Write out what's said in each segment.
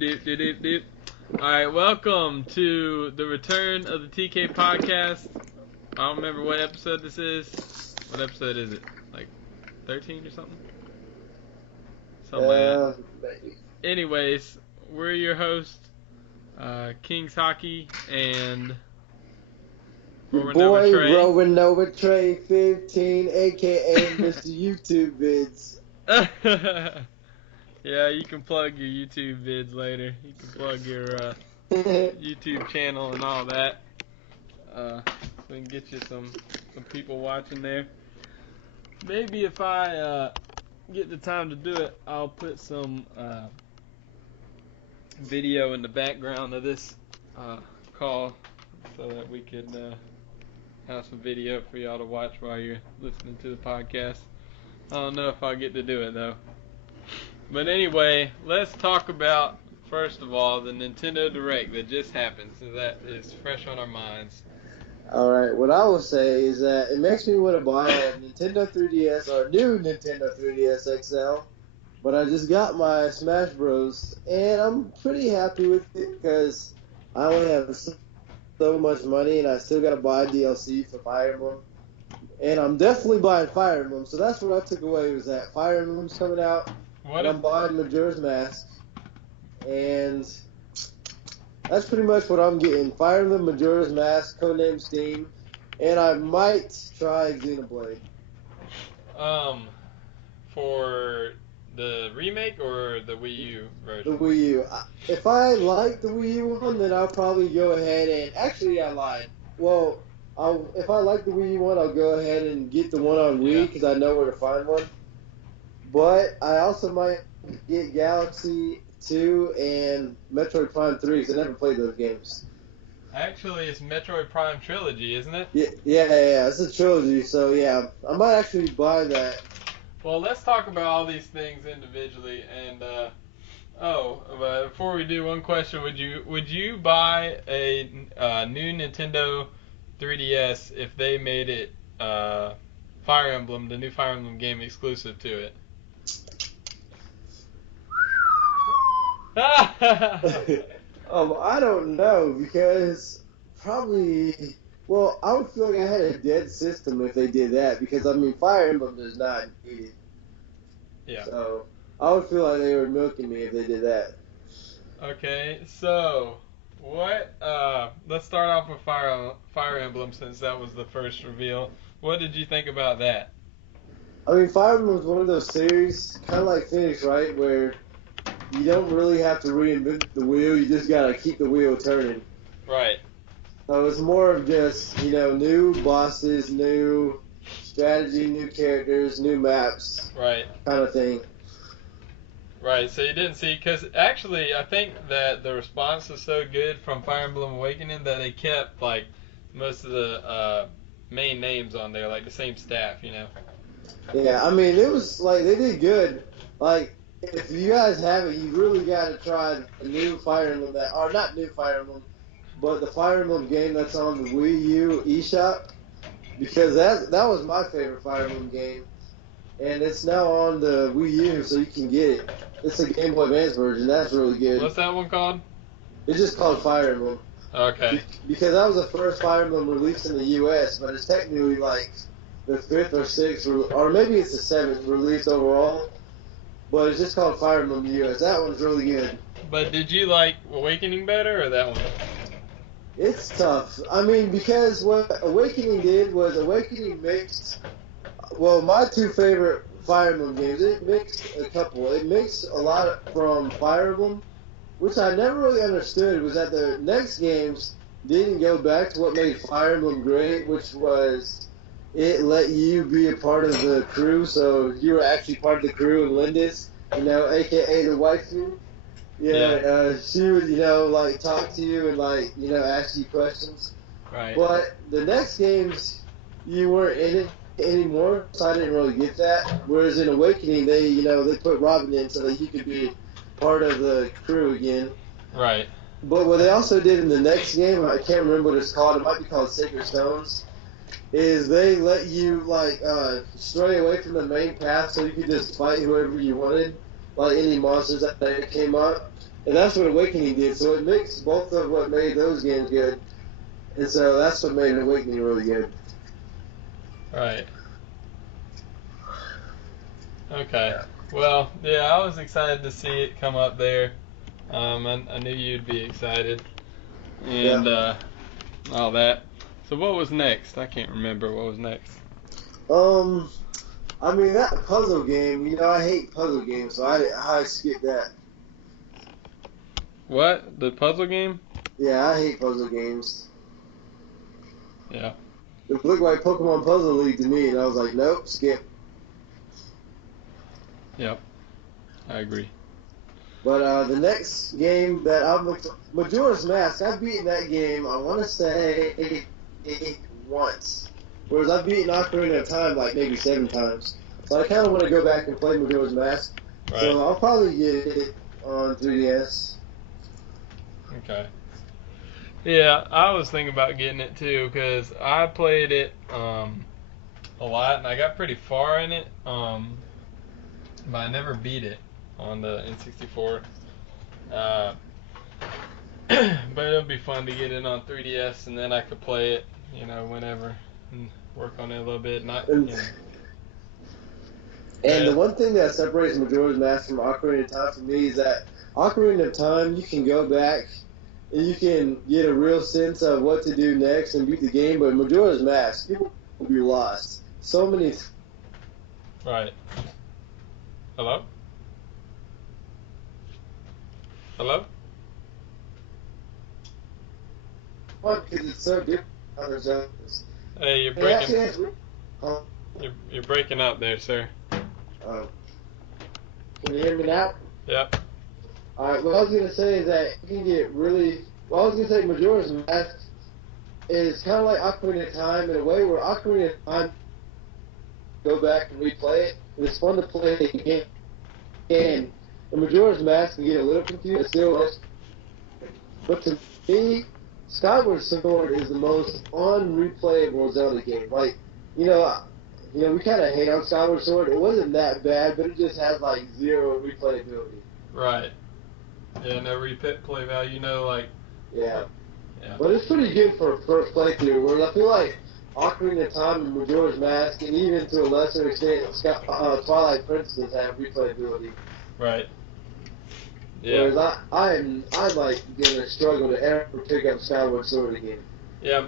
doop, doop, doop, doop. All right, welcome to the return of the TK podcast. I don't remember what episode this is. What episode is it? Like 13 or something? Something like that. Maybe. Anyways, we're your hosts, Kings Hockey and Your boy Rowan Nova Trey 15, aka Mr. YouTube Vids. Yeah, you can plug your YouTube vids later. You can plug your YouTube channel and all that. So we can get you some people watching there. Maybe if I get the time to do it, I'll put some video in the background of this call so that we could have some video for y'all to watch while you're listening to the podcast. I don't know if I'll get to do it though. But anyway, let's talk about, first of all, the Nintendo Direct that just happened, so that is fresh on our minds. Alright, what I will say is that it makes me want to buy a Nintendo 3DS or a new Nintendo 3DS XL, but I just got my Smash Bros. And I'm pretty happy with it because I only have so much money and I still got to buy DLC for Fire Emblem. And I'm definitely buying Fire Emblem, so that's what I took away was that Fire Emblem's coming out. And I'm buying Majora's Mask, and that's pretty much what I'm getting. Fire Emblem, Majora's Mask, Codename Steam, and I might try Xenoblade. For the remake or the Wii U version? The Wii U. If I like the Wii U one, then I'll probably go ahead and... Actually, I lied. Well, if I like the Wii U one, I'll go ahead and get the one on Wii, because I know where to find one. But I also might get Galaxy 2 and Metroid Prime 3 because I never played those games. Actually, it's Metroid Prime Trilogy, isn't it? Yeah. It's a trilogy, so yeah. I might actually buy that. Well, let's talk about all these things individually. And but before we do, one question: Would you buy a new Nintendo 3DS if they made it Fire Emblem, the new Fire Emblem game, exclusive to it? I don't know because probably. Well, I would feel like I had a dead system if they did that because I mean Fire Emblem does not need it. Yeah. So I would feel like they were milking me if they did that. Okay, so what? Let's start off with Fire Emblem since that was the first reveal. What did you think about that? I mean, Fire Emblem was one of those series, kind of like Phoenix, right, where you don't really have to reinvent the wheel. You just gotta keep the wheel turning. Right. So it's more of just, new bosses, new strategy, new characters, new maps. Right. Kind of thing. Right. So you didn't see, because actually I think that the response was so good from Fire Emblem Awakening that they kept like most of the main names on there, like the same staff, Yeah, I mean, it was like they did good. Like, if you guys haven't, you really got to try the new Fire Emblem, or not new Fire Emblem, but the Fire Emblem game that's on the Wii U eShop, because that was my favorite Fire Emblem game, and it's now on the Wii U, so you can get it. It's a Game Boy Advance version. That's really good. What's that one called? It's just called Fire Emblem. Okay. Because that was the first Fire Emblem released in the U.S., but it's technically like the 5th or 6th, or maybe it's the 7th release overall. But it's just called Fire Emblem U.S. That one's really good. But did you like Awakening better or that one? It's tough. I mean, because what Awakening did was Awakening mixed. Well, my two favorite Fire Emblem games, it mixed a couple. It mixed a lot from Fire Emblem, which I never really understood, was that the next games didn't go back to what made Fire Emblem great, which was it let you be a part of the crew, so you were actually part of the crew in Lindis, a.k.a. the waifu. Yeah. She would, like, talk to you and, like, ask you questions. Right. But the next games, you weren't in it anymore, so I didn't really get that. Whereas in Awakening, they put Robin in so that he could be part of the crew again. Right. But what they also did in the next game, I can't remember what it's called, it might be called Sacred Stones, is they let you, like, stray away from the main path so you could just fight whoever you wanted, like any monsters that came up. and that's what Awakening did. So it mixed both of what made those games good, and so that's what made Awakening really good. Right. Okay. Well, yeah, I was excited to see it come up there. I knew you'd be excited, and all that. So what was next? I can't remember what was next. I mean that puzzle game. You know, I hate puzzle games, so I skipped that. What? The puzzle game? Yeah, I hate puzzle games. Yeah. It looked like Pokemon Puzzle League to me, and I was like, nope, skip. Yep. I agree. But the next game that I'm looking for, Majora's Mask, I've beaten that game, I want to say, once. Whereas I've beaten Ocarina of Time like maybe 7 times. So I kind of want to go back and play Majora's Mask. Right. So I'll probably get it on 3DS. Okay. Yeah, I was thinking about getting it too because I played it a lot and I got pretty far in it, but I never beat it on the N64. But it'll be fun to get it on 3DS and then I could play it, whenever and work on it a little bit. And the one thing that separates Majora's Mask from Ocarina of Time for me is that Ocarina of Time, you can go back and you can get a real sense of what to do next and beat the game, but Majora's Mask, people will be lost. So many. Right. Hello? Hello? Because it's so different from other zones. Hey, you're breaking. You're breaking up there, sir. Can you hear me now? Yep. Alright, what I was going to say is that you can get really... Well, I was going to say Majora's Mask is kind of like Ocarina of Time in a way where Ocarina of Time, go back and replay it. It's fun to play again. And Majora's Mask can get a little confused. But to me, Skyward Sword is the most unreplayable Zelda game. Like, we kind of hate on Skyward Sword. It wasn't that bad, but it just has like 0 replayability. Right. Yeah, no replay value. Yeah. Yeah. But it's pretty good for a first playthrough. Whereas I feel like Ocarina of Time and Majora's Mask, and even to a lesser extent, Twilight Princess have replayability. Right. Yeah. Whereas I'm like gonna struggle to ever pick up Skyward Sword again. Yeah.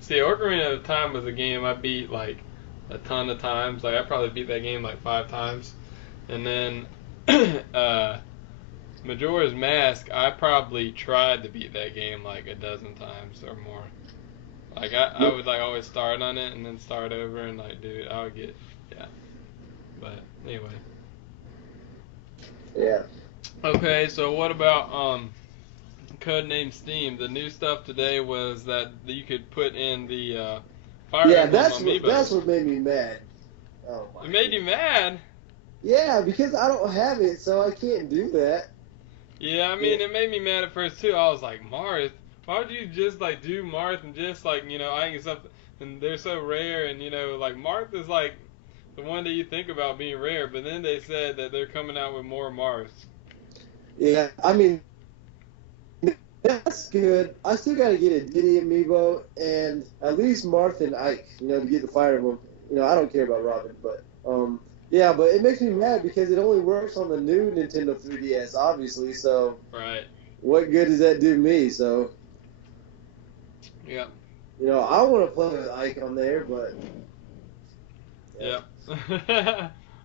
See, Ocarina of Time was a game I beat like a ton of times. Like I probably beat that game like 5 times, and then Majora's Mask, I probably tried to beat that game like a dozen times or more. Like I would like always start on it and then start over and like do it. I would get But anyway. Yeah. Okay, so what about Codename Steam? The new stuff today was that you could put in the Fire Emblem amiibo. That's what made me mad. Oh my. It made you mad? Yeah, because I don't have it, so I can't do that. Yeah, I mean, it made me mad at first too. I was like, Marth, why would you just like do Marth and just like, I get something, and they're so rare, and like Marth is like the one that you think about being rare, but then they said that they're coming out with more Marths. Yeah, I mean, that's good. I still got to get a Diddy amiibo and at least Marth and Ike, to get the Fire Emblem. I don't care about Robin, but yeah, but it makes me mad because it only works on the new Nintendo 3DS, obviously. So Right. What good does that do me? So Yeah. I want to play with Ike on there, but yeah.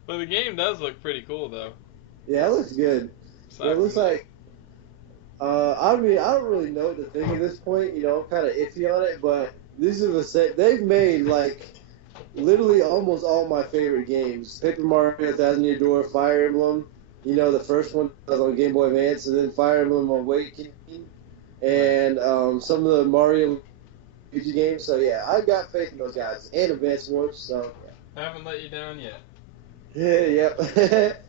But the game does look pretty cool, though. Yeah, it looks good. It looks like. I mean, I don't really know what to think at this point. I'm kind of iffy on it, but this is a set. They've made like literally almost all my favorite games: Paper Mario, Thousand Year Door, Fire Emblem. The first one was on Game Boy Advance, and then Fire Emblem Awakening, and some of the Mario Luigi games. So yeah, I've got faith in those guys, and Advance Wars. So I haven't let you down yet. yeah, yep. Yep.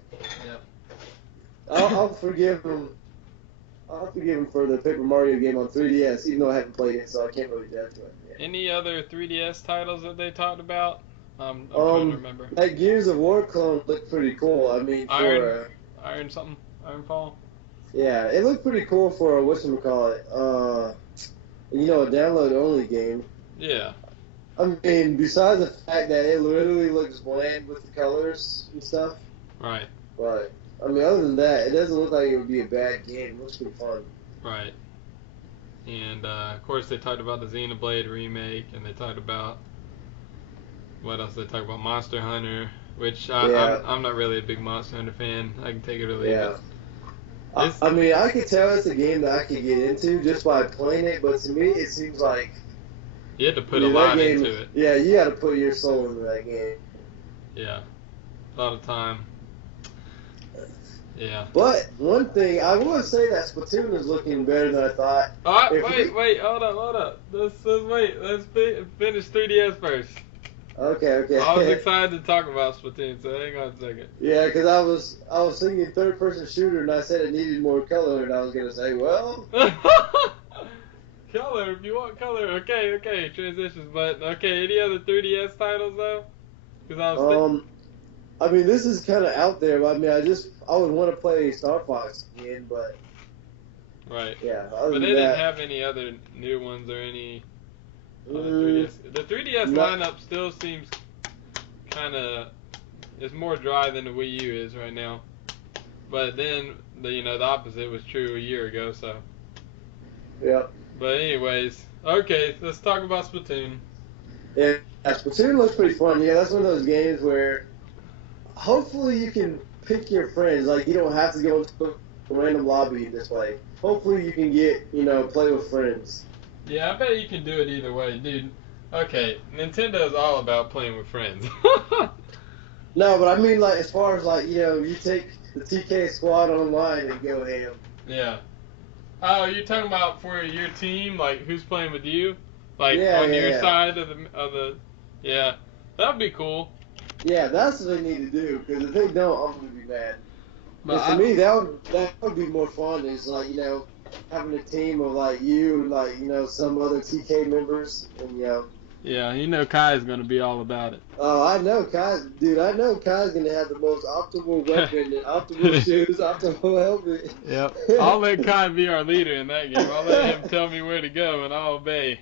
I'll forgive him. I'll forgive him for the Paper Mario game on 3DS, even though I haven't played it, so I can't really judge it. Yeah. Any other 3DS titles that they talked about? I'm trying to remember. That Gears of War clone looked pretty cool. I mean, Iron something? Ironfall? Yeah, it looked pretty cool for a whatchamacallit, a download only game. Yeah. I mean, besides the fact that it literally looks bland with the colors and stuff, Right. but I mean, other than that, it doesn't look like it would be a bad game. It looks pretty fun. Right. And of course they talked about the Xenoblade remake, and they talked about what else? They talked about Monster Hunter, which Yeah. I'm not really a big Monster Hunter fan. I can take it or leave Yeah. it. I mean, I could tell it's a game that I could get into just by playing it, but to me, it seems like You had to put a lot game, into it. Yeah, you got to put your soul into that game. Yeah. A lot of time. Yeah. But one thing, I will say that Splatoon is looking better than I thought. Wait, hold up. Let's wait. Let's finish 3DS first. Okay. I was excited to talk about Splatoon, so hang on a second. Yeah, because I was thinking third-person shooter, and I said it needed more color, and I was gonna say, well, color. If you want color, okay. Transitions, but okay. Any other 3DS titles though? Because I was. I mean, this is kind of out there, but I mean, I would want to play Star Fox again, but Right. yeah. But they didn't have any other new ones or any. 3DS. The 3DS lineup still seems kind of it's more dry than the Wii U is right now. But then the opposite was true a year ago. So. Yeah. But anyways, okay, let's talk about Splatoon. Yeah, Splatoon looks pretty fun. Yeah, that's one of those games where hopefully you can pick your friends. Like you don't have to go into a random lobby this way. Hopefully you can get play with friends. Yeah, I bet you can do it either way, dude. Okay, Nintendo's all about playing with friends. No, but I mean, like, as far as, like, you take the TK squad online and go ham. Yeah. Oh, you're talking about for your team, like, who's playing with you? Like, Yeah, on your yeah. side of the... Yeah, that'd be cool. Yeah, that's what they need to do, because if they don't, I'm going to be mad. But to me, that would be more fun, is, like, having a team of, like, you and, like, some other TK members, and, Yeah, Kai's gonna be all about it. Oh, I know Kai, dude. I know Kai's gonna have the most optimal weapon, and optimal shoes, optimal helmet. Yep. I'll let Kai be our leader in that game. I'll let him tell me where to go, and I'll obey.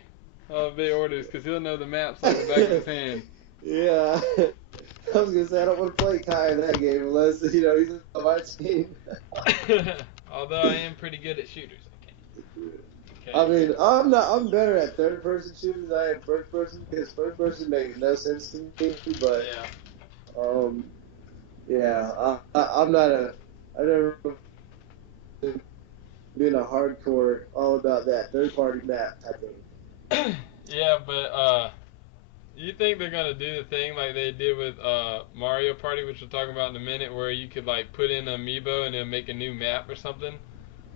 I'll obey orders, because he'll know the maps like the back of his hand. Yeah. I was gonna say I don't want to play Kai in that game unless he's on my team. Although I am pretty good at shooters. Okay. I mean, I'm better at third-person shooters than I am first-person, because first-person makes no sense to me. But I'm not I've never been a hardcore all about that third-party map type thing. Yeah, but you think they're gonna do the thing like they did with Mario Party, which we'll talk about in a minute, where you could like put in an amiibo and it'll make a new map or something?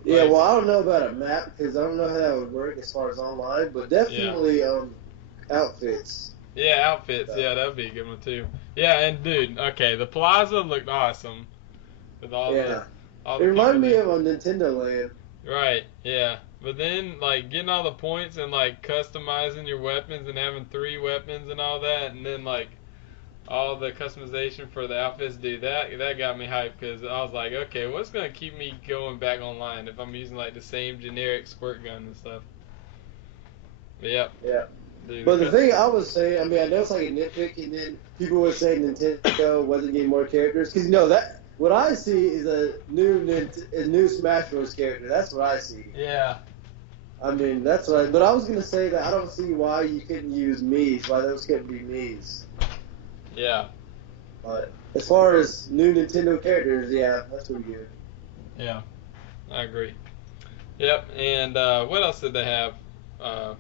Yeah, well, I don't know about a map because I don't know how that would work as far as online, but definitely outfits. Yeah, outfits. Yeah, that'd be a good one too. Yeah, and dude, okay, the plaza looked awesome with all the. All it reminded me of a Nintendo Land. Right. Yeah, but then like getting all the points and like customizing your weapons and having 3 weapons and all that, and then like all the customization for the outfits, dude, that got me hyped because I was like, okay, what's gonna keep me going back online if I'm using like the same generic squirt gun and stuff? But yeah. Dude, but the thing I was saying, I mean, I know it's like a nitpick, and then people would say Nintendo wasn't getting more characters because that what I see is a new Smash Bros. Character. That's what I see. Yeah. I mean, that's right. But I was gonna say that I don't see why you couldn't use Mii's, why those couldn't be Mii's. Yeah. But as far as new Nintendo characters, yeah, that's pretty good. Yeah, I agree. Yep, and what else did they have for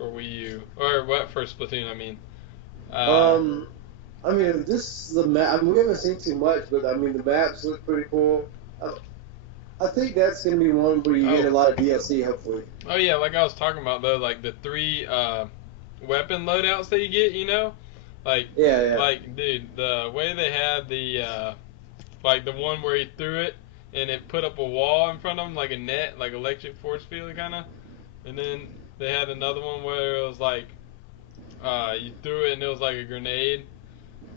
Wii U? Or what for Splatoon, I mean? I mean, the map. I mean, we haven't seen too much, but I mean, the maps look pretty cool. I think that's going to be one where you get a lot of DLC, hopefully. Oh, yeah, like I was talking about, though, like the 3 weapon loadouts that you get, Like, like, dude, the way they had the, like the one where he threw it and it put up a wall in front of him, like a net, like electric force field kind of. And then they had another one where it was like, you threw it and it was like a grenade.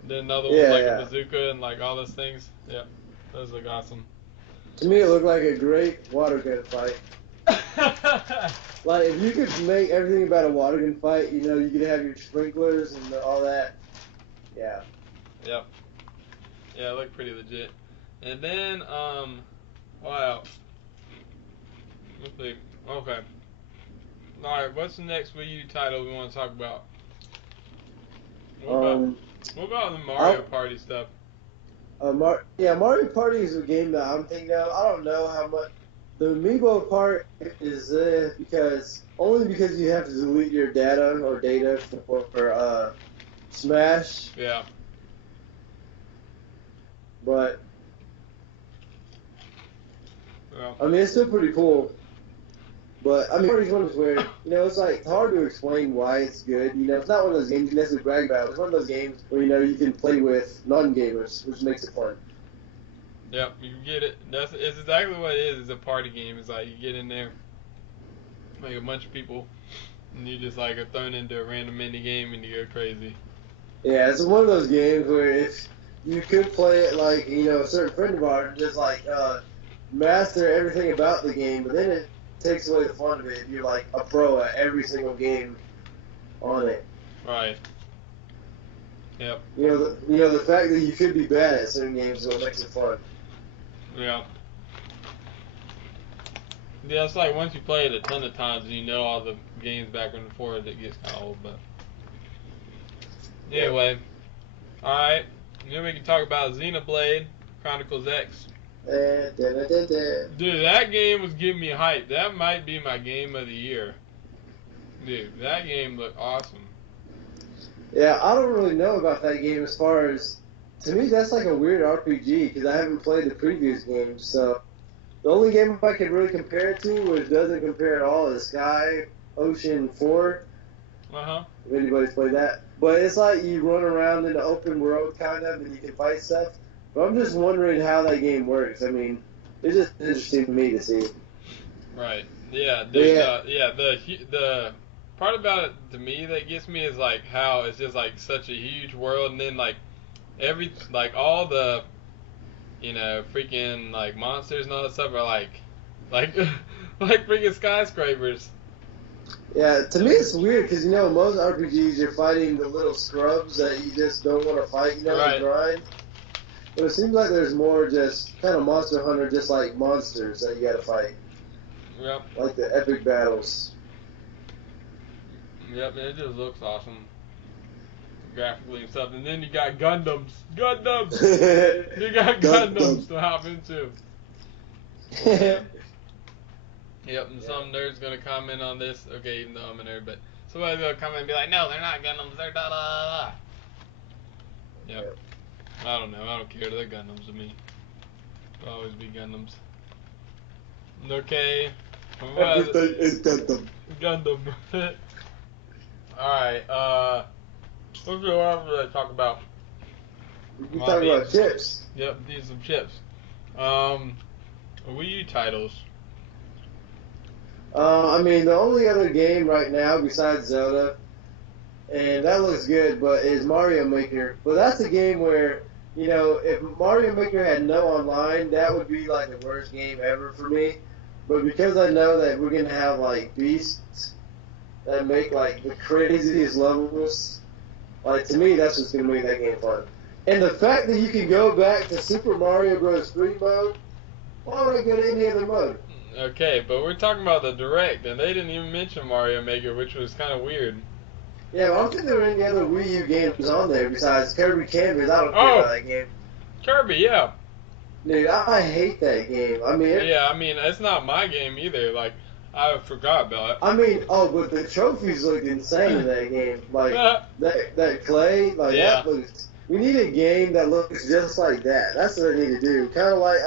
Then another one was like a bazooka and like all those things. Yeah, those look awesome. To me, it looked like a great water gun fight. Like, if you could make everything about a water gun fight, you know, you could have your sprinklers and all that. Yeah. Yep. Yeah, it looked pretty legit. And then, what else? Let's see. Okay. Alright, what's the next Wii U title we want to talk about? What about the Mario Party stuff? Mario Party is a game that I'm thinking of. I don't know how much. The Amiibo part is only because you have to delete your data for Smash. Yeah. But Well, I mean, it's still pretty cool. But I mean, Party's one of those where, you know, it's like hard to explain why it's good. You know, it's not one of those games you can necessarily brag about. It's one of those games where, you know, you can play with non-gamers, which makes it fun. yep, you get it. It's exactly what it is. It's a party game. It's like you get in there, like a bunch of people, and you just like are thrown into a random mini game and you go crazy. Yeah, it's one of those games where if you could play it like, you know, a certain friend of ours, just like master everything about the game, but then it takes away the fun of it if you're like a pro at every single game on it. Right. Yep. You know the fact that you could be bad at certain games is what makes it fun. Yeah. Yeah, it's like once you play it a ton of times and you know all the games backwards and forwards, it gets kind of old, but anyway. Alright, then we can talk about Xenoblade Chronicles X. Dude, that game was giving me hype. That might be my game of the year. Dude, that game looked awesome. Yeah, I don't really know about that game as far as, to me that's like a weird RPG because I haven't played the previous games, so the only game I can really compare it to, which doesn't compare at all, is Sky Ocean 4. Uh-huh. If anybody's played that. But it's like you run around in the open world kind of and you can fight stuff. But I'm just wondering how that game works. I mean, it's just interesting to me to see. Right. Yeah. The part about it to me that gets me is like how it's just like such a huge world, and then like all the, you know, freaking like monsters and all that stuff are like like freaking skyscrapers. Yeah, to me it's weird because, you know, most RPGs you're fighting the little scrubs that you just don't want to fight, you know, right. The grind. But it seems like there's more just kind of Monster Hunter, just like monsters that you gotta fight. Yep. Like the epic battles. Yep, it just looks awesome. Graphically and stuff. And then you got Gundams. Gundams! You got Gundams to hop into. Yep, and some nerd's gonna comment on this. Okay, even though I'm a nerd, but somebody's gonna come and be like, no, they're not Gundams, they're da da da. Yep. I don't know, I don't care, they're Gundams to me. They'll always be Gundams. Okay. Everything is Gundam. Gundam. Alright, let's see what else did I talk about. You talking about chips? Yep, these are some chips. Wii U titles. I mean, the only other game right now besides Zelda, and that looks good, but is Mario Maker. But that's a game where, you know, if Mario Maker had no online, that would be like the worst game ever for me. But because I know that we're gonna have like beasts that make like the craziest levels, like to me, that's what's gonna make that game fun. And the fact that you can go back to Super Mario Bros. 3 mode, why would I go to any other mode? Okay, but we're talking about the Direct, and they didn't even mention Mario Maker, which was kind of weird. Yeah, but I don't think there were any other Wii U games on there besides Kirby Canvas. I don't care about that game. Kirby, yeah. Dude, I hate that game. I mean, yeah, I mean, it's not my game either. Like, I forgot about it. I mean, but the trophies look insane in that game. Like, that clay, like, yeah. that looks... We need a game that looks just like that. That's what I need to do. Kind of like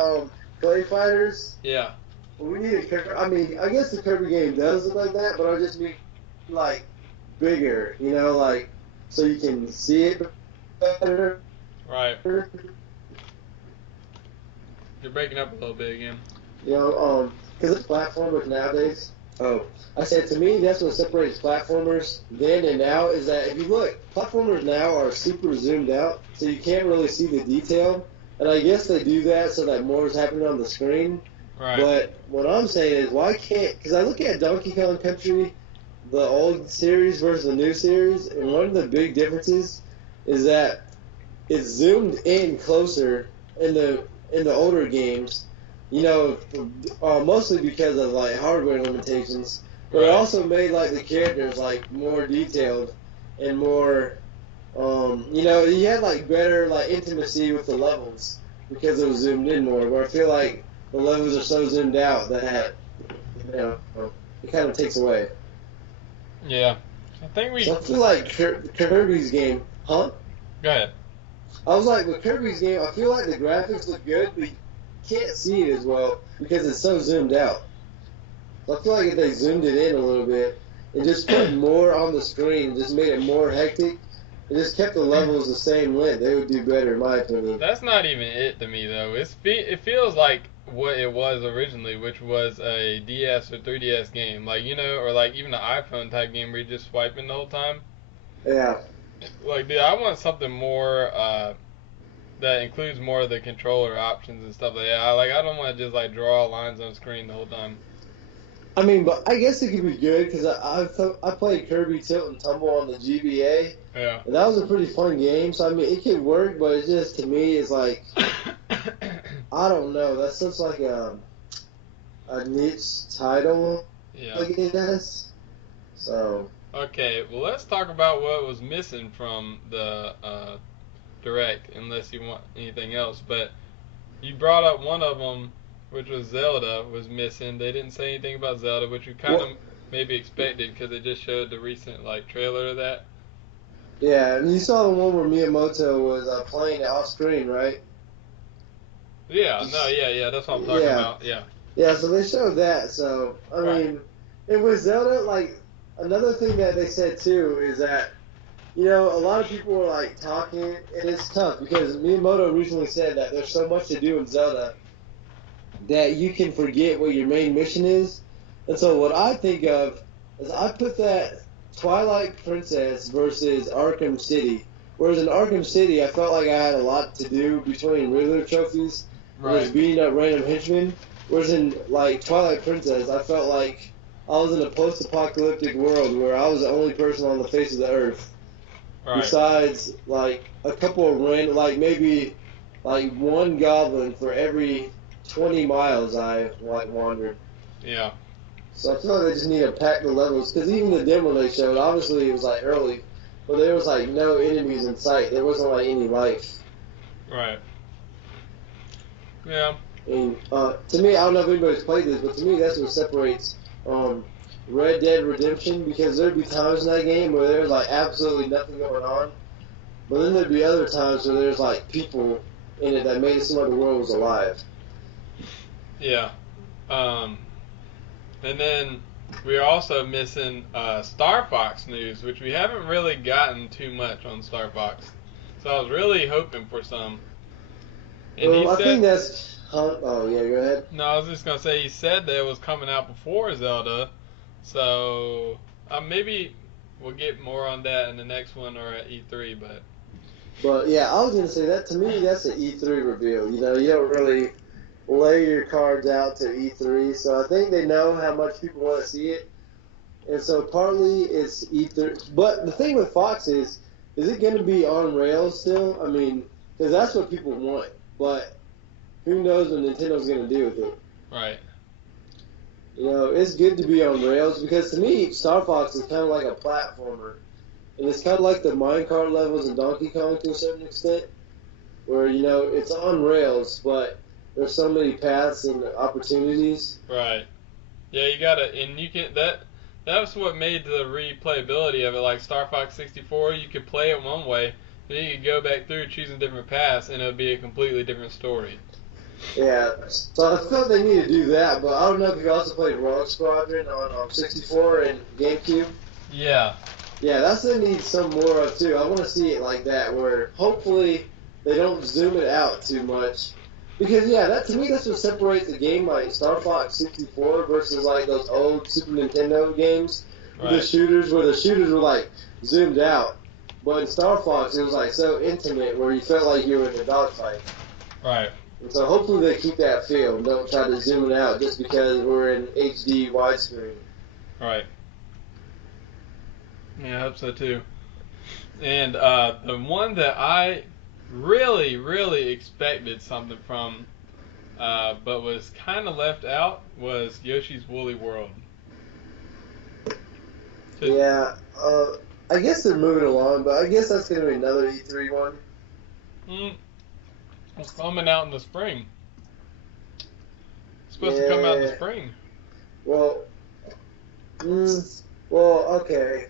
Clay Fighters. Yeah. We need I mean, I guess the Kirby game does look like that, but I just mean, like, bigger, you know, like, so you can see it better. Right. You're breaking up a little bit again. You know, because it's platformers nowadays. Oh, I said to me, that's what separates platformers then and now is that if you look, platformers now are super zoomed out, so you can't really see the detail. And I guess they do that so that more is happening on the screen. Right. But what I'm saying is, why can't? Because I look at Donkey Kong Country, the old series versus the new series, and one of the big differences is that it's zoomed in closer in the older games. You know, mostly because of like hardware limitations, but it Right. also made like the characters like more detailed and more. You know, you had like better like intimacy with the levels because it was zoomed in more. Where I feel like the levels are so zoomed out that you know it kind of takes away. Yeah. I think we. So I feel like Kirby's game, huh? Go ahead. I was like, with Kirby's game, I feel like the graphics look good, but you can't see it as well because it's so zoomed out. So I feel like if they zoomed it in a little bit and just put more on the screen, just made it more hectic, and just kept the levels the same length, they would do better, in my opinion. That's not even it to me though. It feels like what it was originally, which was a DS or 3DS game, like or like even an iPhone type game where you're just swiping the whole time. Yeah. Like, dude, I want something more that includes more of the controller options and stuff like that. I don't want to just like draw lines on the screen the whole time. I mean, but I guess it could be good because I played Kirby Tilt and Tumble on the GBA, Yeah. and that was a pretty fun game. So I mean, it could work, but it just to me is like I don't know. That's such like a niche title, Yeah. I guess. So Okay, well, let's talk about what was missing from the Direct, unless you want anything else. But you brought up one of them, which was Zelda, was missing. They didn't say anything about Zelda, which we kind of maybe expected because they just showed the recent trailer of that. yeah, and you saw the one where Miyamoto was playing it off screen, right? Yeah, that's what I'm talking about. Yeah. Yeah, so they showed that. So I mean, and with Zelda, like another thing that they said too is that a lot of people were like talking, and it's tough because Miyamoto recently said that there's so much to do in Zelda that you can forget what your main mission is. And so what I think of is I put that Twilight Princess versus Arkham City. Whereas in Arkham City, I felt like I had a lot to do between Riddler trophies and just beating up random henchmen. Whereas in like Twilight Princess, I felt like I was in a post-apocalyptic world where I was the only person on the face of the earth. Right. Besides, like, a couple of random, like, maybe, like, one goblin for every 20 miles I, like, wandered. Yeah. So I feel like they just need to pack the levels, because even the demo they showed, obviously it was, like, early, but there was, like, no enemies in sight. There wasn't, like, any life. Right. Yeah. And, to me, I don't know if anybody's played this, but to me that's what separates, Red Dead Redemption, because there'd be times in that game where there's like absolutely nothing going on, but then there'd be other times where there's like people in it that made it seem like the world was alive. Yeah. And then we're also missing Star Fox news, which we haven't really gotten too much on Star Fox. So I was really hoping for some. And Well, I think that's... Oh, yeah, go ahead. No, I was just going to say he said that it was coming out before Zelda. So maybe we'll get more on that in the next one or at E3, But yeah, I was gonna say that to me that's an E3 reveal. You don't really lay your cards out to E3, so I think they know how much people want to see it, and so partly it's E3. But the thing with Fox is it going to be on rails still? I mean, because that's what people want, but who knows what Nintendo's going to do with it? Right. It's good to be on rails because to me, Star Fox is kind of like a platformer. And it's kind of like the minecart levels in Donkey Kong to a certain extent, where, it's on rails, but there's so many paths and opportunities. Right. Yeah, you gotta, and you can, that's what made the replayability of it. Like Star Fox 64, you could play it one way, then you could go back through choosing different paths, and it would be a completely different story. Yeah, so I felt they need to do that, but I don't know if you also played Rogue Squadron on 64 and GameCube. Yeah. Yeah, that's what they need some more of too. I want to see it like that, where hopefully they don't zoom it out too much. Because that to me that's what separates the game like Star Fox 64 versus like those old Super Nintendo games with the shooters, where the shooters were like zoomed out, but in Star Fox it was like so intimate where you felt like you were in a dogfight. Right. And so hopefully they keep that feel and don't try to zoom it out just because we're in HD widescreen. Right. Yeah, I hope so too. And the one that I really, really expected something from, but was kind of left out, was Yoshi's Woolly World. Yeah, I guess they're moving along, but I guess that's going to be another E3 one. It's coming out in the spring. It's supposed to come out in the spring. Well, okay.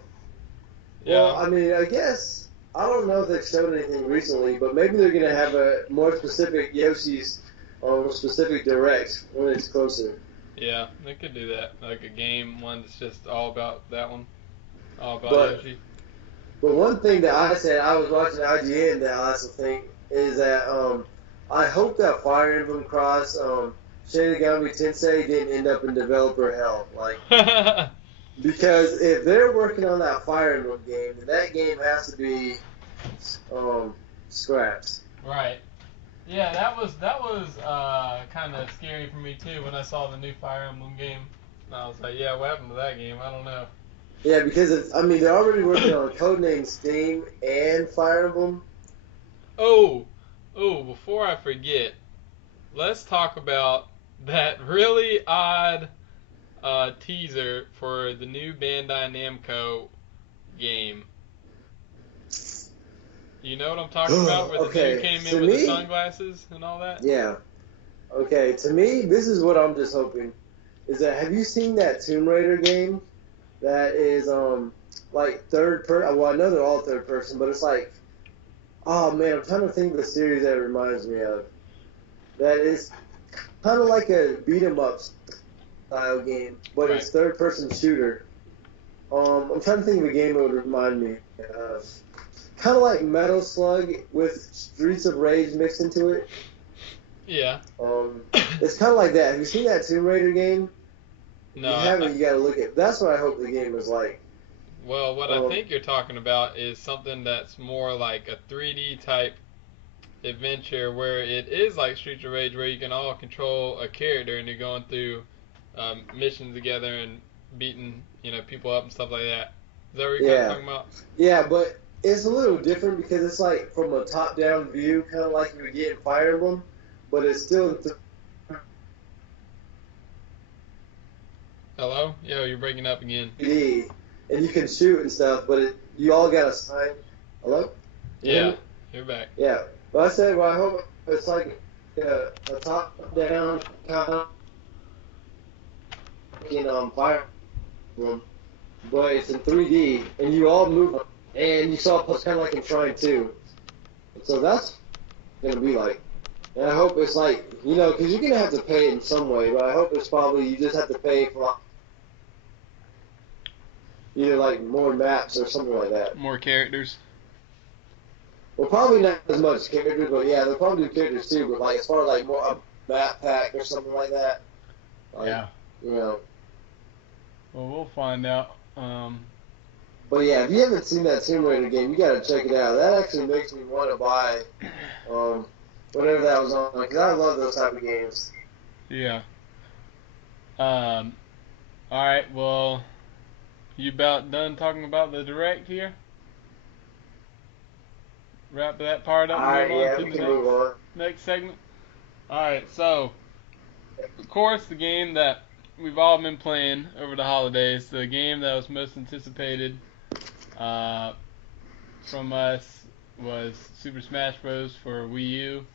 Yeah. Well, I mean, I guess, I don't know if they've shown anything recently, but maybe they're going to have a more specific Yoshi's specific direct when it's closer. Yeah, they could do that. Like a game, one that's just all about that one. All about Yoshi. But one thing that I said, I was watching IGN that last thing, is that I hope that Fire Emblem Cross Shinigami Tensei didn't end up in developer hell. Like, because if they're working on that Fire Emblem game, then that game has to be scrapped. Right. Yeah, that was kind of scary for me too when I saw the new Fire Emblem game. I was like, yeah, what happened to that game? I don't know. Yeah, because they're already working on Codename Steam and Fire Emblem. Oh, before I forget, let's talk about that really odd teaser for the new Bandai Namco game. You know what I'm talking about? Where the dude came in with the sunglasses and all that? Yeah. Okay, to me, this is what I'm just hoping. Is that, have you seen that Tomb Raider game? That is, like, third person. Well, I know they're all third person, but it's like, oh man, I'm trying to think of the series that it reminds me of. That is kind of like a beat 'em up style game, but Right. it's third person shooter. I'm trying to think of a game that would remind me of. Kind of like Metal Slug with Streets of Rage mixed into it. Yeah. It's kind of like that. Have you seen that Tomb Raider game? No. If you haven't, you gotta look at. That's what I hope the game is like. Well, what I think you're talking about is something that's more like a 3D type adventure where it is like Streets of Rage, where you can all control a character and you're going through missions together and beating people up and stuff like that. Is that what you're kind of talking about? Yeah, but it's a little different because it's like from a top-down view, kind of like you would get in Fire Emblem, but it's still. Hello? Yo, you're breaking up again. 3D, and you can shoot and stuff, but you all got to sign. Hello? Yeah, you're back. Yeah. Well, I said, I hope it's like a top-down kind of Fire Emblem, but it's in 3D, and you all move, and you saw it's kind of like in Trine 2. So that's going to be like. And I hope it's like, because you're going to have to pay in some way, but I hope it's probably you just have to pay for either like more maps or something like that. More characters. Well, probably not as much characters, but yeah, they'll probably do characters too. But like as far as like more a map pack or something like that. Like, yeah. Well, we'll find out. But yeah, if you haven't seen that Tomb Raider game, you gotta check it out. That actually makes me want to buy whatever that was on, because I love those type of games. Yeah. All right. Well, you about done talking about the direct here? Wrap that part up and move on to the next segment. Alright, so of course the game that we've all been playing over the holidays, the game that was most anticipated from us was Super Smash Bros. For Wii U,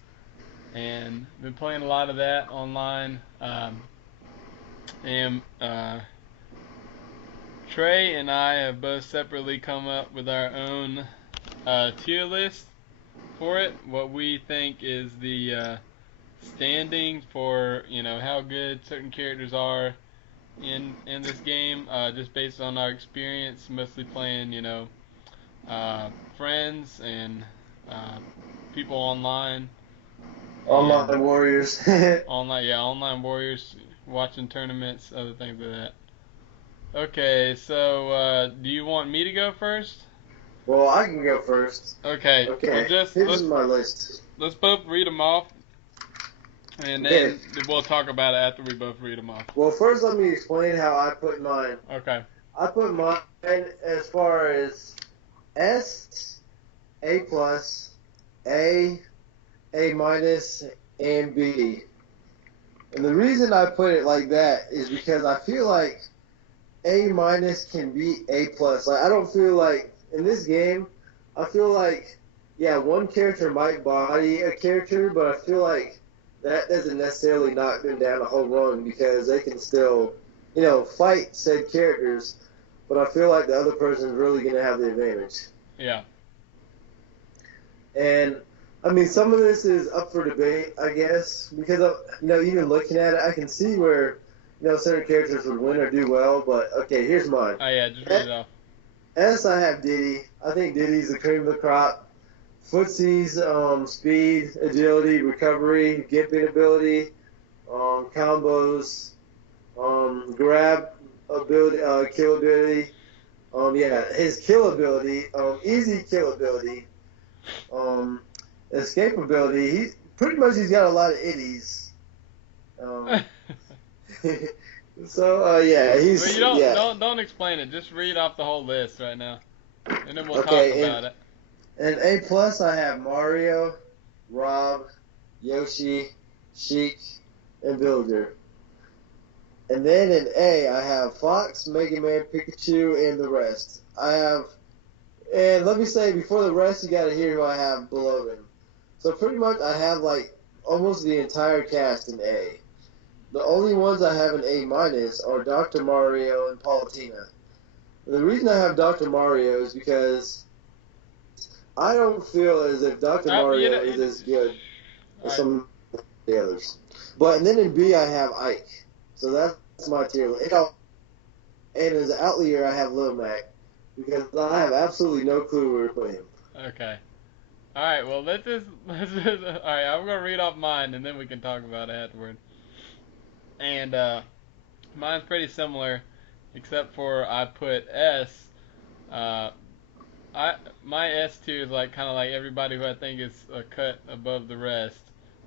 and been playing a lot of that online. And Trey and I have both separately come up with our own tier list for it. What we think is the standing for how good certain characters are in this game, just based on our experience, mostly playing friends and people online. Online warriors. Online warriors, watching tournaments, other things like that. Okay, so do you want me to go first? Well, I can go first. Okay. Okay. Well, Here's my list. Let's both read them off. And Okay. then we'll talk about it after we both read them off. Well, first let me explain how I put mine. Okay. I put mine as far as S, A plus, A minus, and B. And the reason I put it like that is because I feel like A minus can beat A plus. Like I don't feel like in this game, I feel like one character might body a character, but I feel like that doesn't necessarily knock them down a whole run because they can still, fight said characters. But I feel like the other person's really gonna have the advantage. Yeah. And I mean, some of this is up for debate, I guess, because even looking at it, I can see where certain characters would win or do well. But okay, here's mine. Oh yeah, just read it off. S, I have Diddy. I think Diddy's the cream of the crop. Footsie's speed, agility, recovery, gimping ability, combos, grab ability, kill ability. His kill ability, easy kill ability, escape ability. He's got a lot of itties. So he's. But you don't explain it. Just read off the whole list right now, and then we'll talk about it. And A plus, I have Mario, Rob, Yoshi, Sheik, and Villager. And then in A, I have Fox, Mega Man, Pikachu, and the rest. And let me say, before the rest, you got to hear who I have below them. So pretty much, I have almost the entire cast in A. The only ones I have in A minus are Dr. Mario and Palutena. The reason I have Dr. Mario is because I don't feel as if Dr. Mario is as good as some of the others. And then in B, I have Ike. So that's my tier list. And as an outlier, I have Lil Mac because I have absolutely no clue where to put him. Okay. All right. Well, let's just. All right. I'm gonna read off mine, and then we can talk about it afterward. And mine's pretty similar, except for I put S. My S tier is kind of like everybody who I think is a cut above the rest.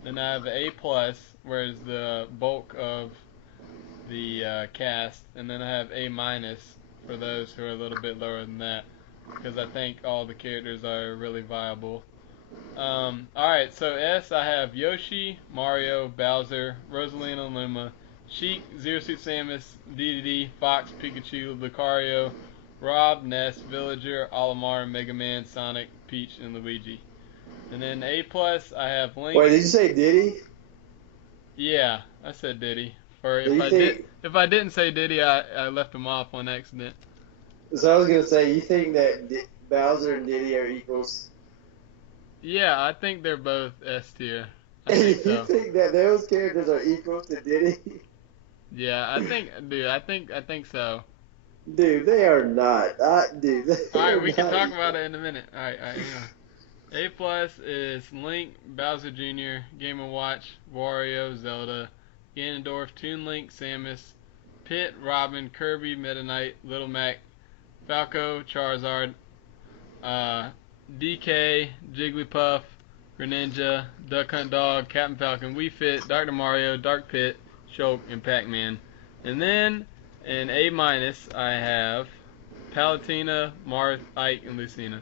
Then I have A plus, where is the bulk of the cast, and then I have A minus for those who are a little bit lower than that, because I think all the characters are really viable. Alright, so S, I have Yoshi, Mario, Bowser, Rosalina Luma, Sheik, Zero Suit Samus, DDD, Fox, Pikachu, Lucario, Rob, Ness, Villager, Olimar, Mega Man, Sonic, Peach, and Luigi. And then A plus, I have Link. Wait, did you say Diddy? Yeah, I said Diddy. Or if I didn't say Diddy, I left him off on accident. So I was gonna say, you think that Bowser and Diddy are equals? Yeah, I think they're both S tier. You think that those characters are equal to Diddy? Yeah, I think so. Dude, they are not. Alright, we can talk about it in a minute. Alright, A plus is Link, Bowser Jr., Game & Watch, Wario, Zelda, Ganondorf, Toon Link, Samus, Pit, Robin, Kirby, Meta Knight, Little Mac, Falco, Charizard, DK, Jigglypuff, Greninja, Duck Hunt Dog, Captain Falcon, Wii Fit, Dr. Mario, Dark Pit, Shulk, and Pac-Man. And then in A minus, I have Palutena, Marth, Ike, and Lucina.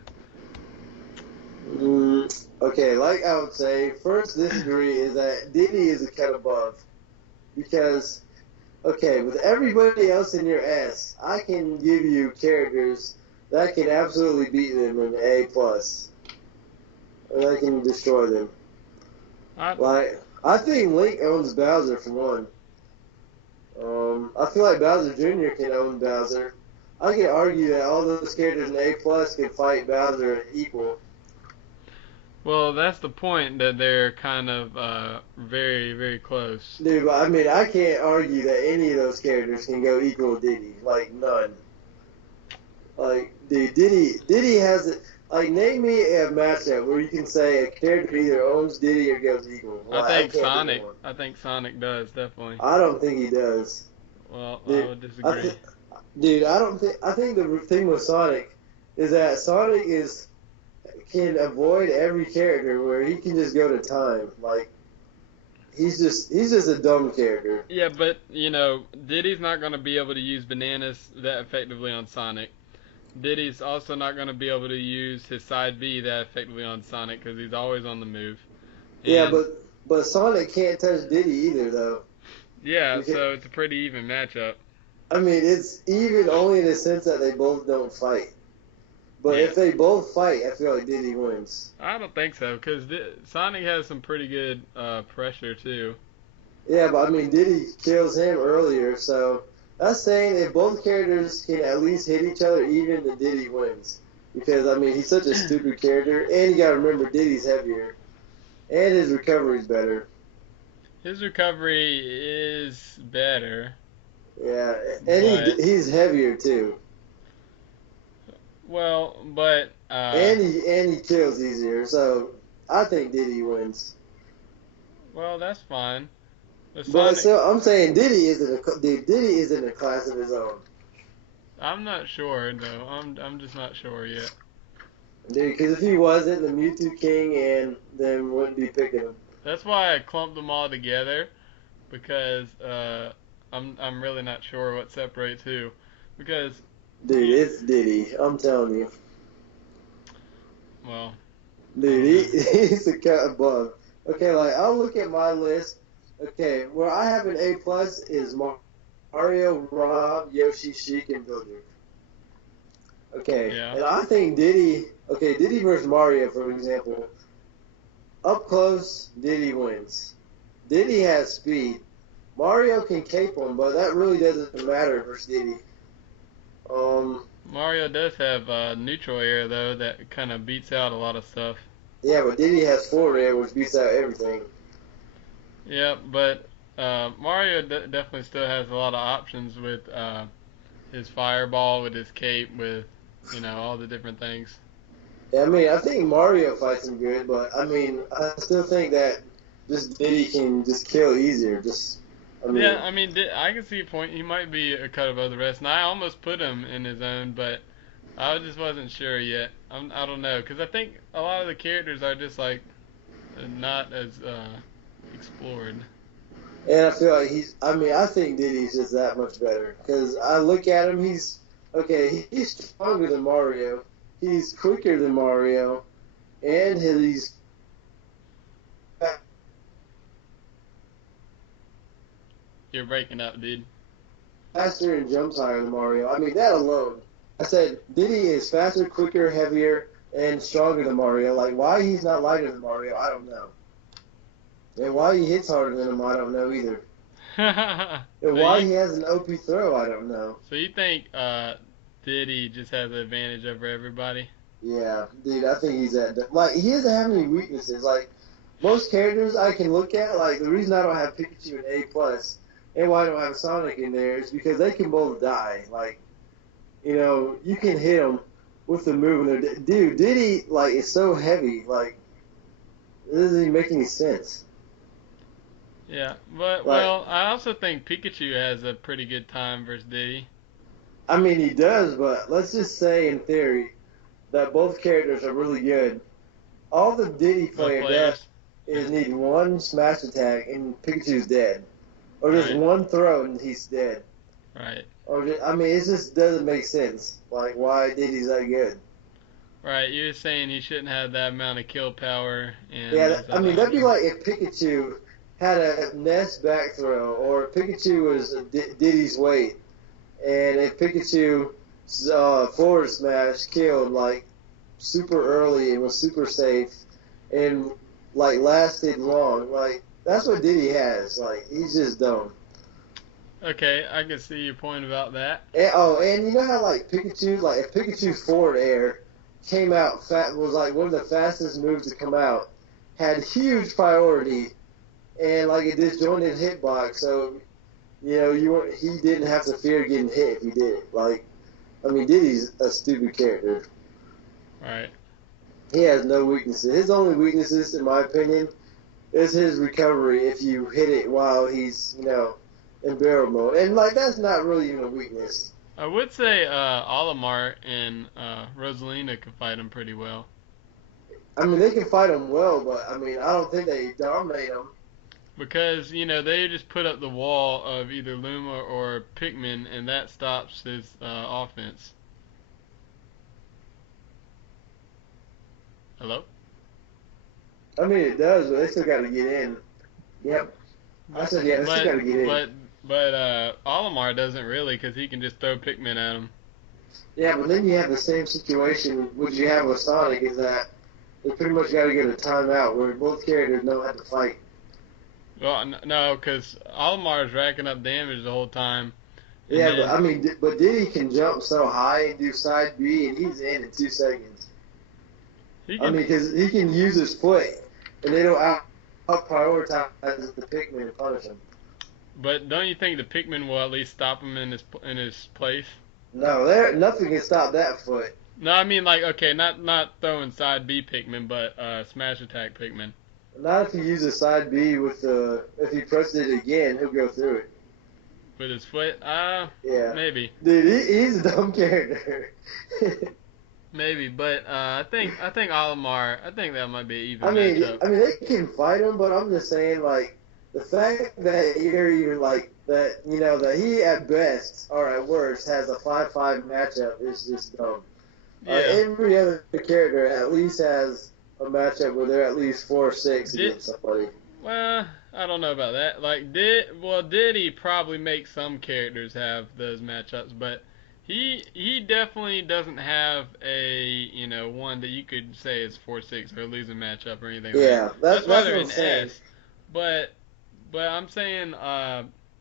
Okay, like I would say, first disagree is that Diddy is a cut above. Because, okay, with everybody else in your S, I can give you characters that can absolutely beat them in A plus. And I can destroy them. I think Link owns Bowser for one. I feel like Bowser Jr. can own Bowser. I can argue that all those characters in A plus can fight Bowser equal. Well, that's the point, that they're kind of very, very close. Dude, but I mean, I can't argue that any of those characters can go equal to Diddy. Like, none. Like, dude, Diddy has it. Like, name me a matchup where you can say a character either owns Diddy or goes equal. Like, I think Sonic does, definitely. I don't think he does. Well, dude, I would disagree. I think the thing with Sonic is that Sonic can avoid every character where he can just go to time. Like, he's just a dumb character. Yeah, but Diddy's not gonna be able to use bananas that effectively on Sonic. Diddy's also not gonna be able to use his side B that effectively on Sonic because he's always on the move. Yeah, And but Sonic can't touch Diddy either though. yeah, Because, so it's a pretty even matchup. I mean, it's even only in the sense that they both don't fight. But Yeah. if they both fight, I feel like Diddy wins. I don't think so because Sonic has some pretty good pressure too. Yeah, but I mean, Diddy kills him earlier, so that's saying if both characters can at least hit each other even, then Diddy wins. Because, I mean, he's such a stupid character, and you gotta remember Diddy's heavier, and his recovery's better. His recovery is better. Yeah, and he's heavier too. Well, but And he kills easier, so I think Diddy wins. well, that's fine. But so I'm saying Diddy is in a class of his own. I'm not sure though. I'm just not sure yet. Dude, because if he wasn't, the Mewtwo King and them wouldn't be picking him. That's why I clumped them all together because I'm really not sure what separates who because Dude, it's Diddy. I'm telling you. well, Dude, he's a cut above. Okay, like I'll look at my list. Okay, where I have an A plus is Mario, Rob, Yoshi, Sheik, and Villager. Okay, Yeah. and I think Diddy versus Mario, for example. Up close, Diddy wins. Diddy has speed. Mario can cape him, but that really doesn't matter versus Diddy. Mario does have neutral air though that kind of beats out a lot of stuff. Yeah, but Diddy has forward air, which beats out everything. Yeah, but Mario definitely still has a lot of options with his fireball, with his cape, with all the different things. Yeah, I mean, I think Mario fights him good, but I mean, I still think that just Diddy can just kill easier. Yeah, I mean, I can see your point. He might be a cut above the rest, and I almost put him in his own, but I just wasn't sure yet. I don't know, because I think a lot of the characters are just like not as explored. And I feel like I think Diddy's just that much better. Because I look at him, he's stronger than Mario. He's quicker than Mario. And he's You're breaking up, dude. faster and jumps higher than Mario. I mean, that alone. I said Diddy is faster, quicker, heavier, and stronger than Mario. Like, why he's not lighter than Mario, I don't know. And why he hits harder than him, I don't know either. And why he has an OP throw, I don't know. So you think Diddy just has an advantage over everybody? Yeah, dude, I think he's that. Like, he doesn't have any weaknesses. Like, most characters I can look at, like, the reason I don't have Pikachu in A+, and why I don't have Sonic in there is because they can both die. Like, you can hit them with the move. And dude, Diddy, like, is so heavy. Like, it doesn't even make any sense. Yeah, but, well, I also think Pikachu has a pretty good time versus Diddy. I mean, he does, but let's just say, in theory, that both characters are really good. All the Diddy player does is need one smash attack, and Pikachu's dead. Or just one throw, and he's dead. Right. Or just, I mean, it just doesn't make sense. Like, why Diddy's that good? Right, you're saying he shouldn't have that amount of kill power. And yeah, I mean, that'd be like if Pikachu had a Ness back throw, or if Pikachu was Diddy's weight, and if Pikachu forward smash killed like super early and was super safe and like lasted long, like that's what Diddy has. Like he's just dumb. Okay, I can see your point about that. And you know how like Pikachu, like if Pikachu's forward air came out was like one of the fastest moves to come out, had huge priority, and like a disjointed hitbox, so he didn't have to fear getting hit if he did. Like, I mean, Diddy's a stupid character. Right. He has no weaknesses. His only weaknesses, in my opinion, is his recovery if you hit it while he's, in barrel mode. And, like, that's not really even a weakness. I would say Olimar and Rosalina could fight him pretty well. I mean, they can fight him well, but, I mean, I don't think they dominate him. Because, they just put up the wall of either Luma or Pikmin, and that stops his offense. Hello? I mean, it does, but they still got to get in. Yep. I said, yeah, they still got to get in. But Olimar doesn't really, because he can just throw Pikmin at him. Yeah, but then you have the same situation which you have with Sonic, is that they pretty much got to get a timeout where both characters know how to fight. Well, no, because Olimar is racking up damage the whole time. Yeah, but Diddy can jump so high and do side B, and he's in 2 seconds. Because he can use his foot, and they don't out-prioritize the Pikmin and punish him. But don't you think the Pikmin will at least stop him in his place? No, nothing can stop that foot. No, I mean, not throwing side B Pikmin, but smash attack Pikmin. Not if he uses side B if he presses it again, he'll go through it. With his foot? Yeah. Maybe. Dude, he's a dumb character. Maybe, but I think Olimar, I think that might be an even matchup. I mean, they can fight him, but I'm just saying, the fact that you're that he at best or at worst has a 5-5 matchup is just dumb. Yeah. Every other character at least has a matchup where they're at least 4-6 against somebody. Well, I don't know about that. Diddy probably makes some characters have those matchups, but he definitely doesn't have a one that you could say is 4-6 or a losing matchup or anything. Yeah, that's why what they're I'm in saying. S. But I'm saying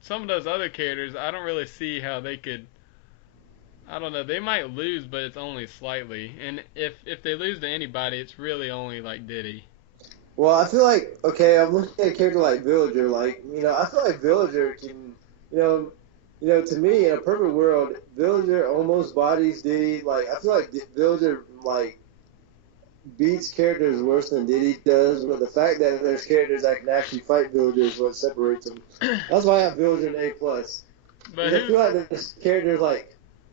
some of those other characters, I don't really see how they could. I don't know. They might lose, but it's only slightly. And if they lose to anybody, it's really only like Diddy. Well, I feel like, I'm looking at a character like Villager. I feel like Villager can, to me, in a perfect world, Villager almost bodies Diddy. I feel like Villager, beats characters worse than Diddy does. But the fact that there's characters that can actually fight Villager is what separates them. That's why I have Villager in A+. But I feel like there's characters,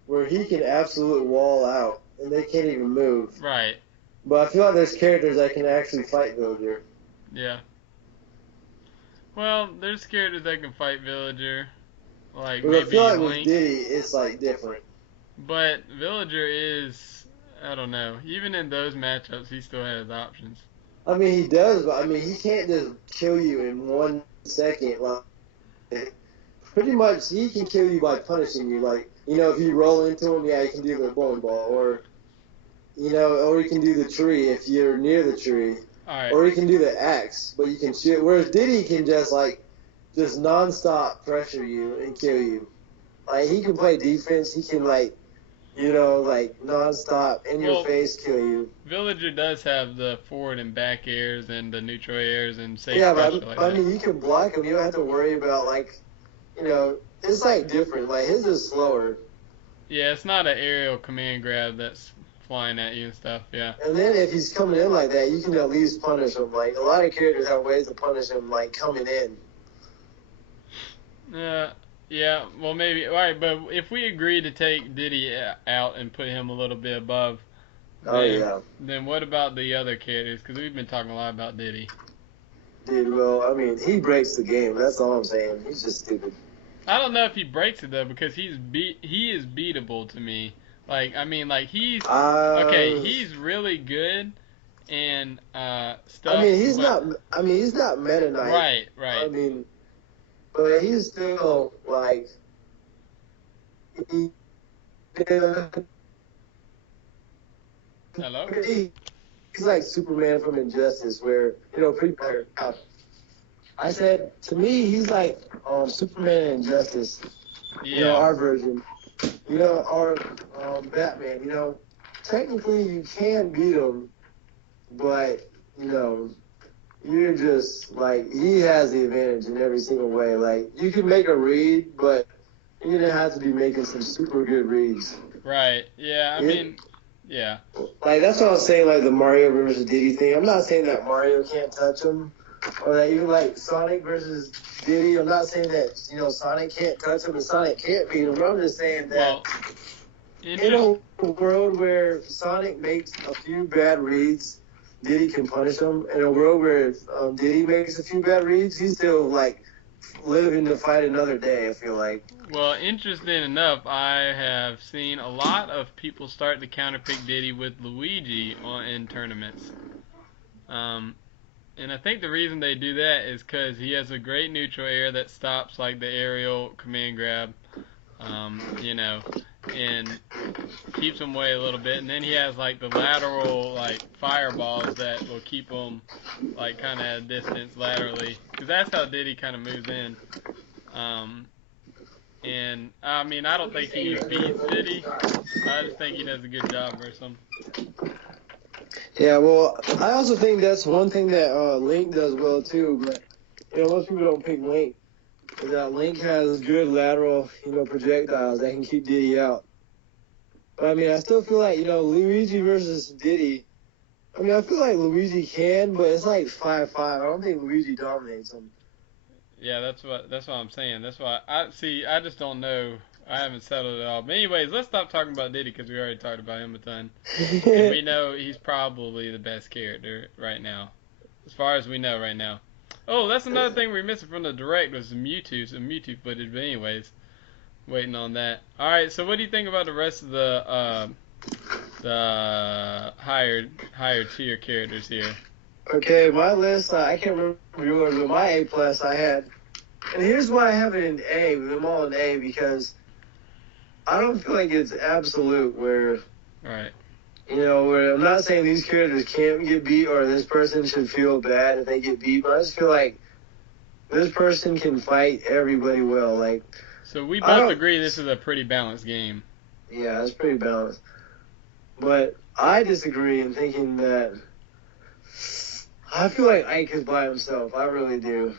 where he can absolute wall out, and they can't even move. Right. But I feel like there's characters that can actually fight Villager. Yeah. Well, there's characters that can fight Villager. But I feel like with Diddy, it's, different. But Villager is, I don't know, even in those matchups, he still has options. I mean, he does, but, he can't just kill you in 1 second. Pretty much, he can kill you by punishing you. If you roll into him, he can do the bowling ball. Or he can do the tree if you're near the tree. All right. Or he can do the axe, but you can shoot. Whereas Diddy can just nonstop pressure you and kill you. He can play defense. He can, nonstop in your face kill you. Villager does have the forward and back airs and the neutral airs and safe pressure like that. You can block him. You don't have to worry about, it's different. His is slower. Yeah, it's not an aerial command grab that's flying at you and stuff, yeah. And then if he's coming in like that, you can at least punish him. A lot of characters have ways to punish him, coming in. Yeah, well maybe, alright, but if we agree to take Diddy out and put him a little bit above, then what about the other characters? Because we've been talking a lot about Diddy. Dude, well, he breaks the game. That's all I'm saying. He's just stupid. I don't know if he breaks it though, because he is beatable to me. He's he's really good and stuff. He's not Meta Knight. Right. But he's still Hello? He's like Superman from Injustice, where I said, to me, he's like Superman in Injustice. Yeah. Our version. Our Batman. Technically you can beat him, but you're just he has the advantage in every single way. You can make a read, but you're gonna have to be making some super good reads. Right. Yeah. Yeah. That's what I was saying. The Mario versus Diddy thing. I'm not saying that Mario can't touch him, or that even Sonic versus Diddy. I'm not saying that Sonic can't touch him and Sonic can't beat him. I'm just saying that in a world where Sonic makes a few bad reads, Diddy can punish him. In a world where Diddy makes a few bad reads, he's still like living to fight another day. I feel like. Well, interesting enough, I have seen a lot of people start to counterpick Diddy with Luigi in tournaments. And I think the reason they do that is because he has a great neutral air that stops like the aerial command grab, and keeps him away a little bit. And then he has like the lateral like fireballs that will keep him like kind of at a distance laterally, because that's how Diddy kind of moves in. And I mean, I don't think he beats Diddy. I just think he does a good job versus him. Yeah, well, I also think that's one thing that Link does well too. But most people don't pick Link. Is that Link has good lateral, projectiles that can keep Diddy out. But I mean, I still feel like Luigi versus Diddy. I mean, I feel like Luigi can, but it's like 5-5. I don't think Luigi dominates him. Yeah, that's what I'm saying. That's why I just don't know. I haven't settled it all. But anyways, let's stop talking about Diddy because we already talked about him a ton. And we know he's probably the best character right now, as far as we know right now. Oh, that's another thing we were missing from the Direct was some Mewtwo footage. But anyways, waiting on that. All right, so what do you think about the rest of the higher tier characters here? Okay, my list, I can't remember yours, but my A+ I had, and here's why I have it in A, them all in A, because I don't feel like it's absolute where, right. Where I'm not saying these characters can't get beat or this person should feel bad if they get beat, but I just feel like this person can fight everybody well. Like, so we both agree this is a pretty balanced game. Yeah, it's pretty balanced. But I disagree in thinking that I feel like Ike is by himself. I really do.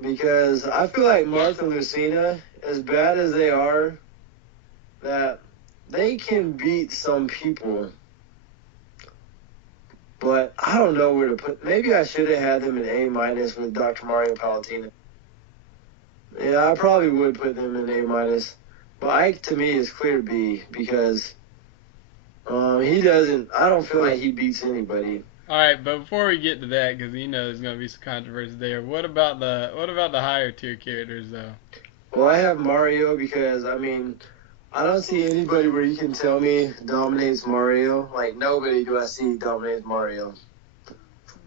Because I feel like Marth and Lucina, as bad as they are, that they can beat some people. But I don't know where to put. Maybe I should have had them in A- with Dr. Mario Palutena. Yeah, I probably would put them in A-. But Ike, to me, is clear B because he doesn't. I don't feel like he beats anybody. All right, but before we get to that, because there's going to be some controversy there. What about the higher tier characters though? Well, I have Mario because I mean, I don't see anybody where you can tell me dominates Mario. Like nobody do I see dominates Mario.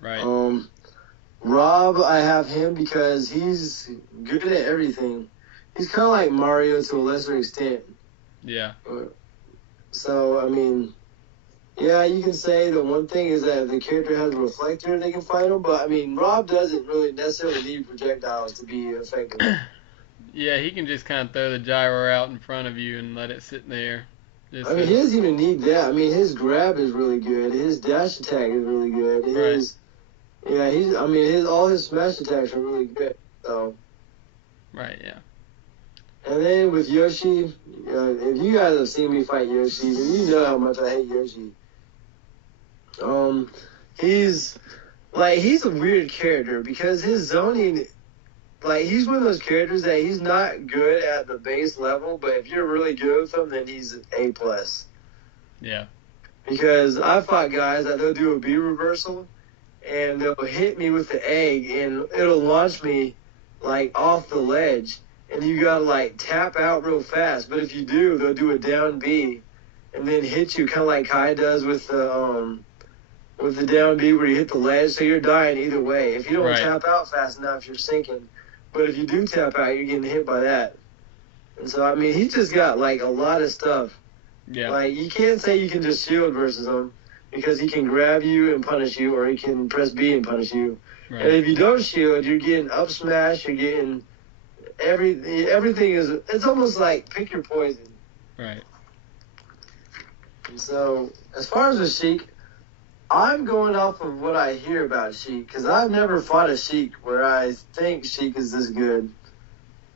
Right. Rob, I have him because he's good at everything. He's kind of like Mario to a lesser extent. Yeah. So I mean. Yeah, you can say the one thing is that if the character has a reflector, they can fight him. But, I mean, Rob doesn't really necessarily need projectiles to be effective. Yeah, he can just kind of throw the gyro out in front of you and let it sit there. He doesn't even need that. I mean, his grab is really good. His dash attack is really good. All his smash attacks are really good. So. Right, yeah. And then with Yoshi, if you guys have seen me fight Yoshi, you know how much I hate Yoshi. He's a weird character because his zoning, he's one of those characters that he's not good at the base level, but if you're really good with him, then he's A+. Yeah. Because I fought guys that they'll do a B reversal, and they'll hit me with the egg, and it'll launch me, off the ledge, and you gotta, tap out real fast. But if you do, they'll do a down B, and then hit you kind of like Kai does with the down B where you hit the ledge, so you're dying either way. If you don't tap out fast enough, you're sinking. But if you do tap out, you're getting hit by that. And so, I mean, he just got, a lot of stuff. Yeah. You can't say you can just shield versus him because he can grab you and punish you, or he can press B and punish you. Right. And if you don't shield, you're getting up smash, you're getting everything is, it's almost like pick your poison. Right. And so, as far as the Sheik, I'm going off of what I hear about Sheik, because I've never fought a Sheik where I think Sheik is this good.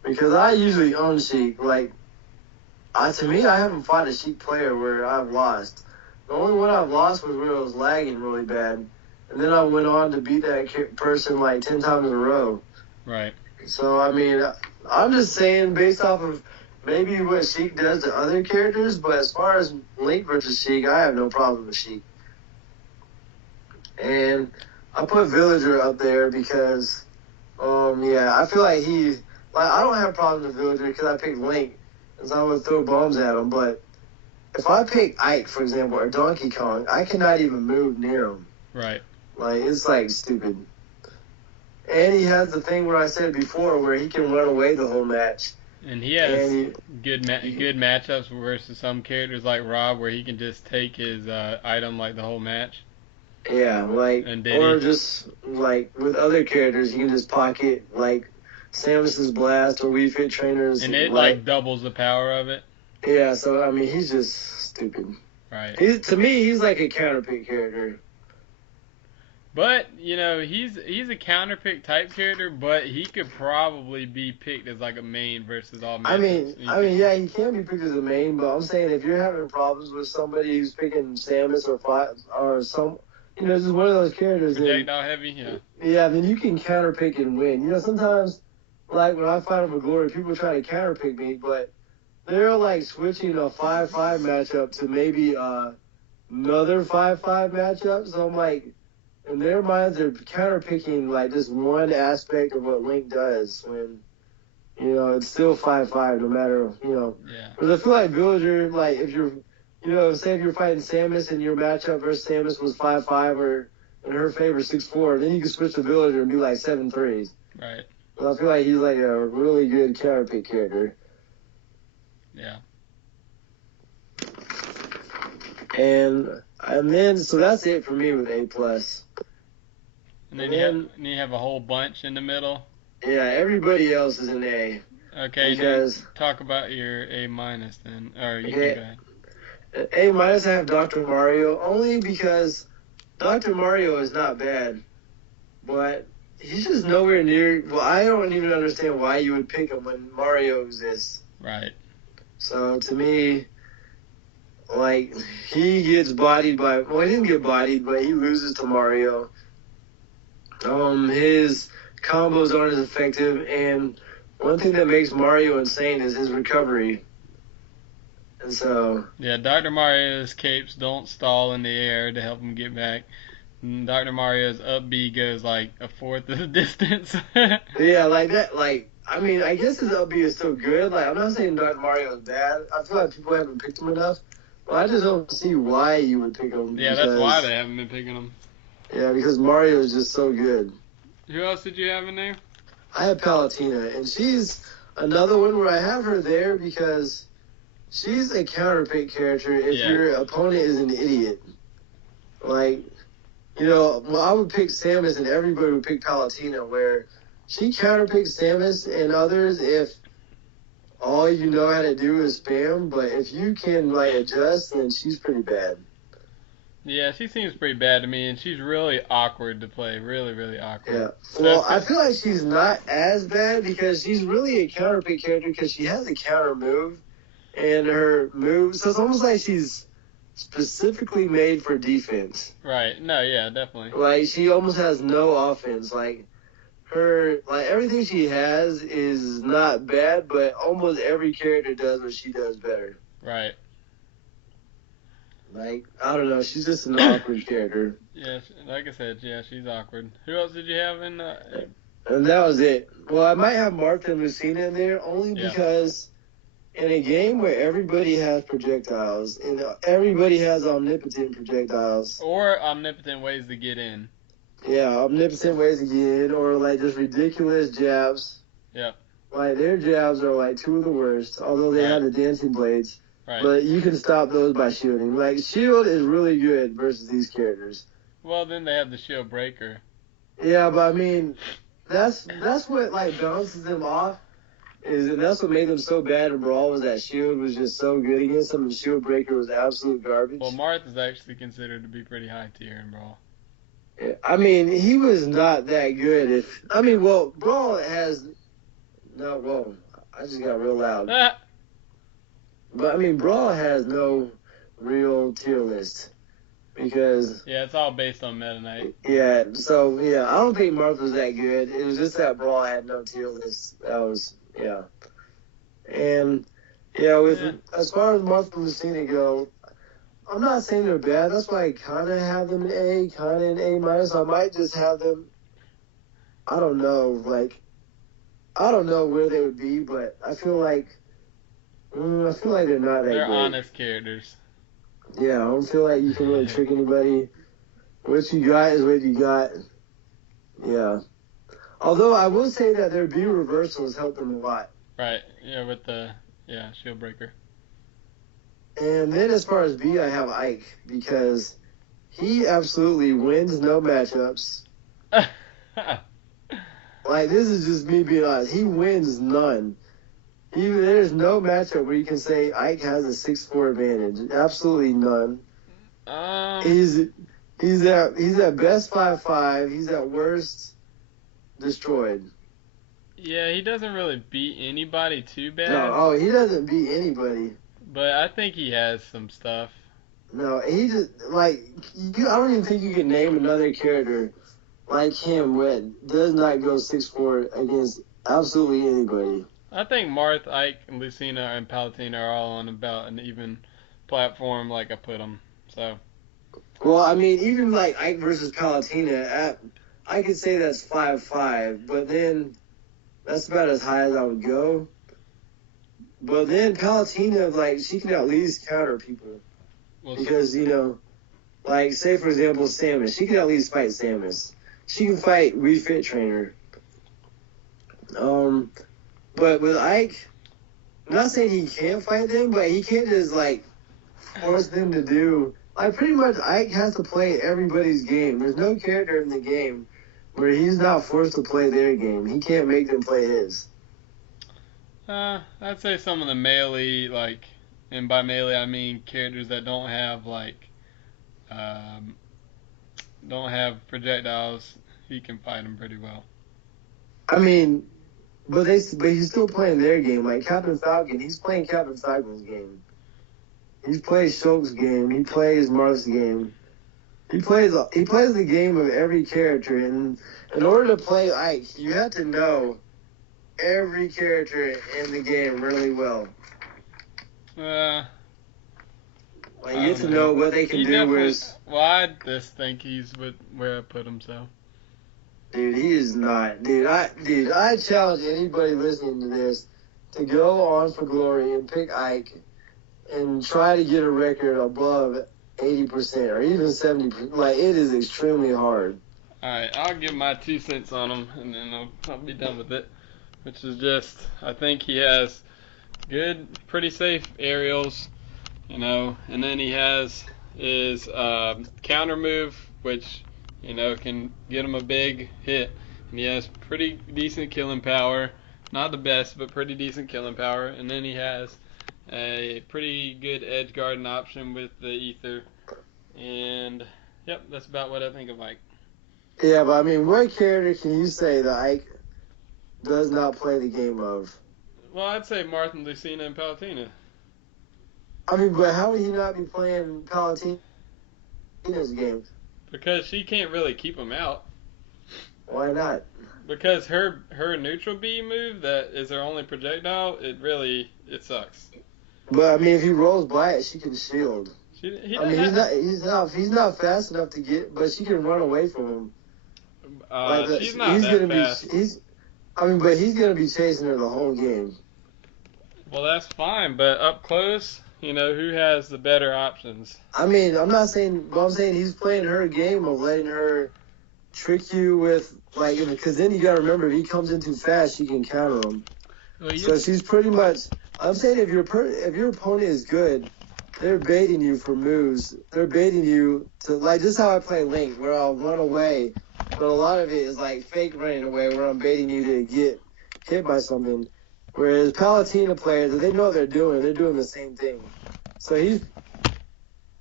Because I usually own Sheik. To me, I haven't fought a Sheik player where I've lost. The only one I've lost was where I was lagging really bad. And then I went on to beat that person 10 times in a row. Right. So, I mean, I'm just saying based off of maybe what Sheik does to other characters, but as far as Link versus Sheik, I have no problem with Sheik. And I put Villager up there because, I feel like I don't have problems with Villager because I picked Link, and so I would throw bombs at him. But if I pick Ike, for example, or Donkey Kong, I cannot even move near him. Right. Like, it's, like, stupid. And he has the thing where I said before where he can run away the whole match. And he has good matchups versus some characters like Rob where he can just take his item like the whole match. Yeah, like, or just, like, with other characters, you can just pocket, like, Samus's Blast or Wii Fit Trainers. And it, like, doubles the power of it. Yeah, so, I mean, he's just stupid. Right. To me, he's like a counterpick character. But, you know, he's a counterpick type character, but he could probably be picked as, like, a main versus all matchups. Yeah, he can be picked as a main, but I'm saying if you're having problems with somebody who's picking Samus or some... You know, just one of those characters. Projectile heavy, yeah. Yeah, then you can counterpick and win. You know, sometimes, like, when I fight with Glory, people try to counterpick me, but they're, like, switching a 5-5 matchup to maybe another 5-5 matchup. So I'm like, in their minds, they're counterpicking, like, just one aspect of what Link does when, you know, it's still 5-5 no matter, you know. Yeah. Because I feel like Villager, like, if you're... You know, say if you're fighting Samus and your matchup versus Samus was 5-5 or in her favor 6-4, then you can switch to Villager and do like 7-3s. Right. So I feel like he's like a really good counterpick character. Yeah. And then so that's it for me with A+. And then you have a whole bunch in the middle. Yeah, everybody else is an A. Okay, because talk about your A- then, or you can go ahead. A- I have Dr. Mario, only because Dr. Mario is not bad, but he's just nowhere near... Well, I don't even understand why you would pick him when Mario exists. Right. So, to me, like, he gets bodied by... Well, he didn't get bodied, but he loses to Mario. His combos aren't as effective, and one thing that makes Mario insane is his recovery. And so... Yeah, Dr. Mario's capes don't stall in the air to help him get back. And Dr. Mario's up B goes like a fourth of the distance. Yeah, like that, like, I mean, I guess his up B is still good. Like, I'm not saying Dr. Mario is bad. I feel like people haven't picked him enough. But I just don't see why you would pick him. Yeah, that's why they haven't been picking him. Yeah, because Mario is just so good. Who else did you have in there? I have Palutena, and she's another one where I have her there because... She's a counterpick character if your opponent is an idiot. Like, you know, well, I would pick Samus and everybody would pick Palutena, where she counterpicks Samus and others if all you know how to do is spam, but if you can, like, adjust, then she's pretty bad. Yeah, she seems pretty bad to me, and she's really awkward to play. Really, really awkward. Yeah. Well, I feel like she's not as bad because she's really a counterpick character because she has a counter move. And her moves, so it's almost like she's specifically made for defense. Right. No, yeah, definitely. Like, she almost has no offense. Like, everything she has is not bad, but almost every character does what she does better. Right. Like, I don't know, she's just an awkward character. Yeah, like I said, yeah, she's awkward. Who else did you have in? And that was it. Well, I might have Martha and Lucina in there only because... In a game where everybody has projectiles, and everybody has omnipotent projectiles. Or omnipotent ways to get in. Yeah, omnipotent ways to get in, or, like, just ridiculous jabs. Yep. Like, their jabs are, like, two of the worst, although they have the dancing blades. Right. But you can stop those by shielding. Like, shield is really good versus these characters. Well, then they have the shield breaker. Yeah, but, I mean, that's what, like, bounces them off. And that's what made them so bad in Brawl was that Shield was just so good against them, and Shield Breaker was absolute garbage. Well, Marth is actually considered to be pretty high tier in Brawl. I mean, he was not that good. Brawl has... No, whoa. I just got real loud. But, I mean, Brawl has no real tier list. Because... Yeah, it's all based on Meta Knight. Yeah, so, yeah, I don't think Marth was that good. It was just that Brawl had no tier list. That was... Yeah. And, as far as Martha and Lucina go, I'm not saying they're bad. That's why I kind of have them in A, kind of in A minus. I might just have them. I don't know. I don't know where they would be, but I feel like they're not that They're great. honest characters. Yeah, I don't feel like you can really trick anybody. What you got is what you got. Yeah. Although I will say that their B reversals help them a lot. Right. Yeah, with the shield breaker. And then as far as B, I have Ike because he absolutely wins no matchups. Like, this is just me being honest. He wins none. There's no matchup where you can say Ike has a 6-4 advantage. Absolutely none. He's at best 5-5. He's at worst destroyed. Yeah, he doesn't really beat anybody too bad. No, he doesn't beat anybody. But I think he has some stuff. No, he just, I don't even think you can name another character like him that does not go 6-4 against absolutely anybody. I think Marth, Ike, and Lucina and Palutena are all on about an even platform like I put them. So. Well, I mean, even like Ike versus Palutena, I could say that's 5-5, but then that's about as high as I would go. But then Palutena, she can at least counter people. Because, say for example, Samus. She can at least fight Samus. She can fight Refit Trainer. But with Ike, I'm not saying he can't fight them, but he can't just, force them to do... pretty much Ike has to play everybody's game. There's no character in the game where he's not forced to play their game. He can't make them play his. I'd say some of the melee, and by melee I mean characters that don't have projectiles, he can fight them pretty well. I mean, but he's still playing their game. Like Captain Falcon, he's playing Captain Falcon's game. He plays Shulk's game. He plays Marth's game. He plays the game of every character. And in order to play Ike, you have to know every character in the game really well. You get to know what they can do. Well, I just think he's where I put him. So. Dude, he is not. I challenge anybody listening to this to go on for glory and pick Ike and try to get a record above 80% or even 70%. It is extremely hard. Alright, I'll give my 2 cents on him, and then I'll be done with it. Which is just, I think he has good, pretty safe aerials, and then he has his counter move, which, can get him a big hit. And he has pretty decent killing power. Not the best, but pretty decent killing power. And then he has a pretty good edge guarding option with the ether. And, yep, that's about what I think of Ike. Yeah, but I mean, what character can you say that Ike does not play the game of? Well, I'd say Marth, Lucina, and Palutena. I mean, but how would he not be playing Palutena's game? Because she can't really keep him out. Why not? Because her neutral B move, that is her only projectile, it sucks. But I mean, if he rolls by it, she can shield. He's not fast enough to get, but she can run away from him. She's not that fast. But he's gonna be chasing her the whole game. Well, that's fine, but up close, who has the better options? I mean, I'm not saying, but I'm saying he's playing her game of letting her trick you with, because then you gotta remember, if he comes in too fast, she can counter him. Well, so she's pretty much, I'm saying if your opponent is good, they're baiting you for moves. They're baiting you to, just how I play Link, where I'll run away, but a lot of it is fake running away, where I'm baiting you to get hit by something. Whereas Palutena players, if they know what they're doing the same thing. So he's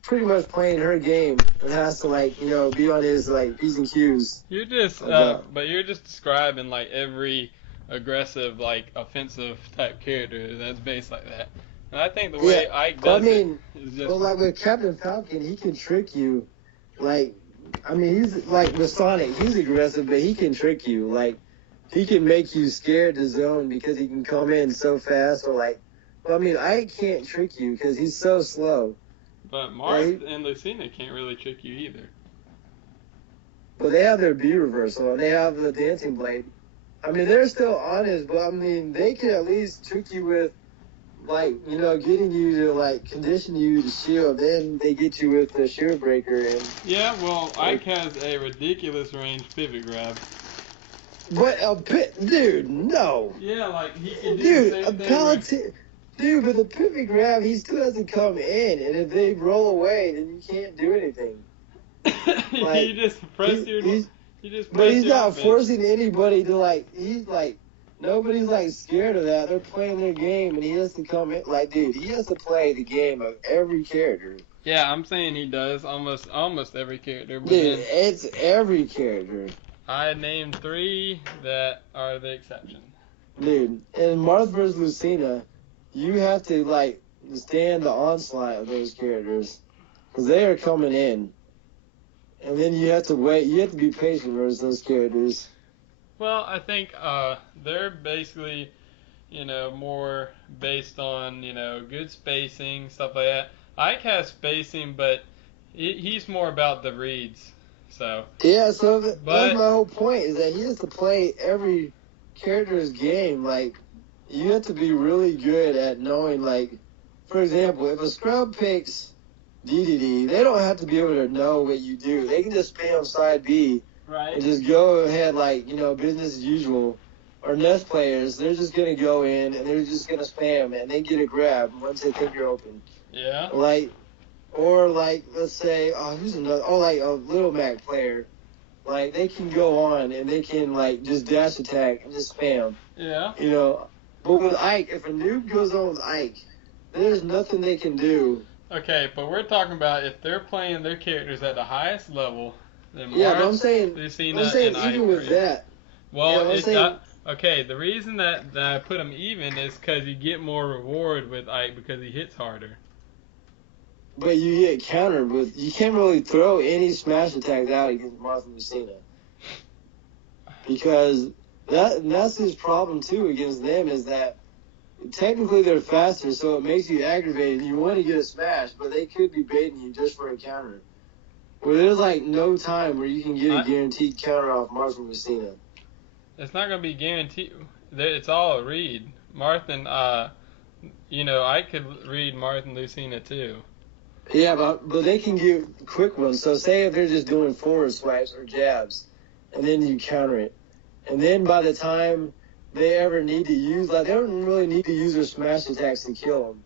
pretty much playing her game and has to be on his P's and Q's. You're just but you're just describing every aggressive offensive type character that's based like that. And I think the way Ike does it is just... Well, with Captain Falcon, he can trick you. He's with Sonic, he's aggressive, but he can trick you. He can make you scared to zone because he can come in so fast. Ike can't trick you because he's so slow. But Marth and Lucina can't really trick you either. But they have their B reversal, and they have the Dancing Blade. I mean, they're still honest, but I mean, they can at least trick you with, like, you know, getting you to, like, condition you to shield. Then they get you with the shield breaker. And yeah, well, Ike has a ridiculous range pivot grab. But dude, no. Yeah, like, he can do Dude, the same thing. Dude, but the pivot grab, he still has to come in, and if they roll away, then you can't do anything. Like, you just press But he's not forcing anybody to, like, nobody's, like, scared of that. They're playing their game, and he has to come in. Like, dude, he has to play the game of every character. Yeah, I'm saying he does almost every character. But dude, it's every character. I named 3 that are the exception. Dude, in Marth vs. Lucina, you have to, like, stand the onslaught of those characters. Because they are coming in. And then you have to wait. You have to be patient versus those characters. Well, I think they're basically, you know, more based on, you know, good spacing, stuff like that. Ike has spacing, but he's more about the reads. So yeah, so that's my whole point, is that he has to play every character's game. Like, you have to be really good at knowing, like, for example, if a scrub picks DDD, they don't have to be able to know what you do. They can just spam side B and just go ahead, like, you know, business as usual. Or Nest players, they're just going to go in and they're just going to spam and they get a grab once they think you're open. Yeah. Like, or, like, let's say, who's another? Oh, like a Little Mac player. Like, they can go on and they can, like, just dash attack and just spam. Yeah. You know, but with Ike, if a noob goes on with Ike, there's nothing they can do. Okay, but we're talking about if they're playing their characters at the highest level, then yeah, but I'm saying Lucina, even Ike, with that. Well, yeah, it's not. Okay, the reason that I put him even is because you get more reward with Ike because he hits harder. But you get countered with. You can't really throw any smash attacks out against Marth and Lucina. Because that's his problem too against them, is that technically they're faster, so it makes you aggravated. You want to get a smash, but they could be baiting you just for a counter. Where there's like no time where you can get a guaranteed counter off Marth and Lucina. It's not going to be guaranteed. It's all a read. Marth and, you know, I could read Marth and Lucina too. Yeah, but they can get quick ones. So say if they're just doing forward swipes or jabs, and then you counter it. And then by the time they ever need to use, like, they don't really need to use their smash attacks to kill them.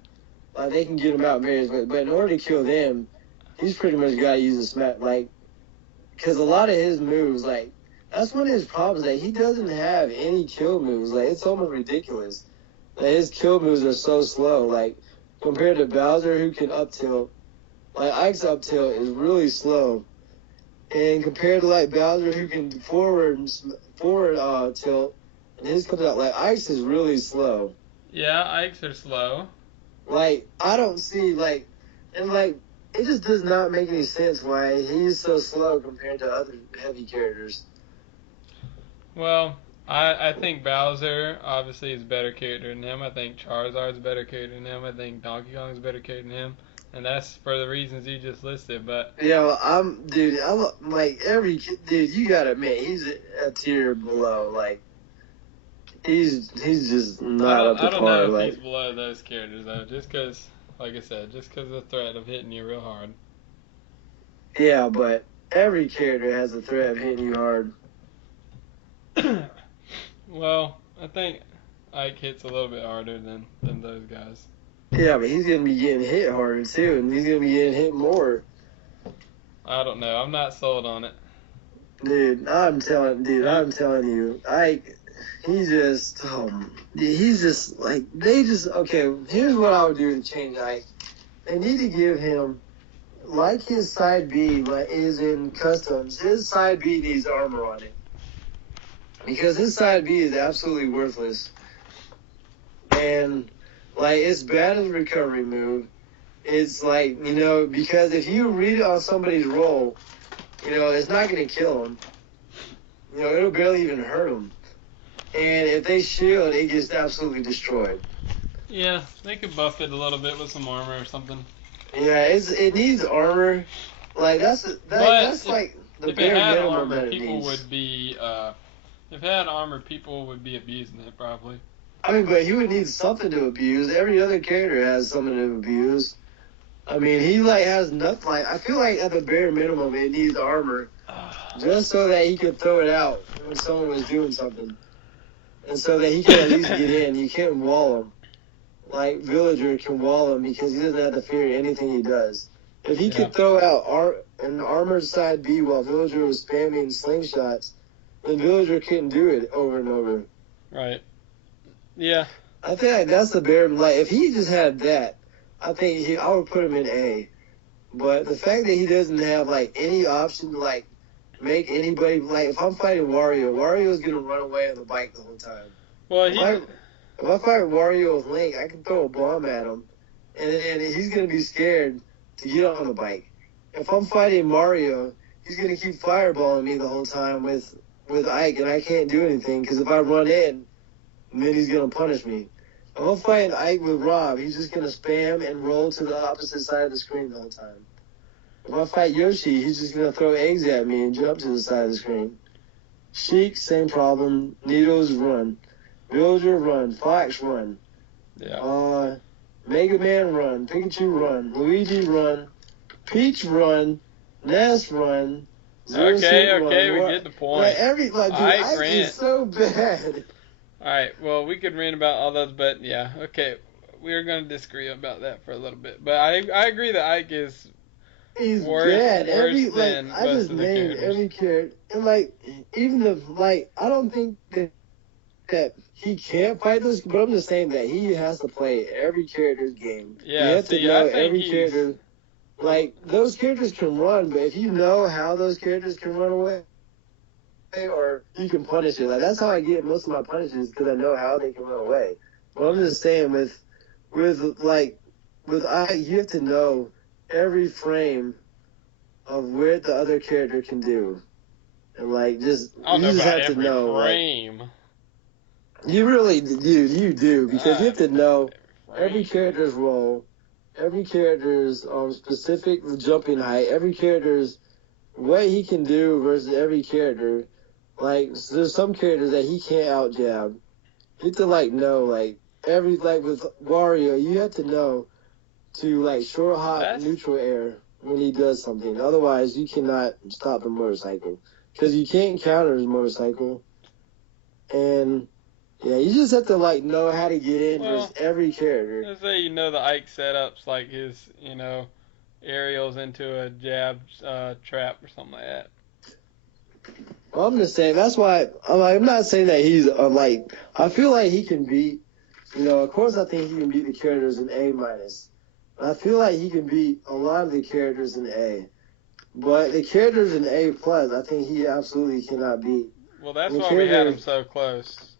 Like, they can get them out various ways. But in order to kill them, he's pretty much got to use a smash, like, because a lot of his moves, like, that's one of his problems, that he doesn't have any kill moves. Like, it's almost ridiculous that his kill moves are so slow. Like, compared to Bowser, who can up tilt, like, Ike's up tilt is really slow. And compared to, like, Bowser, who can forward tilt, and his comes out, like, Ike's is really slow. Yeah, Ike's are slow. Like, I don't see, like, and, like, it just does not make any sense why he's so slow compared to other heavy characters. Well, I think Bowser obviously is a better character than him. I think Charizard's a better character than him. I think Donkey Kong's a better character than him. And that's for the reasons you just listed, but... Yeah, well, I'm like, dude, you gotta admit, he's a tier below, like, he's just not up to par. I don't know if he's below those characters, though, just because, like I said, just because of the threat of hitting you real hard. Yeah, but every character has a threat of hitting you hard. Well, I think Ike hits a little bit harder than those guys. Yeah, but he's going to be getting hit harder, too, and he's going to be getting hit more. I don't know. I'm not sold on it. Dude, I'm telling you, Ike, he's just, like, okay, here's what I would do to change Ike. They need to give him, like his side B is in customs, his side B needs armor on it. Because his side B is absolutely worthless. And... like, it's bad as a recovery move. It's like, you know, because if you read it on somebody's roll, you know, it's not going to kill them. You know, it'll barely even hurt them. And if they shield, it gets absolutely destroyed. Yeah, they could buff it a little bit with some armor or something. Yeah, it needs armor. Like that's like the if it bare had minimum armor, that it people needs. would be. If it had armor, people would be abusing it probably. I mean, but he would need something to abuse. Every other character has something to abuse. I mean, he like has nothing. Like I feel like at the bare minimum, it needs armor, just so that he could throw it out when someone was doing something, and so that he can at least get in. You can't wall him. Like Villager can wall him because he doesn't have to fear anything he does. If he could throw out an armored side B while Villager was spamming slingshots, then Villager couldn't do it over and over. Right. Yeah. I feel like that's the bare. Like if he just had that, I think I would put him in A. But the fact that he doesn't have like any option to like make anybody like if I'm fighting Wario's gonna run away on the bike the whole time. Well, if I fight Wario with Link, I can throw a bomb at him, and he's gonna be scared to get on the bike. If I'm fighting Mario, he's gonna keep fireballing me the whole time with Ike, and I can't do anything because if I run in, then he's gonna punish me. If I'm fighting Ike with Rob, he's just gonna spam and roll to the opposite side of the screen the whole time. If I fight Yoshi, he's just gonna throw eggs at me and jump to the side of the screen. Sheik, same problem. Needles, run. Villager, run. Fox, run. Yeah. Mega Man, run. Pikachu, run. Luigi, run. Peach, run. Ness, run. Okay, run. we get the point. Dude, Ike is so bad. Alright, well, we could rant about all those, but yeah, okay. We're going to disagree about that for a little bit. But I agree that Ike is He's worse bad. than I most just of the named characters. every character. And, I don't think that he can't fight this, but I'm just saying that he has to play every character's game. Yeah, you have to know I think every character. Like, those characters can run, but if you know how those characters can run away, or you can punish it. Like, that's how I get most of my punishes, because I know how they can run away. But I'm just saying, with Ike, you have to know every frame of what the other character can do. And, like, you just have to know. Frame. Like, you really do. You do, because you have to know every character's role, every character's specific jumping height, every character's what he can do versus every character. Like, there's some characters that he can't out jab. You have to know with Wario, you have to know to short hop neutral air when he does something. Otherwise, you cannot stop the motorcycle because you can't counter his motorcycle. And yeah, you just have to know how to get in versus every character. Let's say you know the Ike setups, like his aerials into a jab trap or something like that. Well, I'm just saying, that's why I'm not saying that he's I feel like he can beat, of course I think he can beat the characters in A-. I feel like he can beat a lot of the characters in A. But the characters in A+, I think he absolutely cannot beat. Well, that's why we had them so close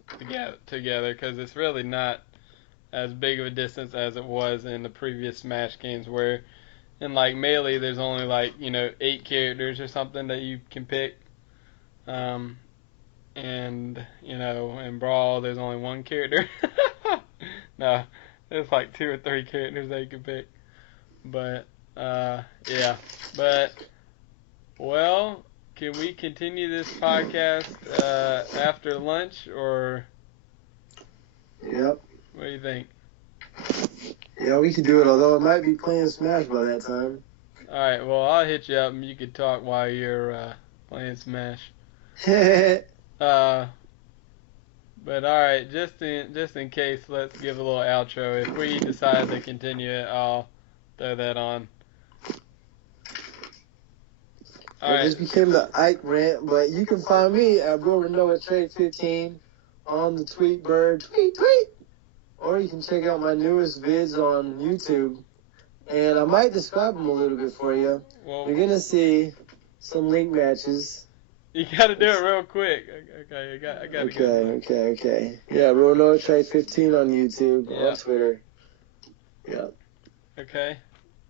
together, because it's really not as big of a distance as it was in the previous Smash games, where in Melee there's only 8 characters or something that you can pick. And in Brawl there's only 1 character. No, there's 2 or 3 characters that you can pick. But yeah. But well, can we continue this podcast after lunch, or? Yep. What do you think? Yeah, we can do it, although I might be playing Smash by that time. Alright, well, I'll hit you up and you can talk while you're playing Smash. But alright, just in case, let's give a little outro. If we decide to continue it, I'll throw that on. Alright. This became the Ike rant, but you can find me at BroRenoaTrade15 on the Tweetbird. Tweet! Or you can check out my newest vids on YouTube. And I might describe them a little bit for you. Well, you're going to see some link matches. You got to do it real quick. Okay, I got to go. Okay. Yeah, BroRenoaTrade15 on YouTube, on Twitter. Yeah. Okay.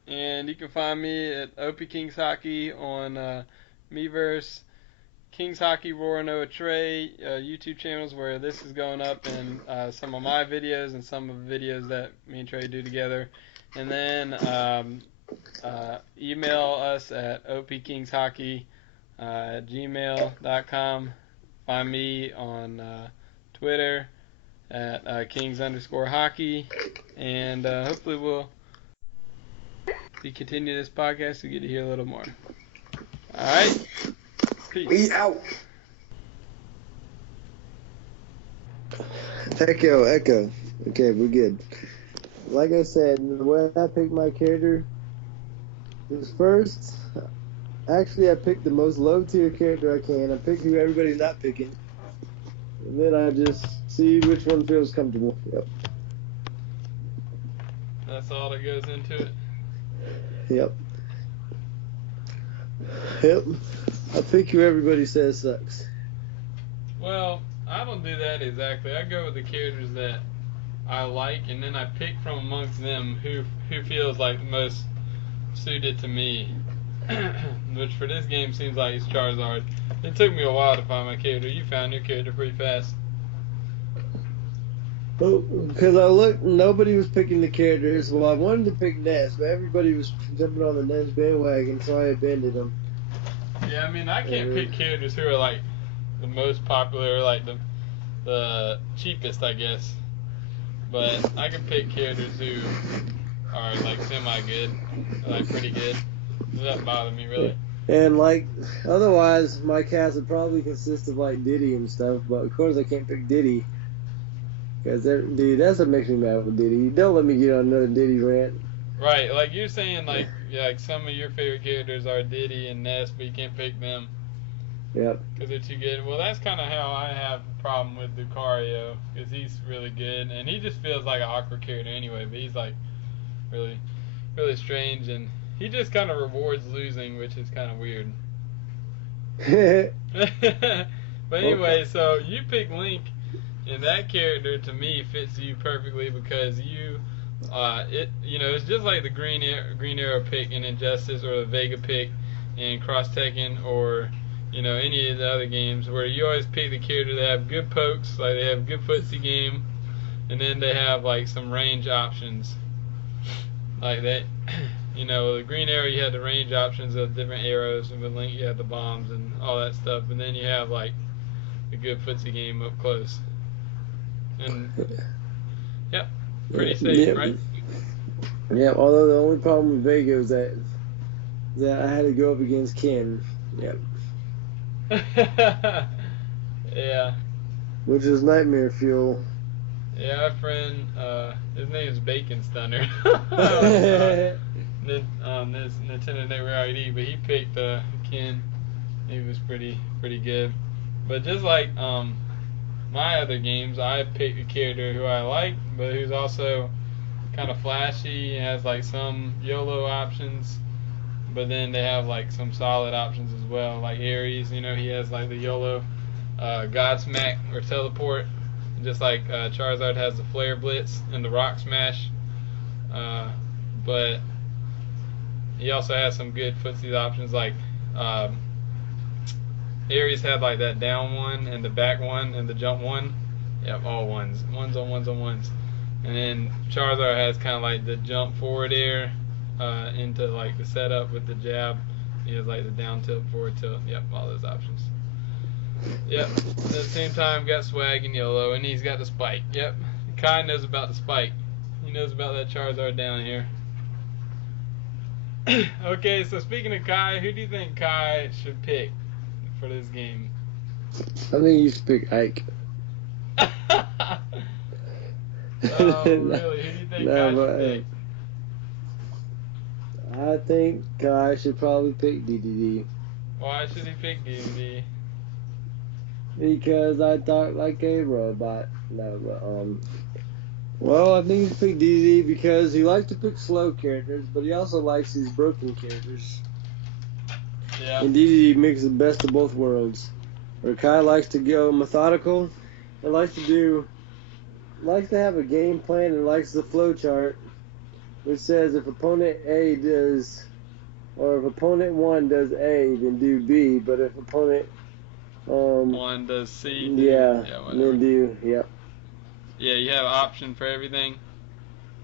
And you can find me at Opie Kings Hockey on Miiverse, Kings Hockey, Roronoa Trey YouTube channels, where this is going up, and some of my videos and some of the videos that me and Trey do together. And then Email us at opkingshockey@gmail.com. Find me on Twitter at @kings_hockey. And hopefully we'll be continuing this podcast to get to hear a little more. All right. Peace. We out. Echo. Okay, we're good. Like I said, the way I picked my character is first. Actually, I picked the most low-tier character I can. I pick who everybody's not picking. And then I just see which one feels comfortable. Yep. That's all that goes into it? Yep. I pick who everybody says sucks. Well, I don't do that exactly. I go with the characters that I like, and then I pick from amongst them who feels like the most suited to me. Which for this game seems like it's Charizard. It took me a while to find my character. You found your character pretty fast. Well, because I looked, nobody was picking the characters. Well, I wanted to pick Ness, but everybody was jumping on the Ness bandwagon, so I abandoned them. Yeah, I mean, I can't pick characters who are like the most popular, like the cheapest, I guess. But I can pick characters who are like semi-good, like pretty good. It doesn't bother me really. And like, otherwise, my cast would probably consist of like Diddy and stuff. But of course, I can't pick Diddy because dude, that's what makes me mad with Diddy. Don't let me get on another Diddy rant. Right, like you're saying, like some of your favorite characters are Diddy and Ness, but you can't pick them. Yep. Because they're too good. Well, that's kind of how I have a problem with Lucario, because he's really good, and he just feels like an awkward character anyway. But he's like really, really strange, and he just kind of rewards losing, which is kind of weird. But anyway, so you pick Link, and that character to me fits you perfectly because it's just like the Green Arrow pick in Injustice, or the Vega pick in Cross Tekken, or any of the other games, where you always pick the character that have good pokes, like they have good footsie game, and then they have like some range options, like that. The Green Arrow, you had the range options of different arrows, and with Link you had the bombs and all that stuff, and then you have like the good footsie game up close. And yep, pretty safe, right? Yeah, although the only problem with Vega was that I had to go up against Ken. Yep. Yeah. Which is nightmare fuel. Yeah, our friend, his name is Bacon Stunner. This Nintendo Network ID, but he picked Ken. He was pretty good. But just like my other games, I picked a character who I like, but who's also kind of flashy, has like some YOLO options, but then they have like some solid options as well, like Ares. He has like the YOLO Godsmack or teleport, just like Charizard has the Flare Blitz and the Rock Smash. But he also has some good footsie options, like Ares had like that down one and the back one and the jump one. Yep, all ones. Ones on ones on ones. And then Charizard has kind of like the jump forward air into like the setup with the jab. He has like the down tilt, forward tilt. Yep, all those options. Yep. At the same time, got swag and YOLO, and he's got the spike. Yep. Kai knows about the spike. He knows about that Charizard down here. Okay, so speaking of Kai, who do you think Kai should pick for this game? I think you should pick Ike. Oh, really? Who do you think Kai should pick? I think Kai should probably pick DDD. Why should he pick DDD? Because I talk like a robot. Well, I think he picked DDD because he likes to pick slow characters, but he also likes these broken characters. Yeah. And DDD makes the best of both worlds. Where Kai likes to go methodical and likes to have a game plan and likes the flow chart, which says if opponent A does, or if opponent 1 does A, then do B, but if opponent 1 does C, then do, yep. Yeah, you have an option for everything.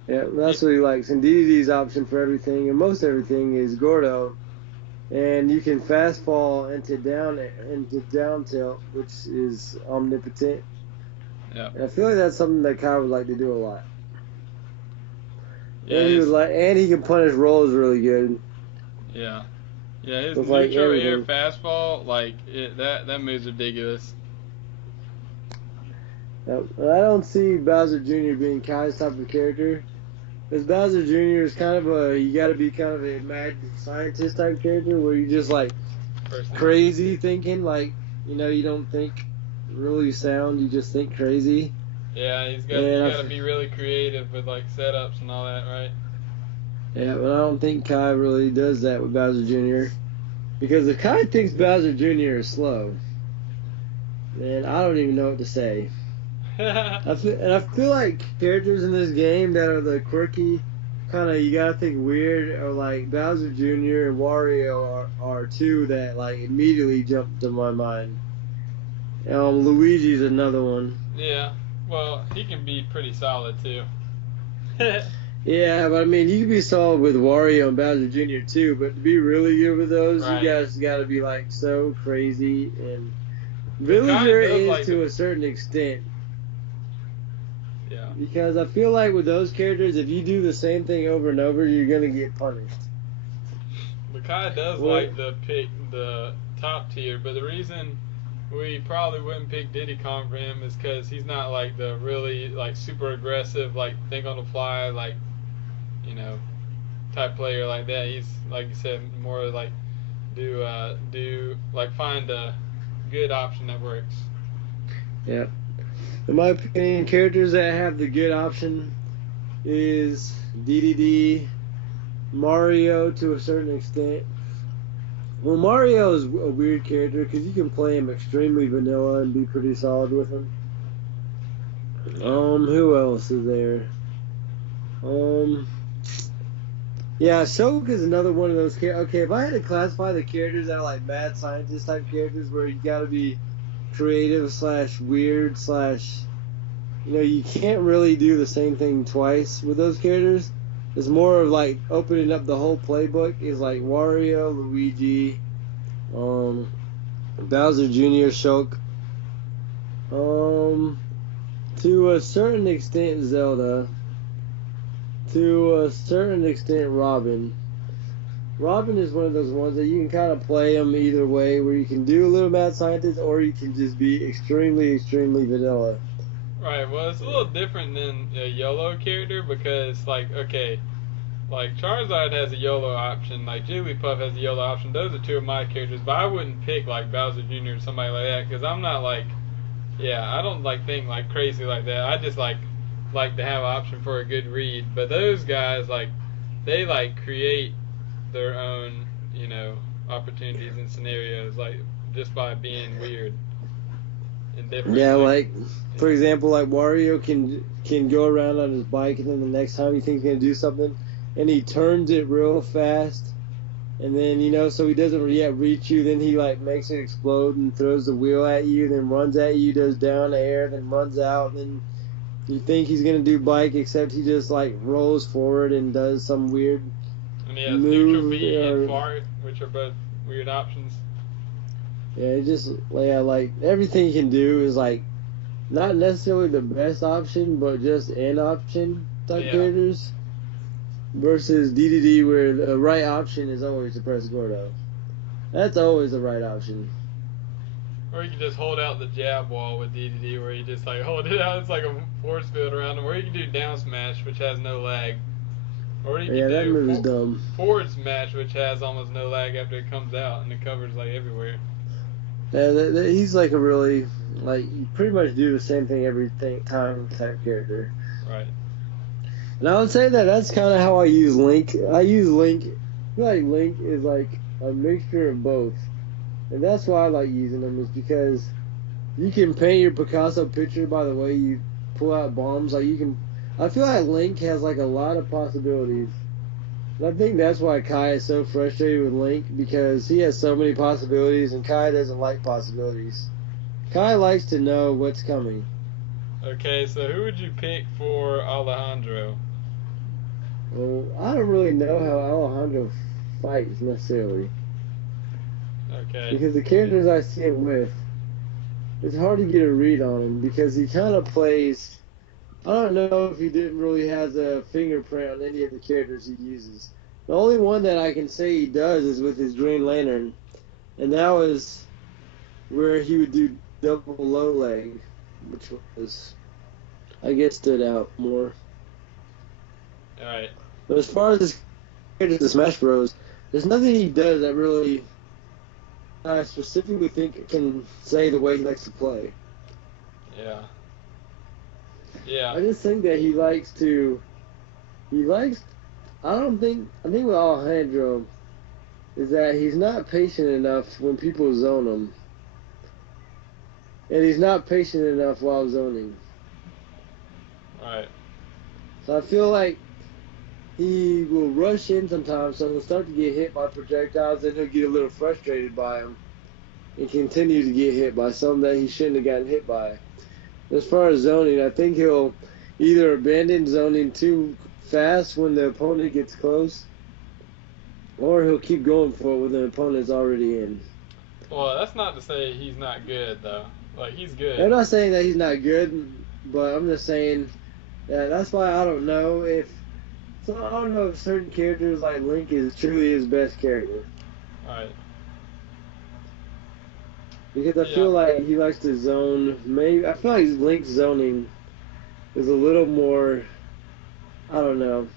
Yeah, that's what he likes. And DDD's option for everything and most everything is Gordo. And you can fast fall into down tilt, which is omnipotent. Yeah. And I feel like that's something that Kai would like to do a lot. Yeah. And he can punish rolls really good. Yeah. Yeah, his With neutral like air fastball, that move's ridiculous. I don't see Bowser Jr. being Kai's type of character. Because Bowser Jr. is kind of you got to be kind of a mad scientist type character where you just like crazy thinking, like, you don't think really sound, you just think crazy. Yeah, you got to be really creative with like setups and all that, right? Yeah, but I don't think Kai really does that with Bowser Jr. Because if Kai thinks Bowser Jr. is slow, then I don't even know what to say. I feel like characters in this game that are the quirky, kind of you gotta think weird, or like Bowser Jr. and Wario are two that like immediately jump to my mind. Luigi's another one. Yeah, well, he can be pretty solid too. Yeah, but I mean, you can be solid with Wario and Bowser Jr. too, but to be really good with those, right. You guys got to be like so crazy. And Villager is like to a certain extent. Yeah. Because I feel like with those characters, if you do the same thing over and over, you're gonna get punished. But Kai does like to pick the top tier, but the reason we probably wouldn't pick Diddy Kong for him is because he's not like the really like super aggressive, like think on the fly, like type player like that. He's like you said, more like find a good option that works. Yeah. In my opinion, characters that have the good option is DDD, Mario to a certain extent. Well, Mario is a weird character because you can play him extremely vanilla and be pretty solid with him. Who else is there? Yeah, Shulk is another one of those characters. Okay, if I had to classify the characters that are like mad scientist type characters where you gotta be creative / weird / you can't really do the same thing twice with those characters. It's more of like opening up the whole playbook is like Wario, Luigi, Bowser Jr., Shulk, to a certain extent Zelda, to a certain extent Robin. Robin is one of those ones that you can kind of play them either way, where you can do a little mad scientist or you can just be extremely, extremely vanilla. Right, well, it's a little different than a YOLO character because, like Charizard has a YOLO option, like Jigglypuff has a YOLO option. Those are two of my characters, but I wouldn't pick, like, Bowser Jr. or somebody like that because I'm not, like, I don't, like, think, like, crazy like that. I just, like to have an option for a good read. But those guys, like, they, like, create their own, opportunities and scenarios, like, just by being weird. Yeah, like for example, like Wario can go around on his bike, and then the next time you think he's gonna do something, and he turns it real fast, and then so he doesn't yet reach you. Then he like makes it explode and throws the wheel at you, then runs at you, does down air, then runs out. Then you think he's gonna do bike, except he just like rolls forward and does some weird and he has neutral B and fart, which are both weird options. Yeah, like everything you can do is like not necessarily the best option, but just an option type characters. Versus DDD, where the right option is always to press Gordo. That's always the right option. Or you can just hold out the jab wall with DDD, where you just like hold it out. It's like a force field around him. Or you can do down smash, which has no lag. Or you can that move is dumb. Forward smash, which has almost no lag after it comes out, and it covers like everywhere. Yeah, he's like a really, like, you pretty much do the same thing every time type character. Right. And I would say that's kind of how I use Link. I feel like Link is like a mixture of both. And that's why I like using him, is because you can paint your Picasso picture by the way you pull out bombs. Like I feel like Link has like a lot of possibilities. And I think that's why Kai is so frustrated with Link, because he has so many possibilities, and Kai doesn't like possibilities. Kai likes to know what's coming. Okay, so who would you pick for Alejandro? Well, I don't really know how Alejandro fights necessarily Okay. because the characters I see him with, it's hard to get a read on him because he kind of plays. I don't know if he didn't really has a fingerprint on any of the characters he uses. The only one that I can say he does is with his Green Lantern, and that was where he would do double low leg, which was, I guess, stood out more. All right. But as far as his characters in Smash Bros, there's nothing he does that really I specifically think can say the way he likes to play. Yeah. Yeah. I just think that he likes, I think with Alejandro is that he's not patient enough when people zone him. And he's not patient enough while zoning. All right. So I feel like he will rush in sometimes, so he'll start to get hit by projectiles, then he'll get a little frustrated by them and continue to get hit by some that he shouldn't have gotten hit by. As far as zoning, I think he'll either abandon zoning too fast when the opponent gets close, or he'll keep going for it when the opponent's already in. Well, that's not to say he's not good though. Like he's I'm good. not saying that he's not good, but I'm just saying that that's why I don't know if so I don't know if certain characters like Link is truly his best character All right. because I Yeah. feel like he likes to zone. Maybe I feel like Link's zoning is a little more. I don't know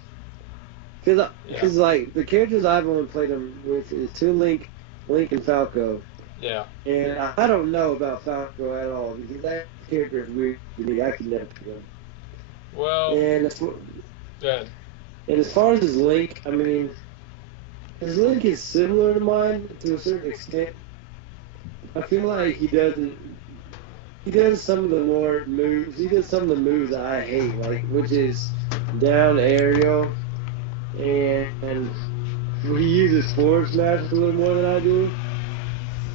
because Yeah. like the characters I've only played him with is two Link and Falco, Yeah. and I don't know about Falco at all because that character is weird to me. I can never do him. Well, And good. as far as his Link, I mean, his Link is similar to mine to a certain extent. I feel like he doesn't. He does some of the more moves. He does some of the moves I hate, like which is down aerial, and he uses forward smash a little more than I do.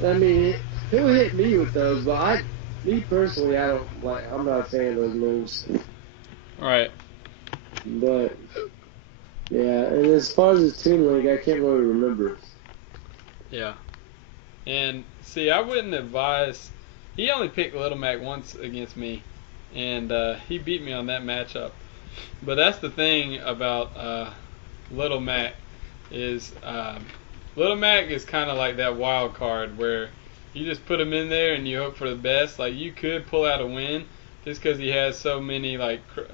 I mean, he'll hit me with those, but me personally, I don't like. I'm not a fan of those moves. All right. But yeah, and as far as his Toon Link, I can't really remember. Yeah. And see, I wouldn't advise. He only picked Little Mac once against me, and he beat me on that matchup. But that's the thing about Little Mac is Little Mac is kind of like that wild card where you just put him in there and you hope for the best. Like you could pull out a win just because he has so many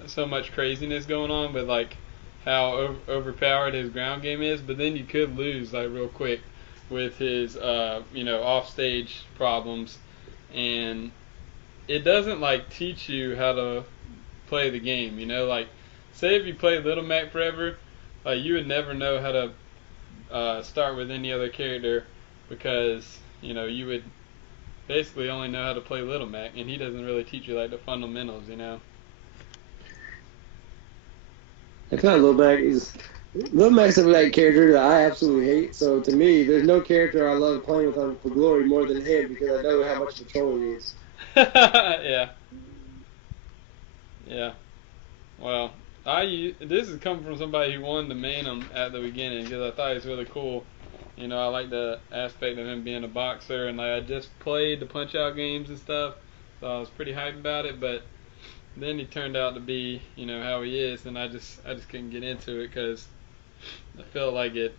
so much craziness going on with like how overpowered his ground game is. But then you could lose like real quick with his offstage problems, and it doesn't like teach you how to play the game. Like say if you play Little Mac forever, like you would never know how to start with any other character because you would basically only know how to play Little Mac, and he doesn't really teach you like the fundamentals. I feel like Lil Mac's a like character that I absolutely hate. So to me, there's no character I love playing with on for glory more than him because I know how much control he is. Yeah, yeah. Well, this is coming from somebody who wanted to main him at the beginning because I thought he was really cool. I like the aspect of him being a boxer, and like I just played the Punch Out games and stuff, so I was pretty hyped about it. But then he turned out to be, how he is, and I just couldn't get into it because I felt like it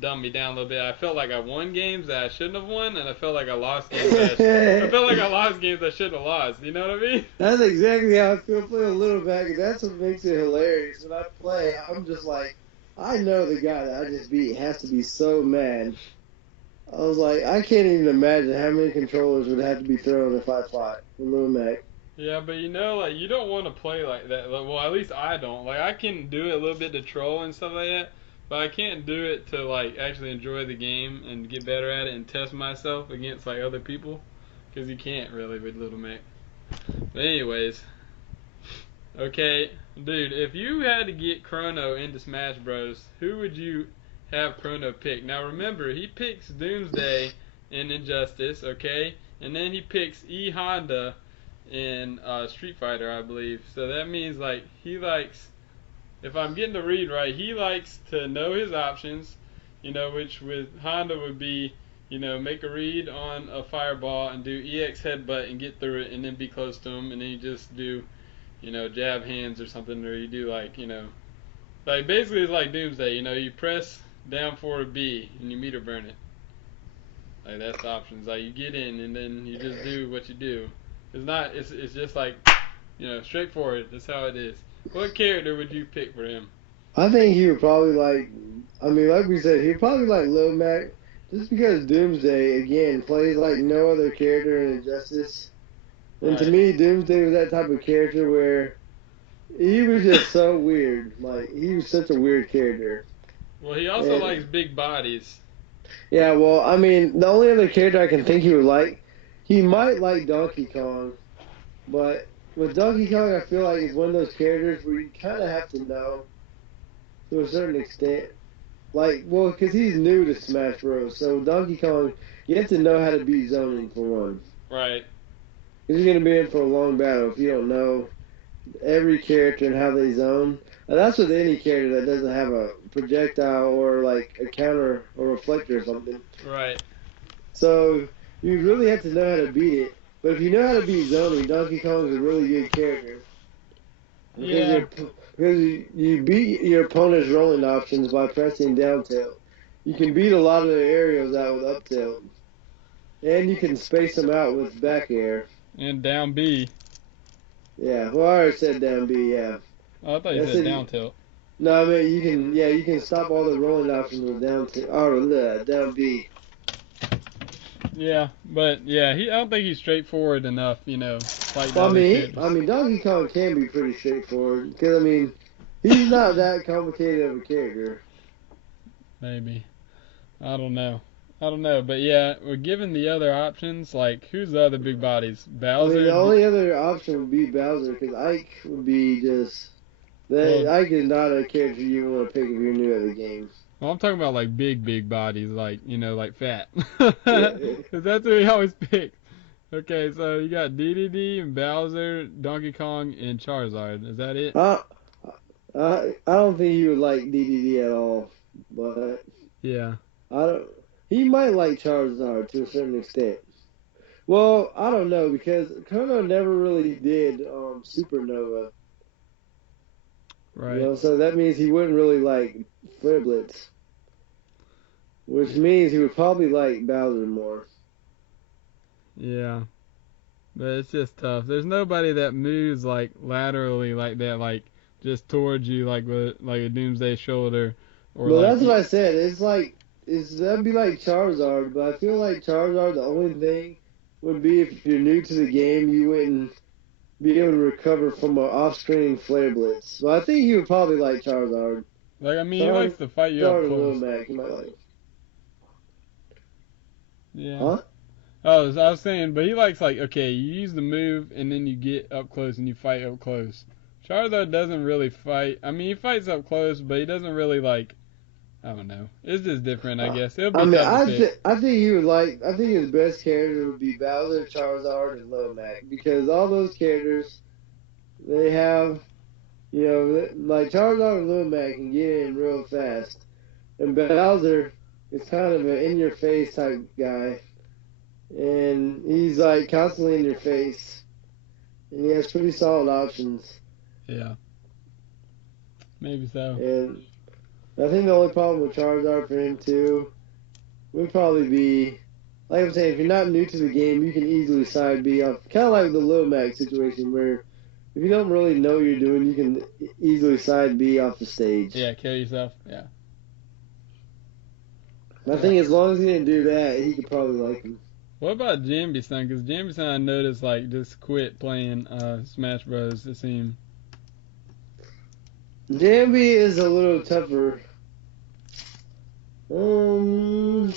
dumbed me down a little bit. I felt like I won games that I shouldn't have won, and I felt like I lost games I felt like I lost games I shouldn't have lost. You know what I mean? That's exactly how I feel playing a Little Mac, and that's what makes it hilarious. When I play, I'm just like, I know the guy that I just beat has to be so mad. I was like, I can't even imagine how many controllers would have to be thrown if I fought with Lil Mac. Yeah, but like you don't want to play like that. Like, well, at least I don't. Like I can do it a little bit to troll and stuff like that, but I can't do it to like actually enjoy the game and get better at it and test myself against like other people, because you can't really with Little Mac. But anyways, okay, dude, if you had to get Chrono into Smash Bros, who would you have Chrono pick? Now remember, he picks Doomsday in Injustice, okay, and then he picks E Honda in Street Fighter, I believe. So that means like he likes if I'm getting the read right, he likes to know his options, which with Honda would be, make a read on a fireball and do EX headbutt and get through it and then be close to him, and then you just do, jab hands or something, or you do like basically it's like Doomsday, you press down forward B and you meter burn it. Like that's the options. Like you get in and then you just do what you do. It's just like, straightforward. That's how it is. What character would you pick for him? I think he would probably like we said, he'd probably like Lil Mac, just because Doomsday, again, plays like no other character in Injustice. And to me, Doomsday was that type of character where he was just so weird. Like, he was such a weird character. Well, he also likes big bodies. Yeah, well, I mean, the only other character I can think he would like, he might like Donkey Kong, but with Donkey Kong, I feel like it's one of those characters where you kind of have to know to a certain extent. Like, well, because he's new to Smash Bros. So Donkey Kong, you have to know how to beat zoning for one. Right. Because you're going to be in for a long battle if you don't know every character and how they zone. And that's with any character that doesn't have a projectile or like a counter or reflector or something. Right. So you really have to know how to beat it. But if you know how to beat zoning, Donkey Kong is a really good character. Yeah. Because you beat your opponent's rolling options by pressing down tilt. You can beat a lot of the aerials out with up tilt. And you can space them out with back air. And down B. Yeah, well, I already said down B, yeah. Oh, I thought you said down tilt. No, I mean, you can stop all the rolling options with down tilt. Oh, down B. Yeah, but yeah, I don't think he's straightforward enough, like well, I mean, Donkey Kong can be pretty straightforward because I mean, he's not that complicated of a character. Maybe, I don't know, but yeah, we're given the other options. Like, who's the other big bodies? Bowser. I mean, the only other option would be Bowser because Ike would be just. Ike is not a character you want to pick if you're new at the game. Well, I'm talking about like big bodies, like like fat, because that's what he always picks. Okay, so you got DDD and Bowser, Donkey Kong, and Charizard. Is that it? I don't think he would like DDD at all, but yeah, he might like Charizard to a certain extent. Well, I don't know because Kono never really did Supernova. Right. So that means he wouldn't really like Flare Blitz. Which means he would probably like Bowser more. Yeah. But it's just tough. There's nobody that moves like laterally like that, like just towards you like with like a Doomsday shoulder. Well, that's what I said. That'd be like Charizard, but I feel like Charizard, the only thing would be if you're new to the game, you wouldn't be able to recover from an off-screen Flare Blitz. So I think he would probably like Charizard. Like, I mean, he likes to fight you up close. Mac, he might like. Yeah. Huh? Oh, I was saying, but he likes okay, you use the move and then you get up close and you fight up close. Charizard doesn't really fight. I mean, he fights up close, but he doesn't really I don't know. It's just different, I guess. It'll be I think he would like. I think his best character would be Bowser, Charizard, and Lil Mac because all those characters, they have, like Charizard and Lil Mac can get in real fast, and Bowser is kind of an in-your-face type guy, and he's like constantly in your face, and he has pretty solid options. Yeah. Maybe so. And I think the only problem with Charizard for him too would probably be, like I'm saying, if you're not new to the game, you can easily side B off. Kind of like the Lil Mac situation where if you don't really know what you're doing, you can easily side B off the stage. Yeah, kill yourself. Yeah. I think as long as he didn't do that, he could probably like him. What about Jambi-san? Because Jambi-san, I noticed, just quit playing Smash Bros. It seemed. Jambi is a little tougher. Well,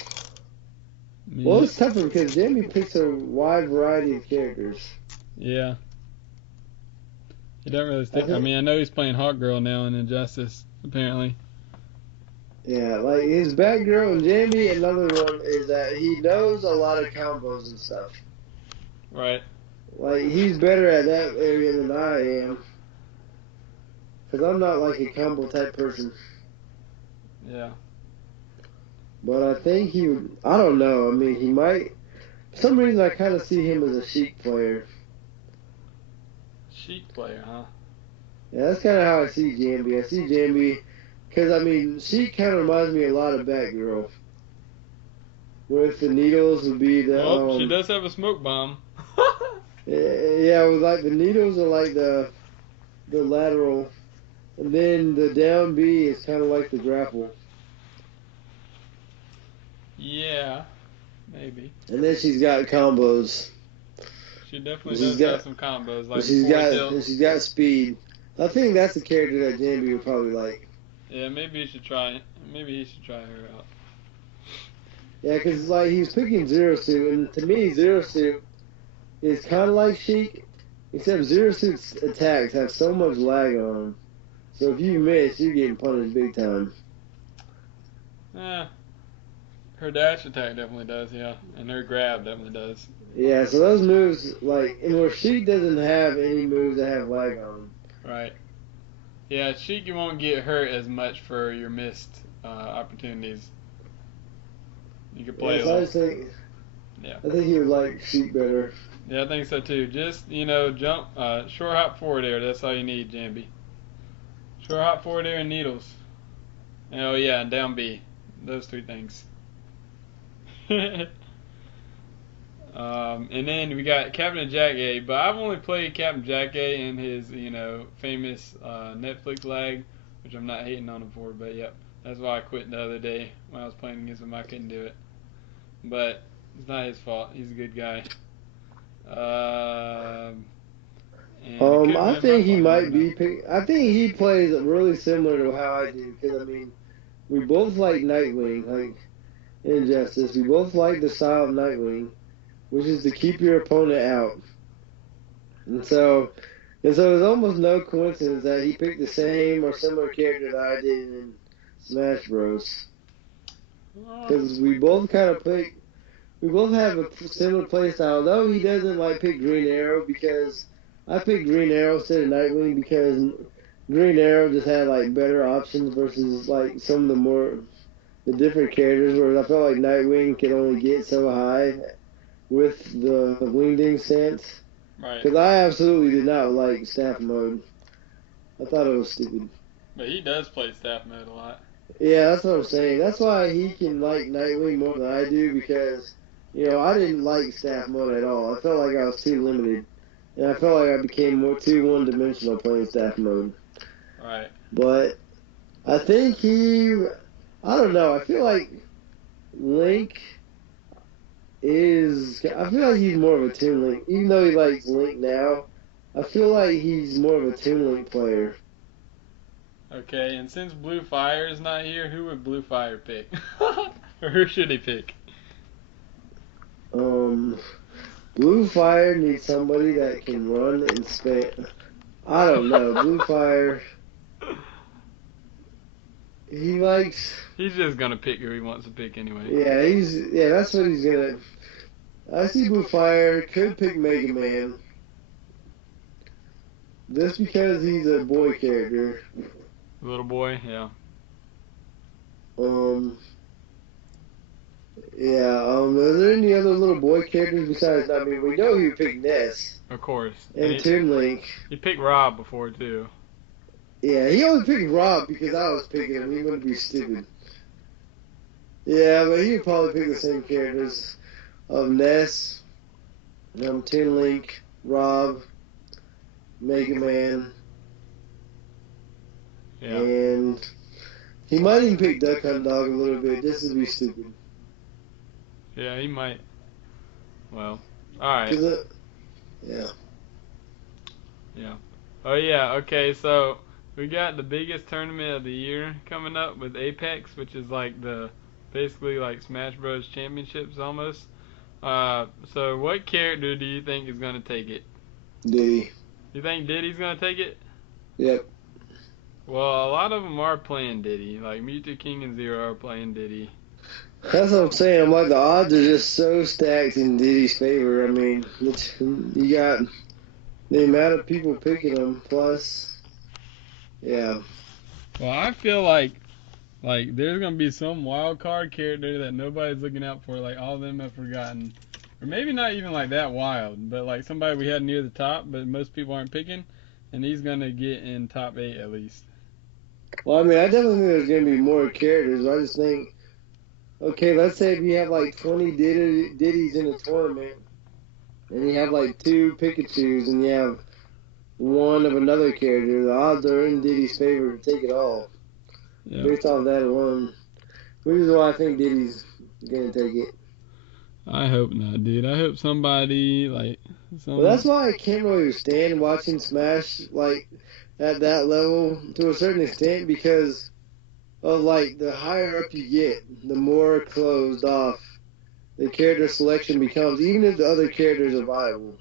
it's tougher because Jambi picks a wide variety of characters. Yeah. He doesn't really stick. I mean, I know he's playing Hawk Girl now in Injustice, apparently. Yeah, like his Batgirl and Jambi, another one is that he knows a lot of combos and stuff. Right. Like, he's better at that area than I am. because I'm not like a combo type person. Yeah. But I think I don't know. I mean, he might. For some reason, I kind of see him as a Sheik player. Sheik player, huh? Yeah, that's kind of how I see Jambi. I see Jambi because, I mean, Sheik kind of reminds me a lot of Batgirl. With the needles would be the. Well, she does have a smoke bomb. Yeah, with like the needles are like the lateral, and then the down B is kind of like the grapple. Yeah, maybe. And then she's got combos. She definitely does have some combos. Like she's got speed. I think that's the character that Jambi would probably like. Yeah, maybe you should try. Maybe he should try her out. Yeah, because like he was picking Zero Suit, and to me, Zero Suit is kind of like Sheik, except Zero Suit's attacks have so much lag on them. So if you miss, you're getting punished big time. Yeah. Her dash attack definitely does, yeah. And her grab definitely does. Yeah, so those moves, like, and where Sheik doesn't have any moves that have lag on them. Right. Yeah, Sheik, you won't get hurt as much for your missed opportunities. You can play I think he would like Sheik better. Yeah, I think so too. Just, jump, short hop forward air. That's all you need, Jambi. Short hop forward air and needles. Oh yeah, and down B. Those 3 things. And then we got Captain Jack A, but I've only played Captain Jack A in his, famous Netflix lag, which I'm not hating on him for, but yep, that's why I quit the other day when I was playing against him. I couldn't do it, but it's not his fault. He's a good guy. I think he might be. I think he plays really similar to how I do, because I mean, we both like Nightwing, like Injustice. We both like the style of Nightwing, which is to keep your opponent out. And so it's almost no coincidence that he picked the same or similar character that I did in Smash Bros. Because we both have a similar playstyle. Though he doesn't like pick Green Arrow, because I picked Green Arrow instead of Nightwing, because Green Arrow just had like better options versus like some of the different characters, whereas I felt like Nightwing could only get so high with the wingding stance. Right. Because I absolutely did not like staff mode. I thought it was stupid. But he does play staff mode a lot. Yeah, that's what I'm saying. That's why he can like Nightwing more than I do, because, I didn't like staff mode at all. I felt like I was too limited. And I felt like I became too one-dimensional playing staff mode. Right. But I think I don't know, I feel like Link I feel like he's more of a Toon Link. Even though he likes Link now, I feel like he's more of a Toon Link player. Okay, and since Blue Fire is not here, who would Blue Fire pick? Or who should he pick? Blue Fire needs somebody that can run and spam. I don't know. Blue Fire. He's just gonna pick who he wants to pick anyway. Yeah, that's what he's gonna. I see Blue Fire could pick Mega Man, just because he's a boy character. Little boy, yeah. Are there any other little boy characters besides? I mean, we know he would pick Ness. Of course. And Toon Link. He picked Rob before too. Yeah, he only picked Rob because I was picking him. He wouldn't be stupid. Yeah, but he would probably pick the same characters of Ness, Toon Link, Rob, Mega Man, and he might even pick Duck Hunt Dog a little bit just to be stupid. Yeah, he might. Well, alright. Yeah. Oh yeah, okay, so we got the biggest tournament of the year coming up with Apex, which is like basically like Smash Bros. Championships almost. So what character do you think is going to take it? Diddy. You think Diddy's going to take it? Yep. Well, a lot of them are playing Diddy. Like Mewtwo King and Zero are playing Diddy. That's what I'm saying. I'm like, the odds are just so stacked in Diddy's favor. I mean, you got the amount of people picking him, plus Yeah. Well, I feel like there's gonna be some wild card character that nobody's looking out for. Like all of them have forgotten, or maybe not even like that wild, but like somebody we had near the top, but most people aren't picking, and he's gonna get in top 8 at least. Well, I mean, I definitely think there's going to be more characters. I just think, okay, let's say if you have like 20 Diddies in a tournament, and you have like 2 Pikachus, and you have one of another character, the odds are in Diddy's favor to take it all. Yeah. Based off that alone. Which is why I think Diddy's going to take it. I hope not, dude. I hope somebody like. Well, that's why I can't really stand watching Smash like at that level to a certain extent because of like the higher up you get, the more closed off the character selection becomes, even if the other characters are viable.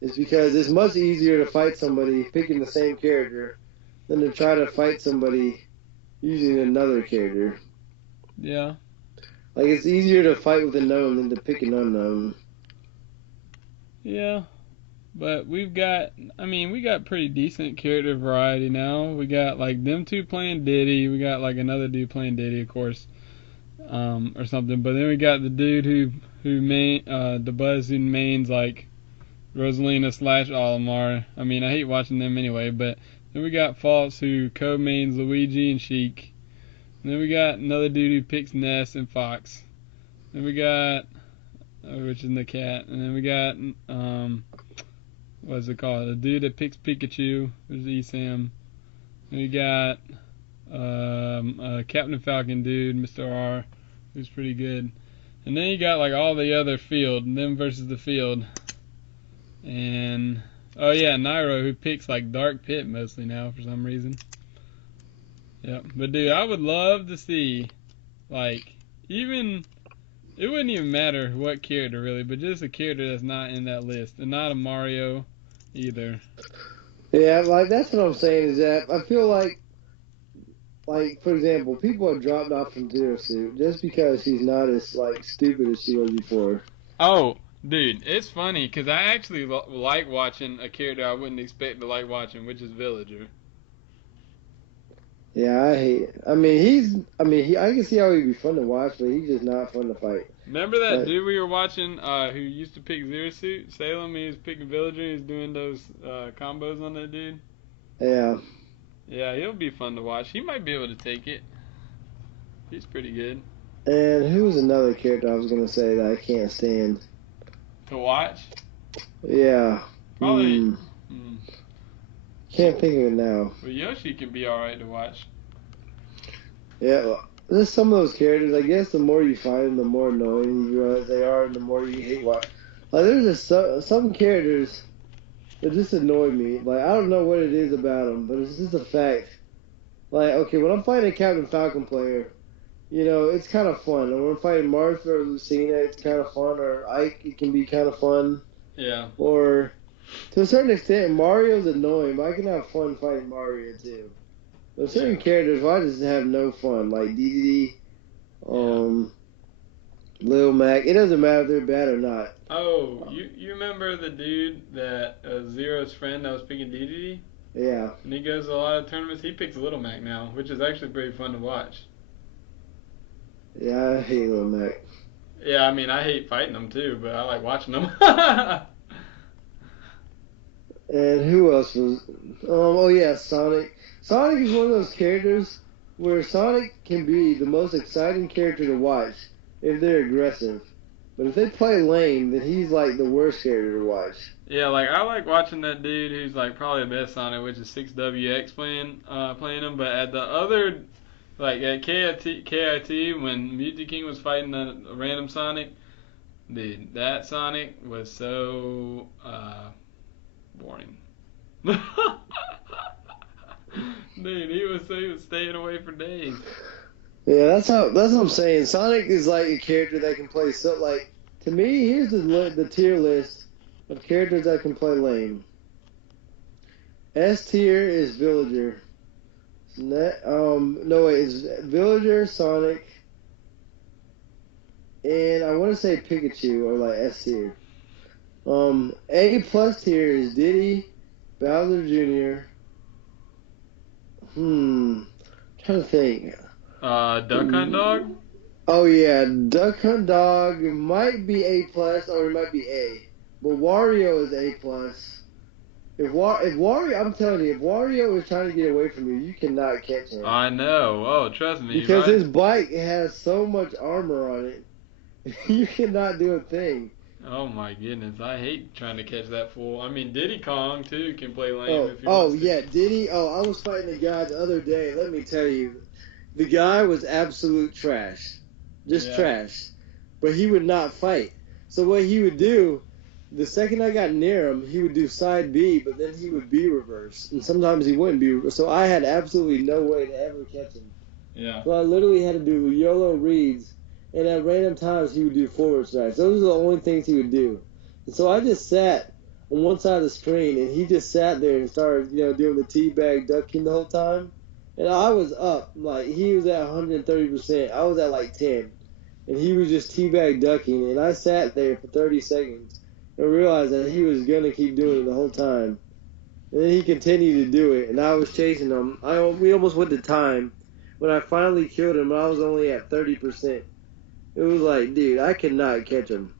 It's because it's much easier to fight somebody picking the same character than to try to fight somebody using another character. Yeah. Like it's easier to fight with a known than to pick an unknown. Yeah. But we got pretty decent character variety now. We got like them 2 playing Diddy. We got like another dude playing Diddy, of course, or something. But then we got the dude who the Buzz who mains like Rosalina / Olimar. I mean, I hate watching them anyway. But then we got False who co-mains Luigi and Sheik. And then we got another dude who picks Ness and Fox. Then we got which is the cat. And then we got what's it called? The dude that picks Pikachu, who's Esam. And we got Captain Falcon dude, Mr. R, who's pretty good. And then you got like all the other field, them versus the field. And oh yeah, Nairo who picks like Dark Pit mostly now for some reason. Yep. But dude, I would love to see like even it wouldn't even matter what character really, but just a character that's not in that list. And not a Mario either. Yeah, like that's what I'm saying is that I feel like for example, people have dropped off from Zero Suit just because she's not as like stupid as she was before. Oh, dude, it's funny because I actually like watching a character I wouldn't expect to like watching, which is Villager. Yeah, I can see how he'd be fun to watch, but he's just not fun to fight. Remember that dude we were watching who used to pick Zero Suit? Salem, he was picking Villager, he was doing those combos on that dude. Yeah. Yeah, he'll be fun to watch. He might be able to take it. He's pretty good. And who was another character I was going to say that I can't stand? To watch? Yeah. Probably. Can't think of it now. But Yoshi can be alright to watch. Yeah, well, there's some of those characters. I guess the more you find them, the more annoying you realize they are, and the more you hate watch. Like there's just some characters that just annoy me. Like I don't know what it is about them, but it's just a fact. Like okay, when I'm fighting a Captain Falcon player, you know it's kind of fun. And when I'm fighting Martha or Lucina, it's kind of fun. Or Ike, it can be kind of fun. Yeah. Or to a certain extent, Mario's annoying, but I can have fun fighting Mario too. There's certain characters where I just have no fun, like DDD, Lil Mac. It doesn't matter if they're bad or not. Oh, you remember the dude that Zero's friend that was picking DDD? Yeah. And he goes to a lot of tournaments. He picks Little Mac now, which is actually pretty fun to watch. Yeah, I hate Lil Mac. Yeah, I mean, I hate fighting them too, but I like watching them. And who else was? Oh yeah, Sonic. Sonic is one of those characters where Sonic can be the most exciting character to watch if they're aggressive. But if they play lame, then he's like the worst character to watch. Yeah, like I like watching that dude who's like probably the best Sonic, which is 6WX playing him. But at the other, like at KIT when Mutiny King was fighting a random Sonic, dude, that Sonic was so boring. Dude, he was staying away for days. Yeah, that's what I'm saying. Sonic is like a character that can play so like to me. Here's the tier list of characters that can play lame. S tier is Villager. It's Villager, Sonic, and I want to say Pikachu or like S tier. A plus tier is Diddy, Bowser Jr., Trying to think. Duck Hunt Dog? Oh yeah, Duck Hunt Dog might be A plus or it might be A, but Wario is A plus. If Wario, I'm telling you, if Wario is trying to get away from you, you cannot catch him I know. Oh, trust me, because right? his bike has so much armor on it. You cannot do a thing. Oh my goodness, I hate trying to catch that fool. I mean, Diddy Kong too can play lame Oh, if he oh wants to. yeah, did he? Oh, I was fighting a guy the other day. Let me tell you, the guy was absolute trash, just Yeah. trash. But he would not fight. So what he would do, the second I got near him, he would do side B, but then he would B reverse, and sometimes he wouldn't be reverse. So I had absolutely no way to ever catch him. Yeah. So I literally had to do YOLO reads, and at random times he would do forward strikes. Those are the only things he would do. And so I just sat on one side of the screen, and he just sat there and started, doing the teabag ducking the whole time. And I was up, like he was at 130%. I was at like 10, and he was just teabag ducking. And I sat there for 30 seconds and realized that he was gonna keep doing it the whole time. And then he continued to do it, and I was chasing him. We almost went to time. When I finally killed him, I was only at 30%. It was like, dude, I cannot catch him.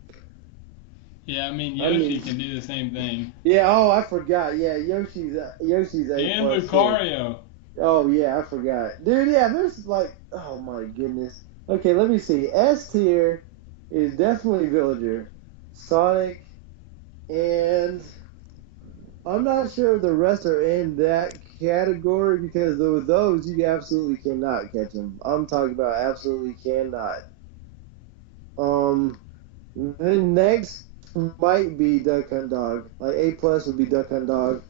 Yeah, I mean Yoshi can do the same thing. Yeah, oh, I forgot. Yeah, Yoshi's A+. And Lucario. Oh, yeah, I forgot. Dude, yeah, there's like, oh my goodness. Okay, let me see. S tier is definitely Villager, Sonic, and I'm not sure if the rest are in that category because with those, you absolutely cannot catch them. I'm talking about absolutely cannot. Then next might be Duck Hunt Dog. Like A plus would be Duck Hunt Dog.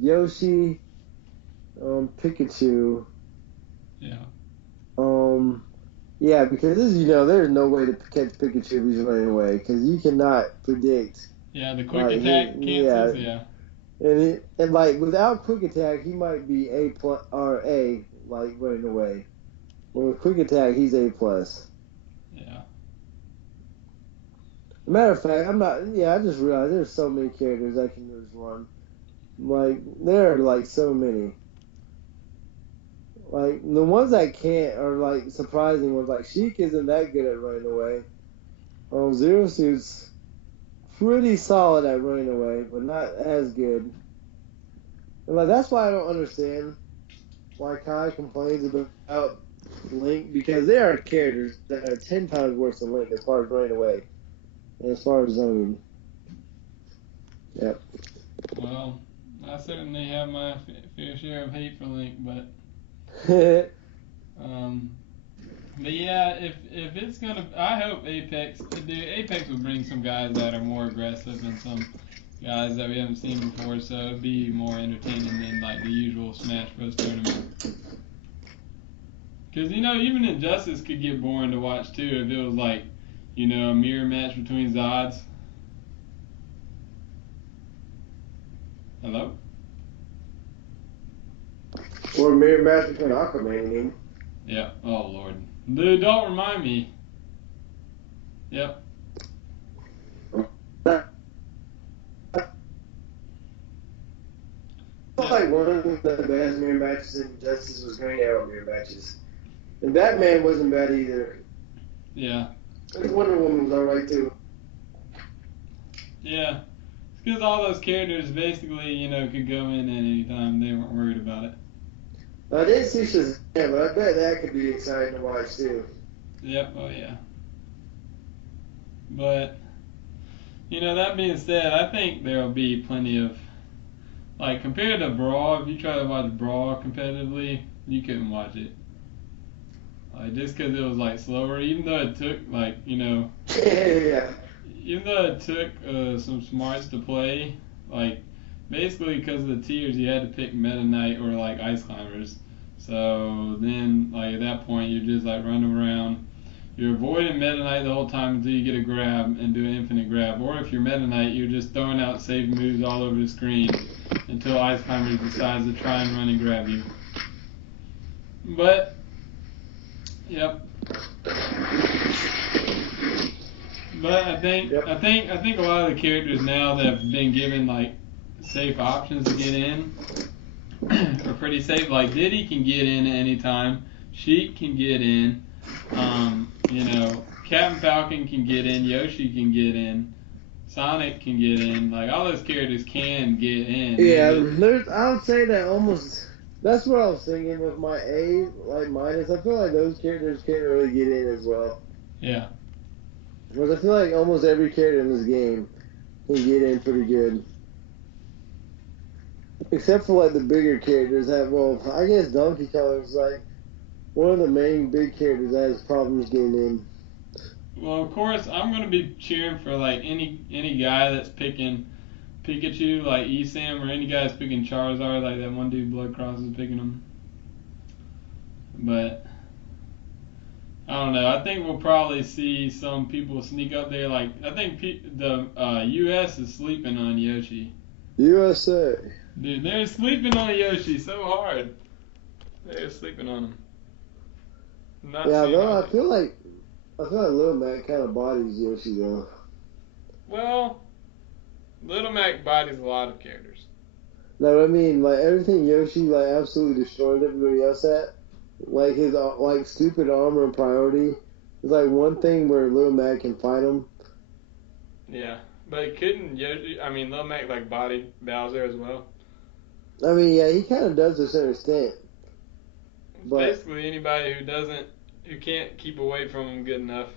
Yoshi, Pikachu. Yeah. Yeah, because this, there's no way to catch Pikachu if he's running away because you cannot predict. Yeah, the quick attack cancels. Yeah. And like without quick attack, he might be A plus or A, like running away. Well, with quick attack, he's A plus. Yeah. Matter of fact, I'm not. Yeah, I just realized there's so many characters that can just run. Like there are like so many. Like the ones that can't are like surprising ones. Like Sheik isn't that good at running away. Zero Suit's pretty solid at running away, but not as good. And like that's why I don't understand why Kai complains about Link because there are characters that are 10 times worse than Link as far as running away and as far as zoning. Yep. Well, I certainly have my fair share of hate for Link, but yeah, if it's gonna, I hope Apex will bring some guys that are more aggressive and some guys that we haven't seen before, so it'd be more entertaining than like the usual Smash Bros. Tournament. Because even Injustice could get boring to watch too if it was like, a mirror match between Zods. Hello? Or a mirror match between Aquaman, you mean? Yeah. Oh, Lord. Dude, don't remind me. Yep. Like one of the best mirror matches in Justice was Green Arrow mirror matches. And Batman wasn't bad either. Yeah. And Wonder Woman was alright too. Yeah. It's because all those characters basically, could go in at any time. They weren't worried about it. I didn't see Shazam, but I bet that could be exciting to watch too. Yep, oh yeah. But, that being said, I think there'll be plenty of, like, compared to Brawl, if you try to watch Brawl competitively, you couldn't watch it. Like, just because it was, like, slower, even though it took, like, Yeah. Even though it took some smarts to play, like, basically because of the tiers, you had to pick Meta Knight or, like, Ice Climbers. So then, like, at that point, you're just, like, running around. You're avoiding Meta Knight the whole time until you get a grab and do an infinite grab. Or if you're Meta Knight, you're just throwing out safe moves all over the screen until Ice Climbers decides to try and run and grab you. But, yep. But I think a lot of the characters now that have been given like safe options to get in are pretty safe. Like Diddy can get in at any time. Sheik can get in. Captain Falcon can get in. Yoshi can get in. Sonic can get in. Like all those characters can get in. Yeah, I would say that almost. That's what I was thinking with my A, like minus. I feel like those characters can't really get in as well. Yeah. Because I feel like almost every character in this game can get in pretty good. Except for like the bigger characters that, well, I guess Donkey Kong is like one of the main big characters that has problems getting in. Well, of course, I'm going to be cheering for like any guy that's picking Pikachu, like Esam, or any guy that's picking Charizard, like that one dude Blood Cross is picking him. But I don't know. I think we'll probably see some people sneak up there. Like I think the U.S. is sleeping on Yoshi. USA. Dude, they're sleeping on Yoshi so hard. They're sleeping on him. I feel like Lil Mac kind of bodies Yoshi though. Well, Little Mac bodies a lot of characters. No, I mean like everything Yoshi like absolutely destroyed everybody else at. Like his like stupid armor and priority is like one thing where Lil Mac can fight him. Yeah, but couldn't Yoshi? I mean, Lil Mac like bodied Bowser as well. I mean, yeah, he kind of does to a certain extent. But basically, anybody who can't keep away from him good enough.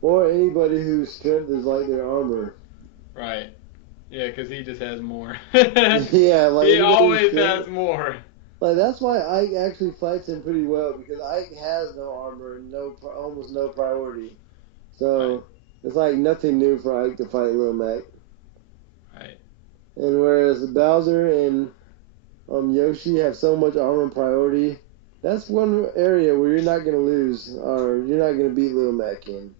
Or anybody whose strength is like their armor. Right. Yeah, because he just has more. Yeah, like he always has more. Like that's why Ike actually fights him pretty well because Ike has no armor and almost no priority. So right. It's like nothing new for Ike to fight Lil Mac. Right. And whereas Bowser and Yoshi have so much armor and priority, that's one area where you're not going to lose or you're not going to beat Lil Mac in.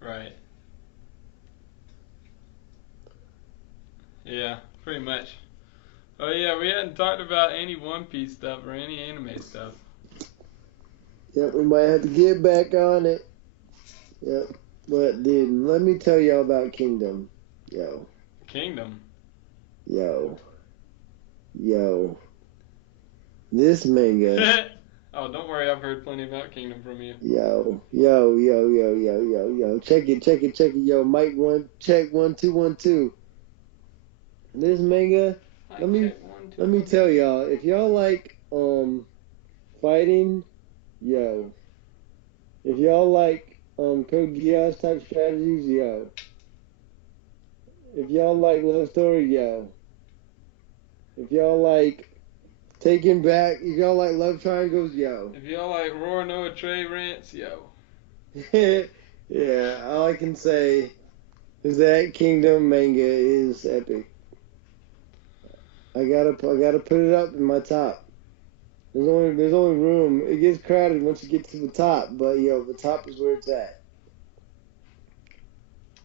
Right. Yeah, pretty much. Oh yeah, we hadn't talked about any One Piece stuff or any anime stuff. Yep, we might have to get back on it. Yep. But dude, let me tell y'all about Kingdom. Yo. Kingdom? Yo. This manga. Oh, don't worry, I've heard plenty about Kingdom from you. Yo. Check it. Yo, mic 1, check 1 2 1 2. This manga, let me tell y'all, if y'all like fighting, yo. If y'all like Code Geass type strategies, yo. If y'all like love story, yo. If y'all like taking back, if y'all like love triangles, yo. If y'all like Roar Noah Trey rants, yo. Yeah, all I can say is that Kingdom manga is epic. I gotta put it up in my top. There's only room. It gets crowded once you get to the top, but the top is where it's at.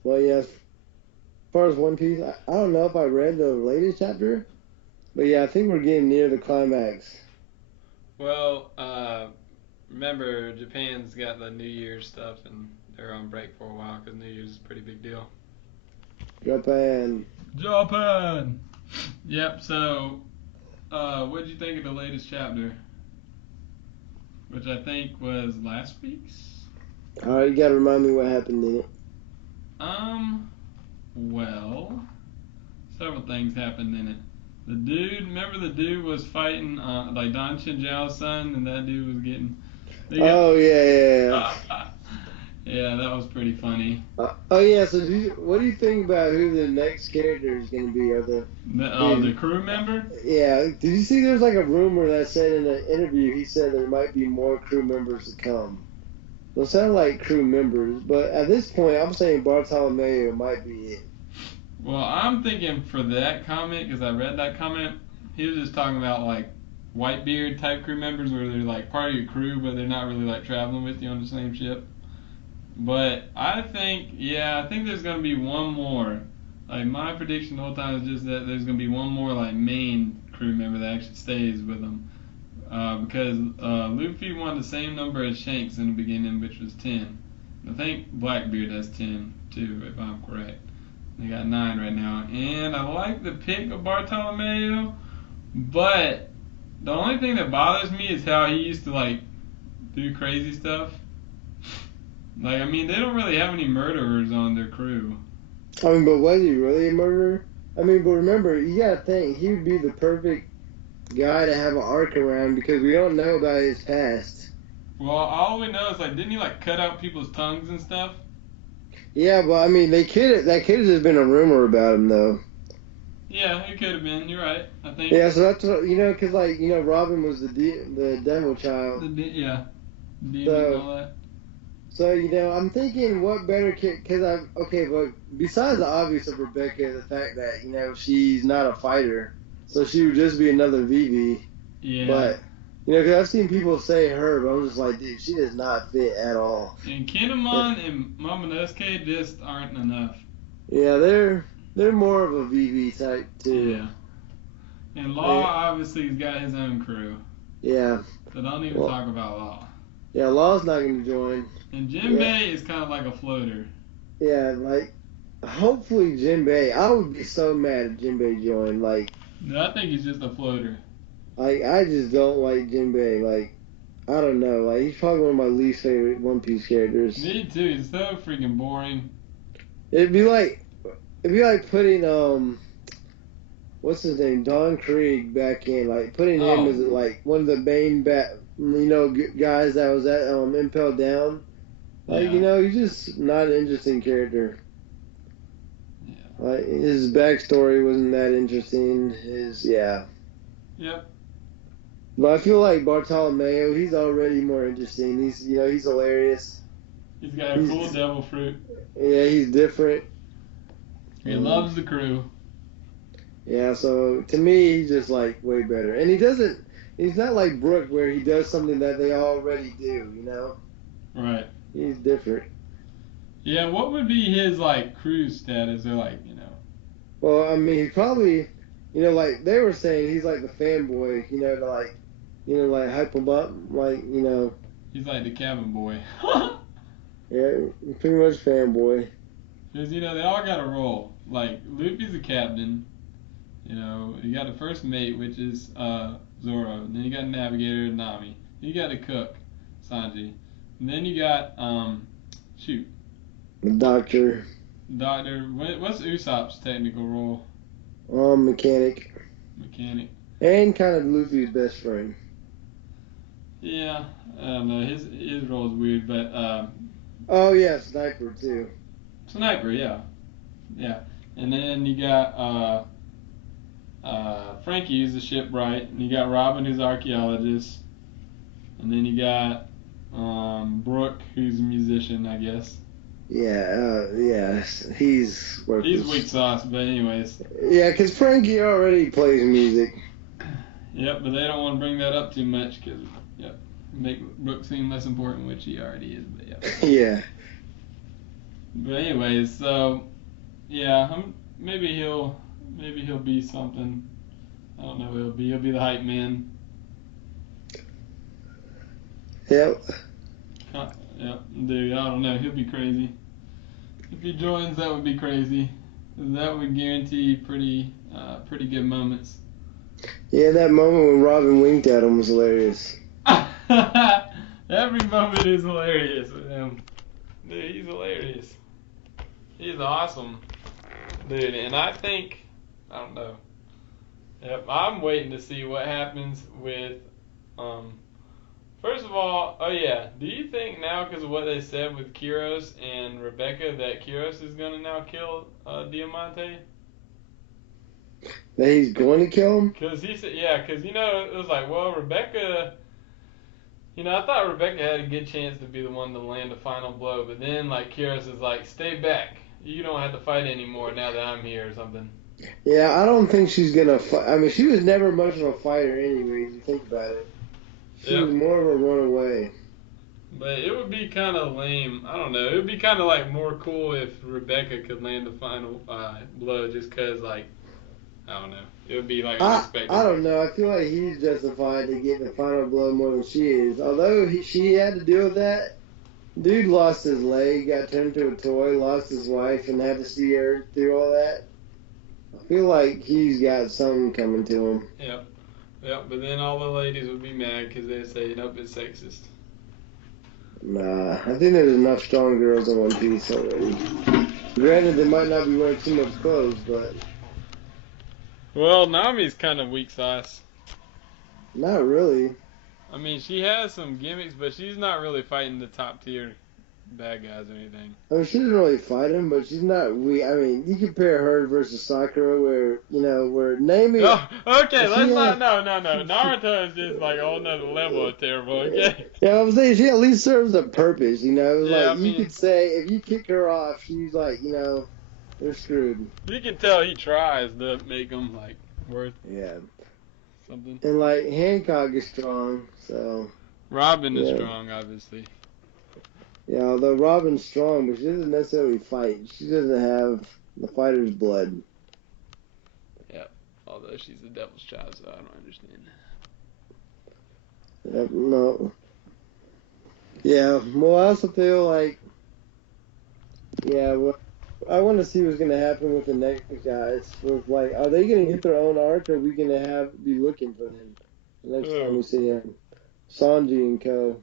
Well, yeah. As far as One Piece, I don't know if I read the latest chapter, but yeah, I think we're getting near the climax. Well, remember Japan's got the New Year's stuff, and they're on break for a while because New Year's is a pretty big deal. Japan. Yep. So, what did you think of the latest chapter? Which I think was last week's. All right, you gotta remind me what happened in it. Well, several things happened in it. Remember the dude was fighting like Don Chinjiao's son, and that dude was getting. Oh yeah. Yeah, that was pretty funny. Oh yeah. So what do you think about who the next character is gonna be? The crew member? Yeah. Did you see? There's like a rumor that said in an interview he said there might be more crew members to come. They'll sound like crew members, but at this point, I'm saying Bartolomeo might be it. Well, I'm thinking for that comment, because I read that comment, he was just talking about like Whitebeard type crew members where they're like part of your crew, but they're not really like traveling with you on the same ship. But I think there's going to be one more. Like my prediction the whole time is just that there's going to be one more like main crew member that actually stays with them. Because Luffy won the same number as Shanks in the beginning, which was 10. I think Blackbeard has 10 too, if I'm correct. They got 9 right now. And I like the pick of Bartolomeo, but the only thing that bothers me is how he used to, like, do crazy stuff. Like, I mean, they don't really have any murderers on their crew. I mean, but was he really a murderer? I mean, but remember, you gotta think, he would be the perfect guy to have an arc around because we don't know about his past. Well, all we know is, like, didn't he, like, cut out people's tongues and stuff? Yeah, but I mean, that could have just been a rumor about him, though. Yeah, it could have been. You're right. I think. Yeah, so that's what, because like Robin was the devil child. Yeah. Demon So, and all that. So I'm thinking, what better kid? Because but besides the obvious of Rebecca, the fact that she's not a fighter, so she would just be another Vivi. Yeah. But because I've seen people say her, but I'm just like, dude, she does not fit at all. And Kinemon and Momonosuke just aren't enough. Yeah, they're more of a Vivi type too. Yeah. And Law obviously has got his own crew. Yeah. So don't even talk about Law. Yeah, Law's not going to join. And Jinbei is kind of like a floater. Yeah, like, hopefully Jinbei. I would be so mad if Jinbei joined. Like, no, I think he's just a floater. Like, I just don't like Jinbei. Like, I don't know. Like, he's probably one of my least favorite One Piece characters. Me too. He's so freaking boring. It'd be like putting what's his name, Don Krieg back in. Like, putting him as like one of the main guys that was at Impel Down. Like, he's just not an interesting character. Yeah. Like, his backstory wasn't that interesting. Yep. But I feel like Bartolomeo, he's already more interesting. He's hilarious. He's got a cool devil fruit. Yeah, he's different. He loves the crew. Yeah, so to me, he's just like way better. And he's not like Brook where he does something that they already do, Right. He's different. Yeah, what would be his, like, crew status or, like, Well, I mean, he probably, like they were saying, he's like the fanboy, to like hype him up, like, He's like the cabin boy. Yeah, pretty much fanboy. Because, they all got a role. Like, Luffy's the captain. You got the first mate, which is Zoro. And then you got Navigator, Nami. Then you got the cook, Sanji. And then you got, The doctor. Doctor. What's Usopp's technical role? Mechanic. And kind of Luffy's best friend. Yeah, I don't know. His role is weird, but oh yeah, sniper too. Sniper, yeah. And then you got Frankie, who's the shipwright, and you got Robin, who's archaeologist, and then you got Brook, who's a musician, I guess. Yeah, he's worthless. He's weak sauce, but anyways. Yeah, because Frankie already plays music. Yep, but they don't want to bring that up too much because, make Brook seem less important, which he already is, but yeah. Yeah. But anyways, so, yeah, maybe he'll be something. I don't know who he'll be. He'll be the hype man. Yep. Yep, dude, I don't know. He'll be crazy. If he joins, that would be crazy. That would guarantee pretty good moments. Yeah, that moment when Robin winked at him was hilarious. Every moment is hilarious with him. Dude, he's hilarious. He's awesome. Dude, and I don't know. Yep, I'm waiting to see what happens with, first of all, do you think now, because of what they said with Kyros and Rebecca, that Kyros is going to now kill Diamante? That he's going to kill him? Because he said, it was like, well, Rebecca, I thought Rebecca had a good chance to be the one to land the final blow, but then, like, Kyros is like, stay back. You don't have to fight anymore now that I'm here or something. Yeah, I don't think she's going to fight. I mean, she was never much of a fighter anyway, if you think about it. She was more of a runaway. But it would be kind of lame. I don't know. It would be kind of, like, more cool if Rebecca could land the final blow just because, like, I don't know. It would be, like, unexpected. I don't know. I feel like he's justified to get the final blow more than she is. Although she had to deal with that, Dude lost his leg, got turned into a toy, lost his wife, and had to see her through all that. I feel like he's got something coming to him. Yep. Yep, but then all the ladies would be mad because they'd say, nope, it's sexist. Nah, I think there's enough strong girls in One Piece already. Granted, they might not be wearing too much clothes, but Well, Nami's kind of weak sauce. not really. I mean, she has some gimmicks, but she's not really fighting the top tier bad guys or anything. I mean, she doesn't really fight him, but she's not weak. I mean, you compare her versus Sakura, where Nami. Oh, okay, let's not. No. Naruto is just like a whole nother level of terrible. Okay. Yeah, I'm saying she at least serves a purpose. You know, Yeah, like you could say if you kick her off, she's like, they're screwed. You can tell he tries to make them like worth Yeah. something. And like Hancock is strong, so. Robin is Yeah. strong, obviously. Yeah, although Robin's strong, but she doesn't necessarily fight. She doesn't have the fighter's blood. Although she's the devil's child, so I don't understand. No. Yeah, well, I also feel like, well, I want to see what's going to happen with the next guys. With like, are they going to get their own arc, or are we going to be looking for them the next time we see him? Sanji and Co.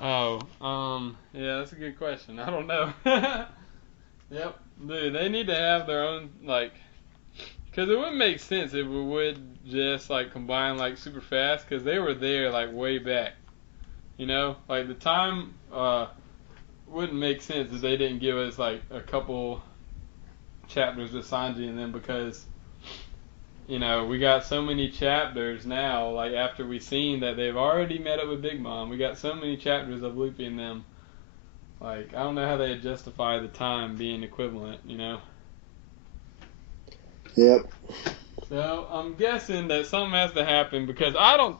Oh, yeah, that's a good question. I don't know. Yep, dude, they need to have their own, like, because it wouldn't make sense if we would just, like, combine, like, super fast, because they were there, like, way back. You know? Like, the time, wouldn't make sense if they didn't give us, like, a couple chapters with Sanji and them, because, you know, we got so many chapters now, like, after we seen that they've already met up with Big Mom, we got so many chapters of Luffy and them. Like, I don't know how they'd justify the time being equivalent, you know? Yep. So, I'm guessing that something has to happen, because I don't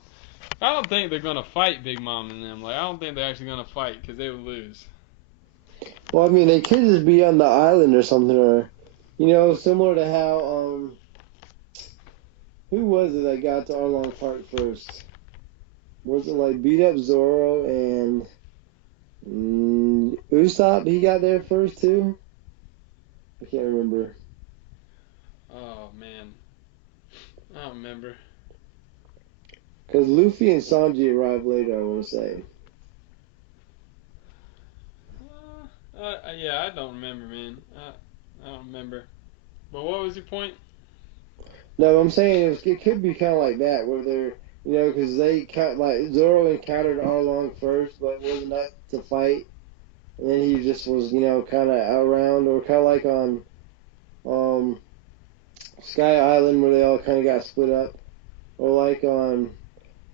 think they're gonna fight Big Mom and them. Like, I don't think they're actually gonna fight, because they would lose. Well, I mean, they could just be on the island or something, or, similar to how, who was it that got to Arlong Park first? Was it like beat up Zoro and Usopp? He got there first too. I can't remember. Oh, man. I don't remember. Because Luffy and Sanji arrived later, I want to say. Yeah, I don't remember, man. I don't remember. But what was your point? No, I'm saying it could be kind of like that, where they're, because like Zoro encountered Arlong first, but wasn't enough to fight, and then he just was, kind of around, or kind of like on, Sky Island where they all kind of got split up, or like on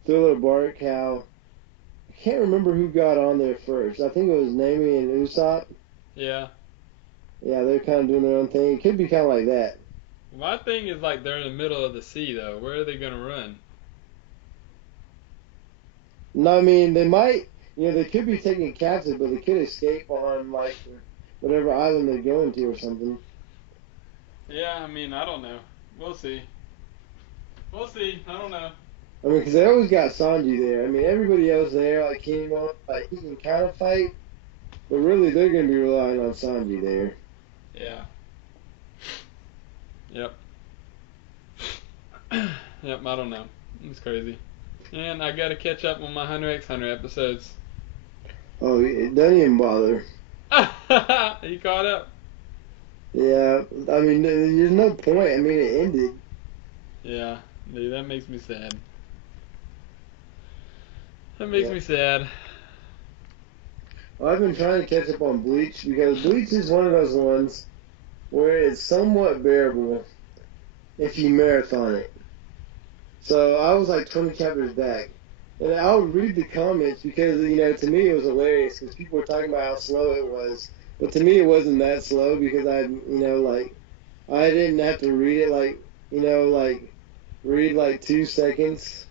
Thriller Bark, how I can't remember who got on there first. I think it was Nami and Usopp. Yeah. Yeah, they're kind of doing their own thing. It could be kind of like that. My thing is, like, they're in the middle of the sea, though. Where are they gonna run? No, I mean, they might, they could be taken captive, but they could escape on, like, whatever island they're going to or something. Yeah, I mean, I don't know. We'll see. We'll see. I don't know. I mean, because they always got Sanji there. I mean, everybody else there, like Kingdom, like, he can kind of fight, but really they're going to be relying on Sanji there. Yeah. Yep. Yep, I don't know. It's crazy. And I gotta catch up on my Hunter x Hunter episodes. Oh, it doesn't even bother. You caught up? Yeah, I mean, there's no point. I mean, it ended. Yeah, dude, that makes me sad. That makes me sad. Well, I've been trying to catch up on Bleach, because Bleach is one of those ones where it's somewhat bearable if you marathon it. So I was like 20 chapters back. And I would read the comments because, to me it was hilarious because people were talking about how slow it was. But to me it wasn't that slow because I didn't have to read it read like 2 seconds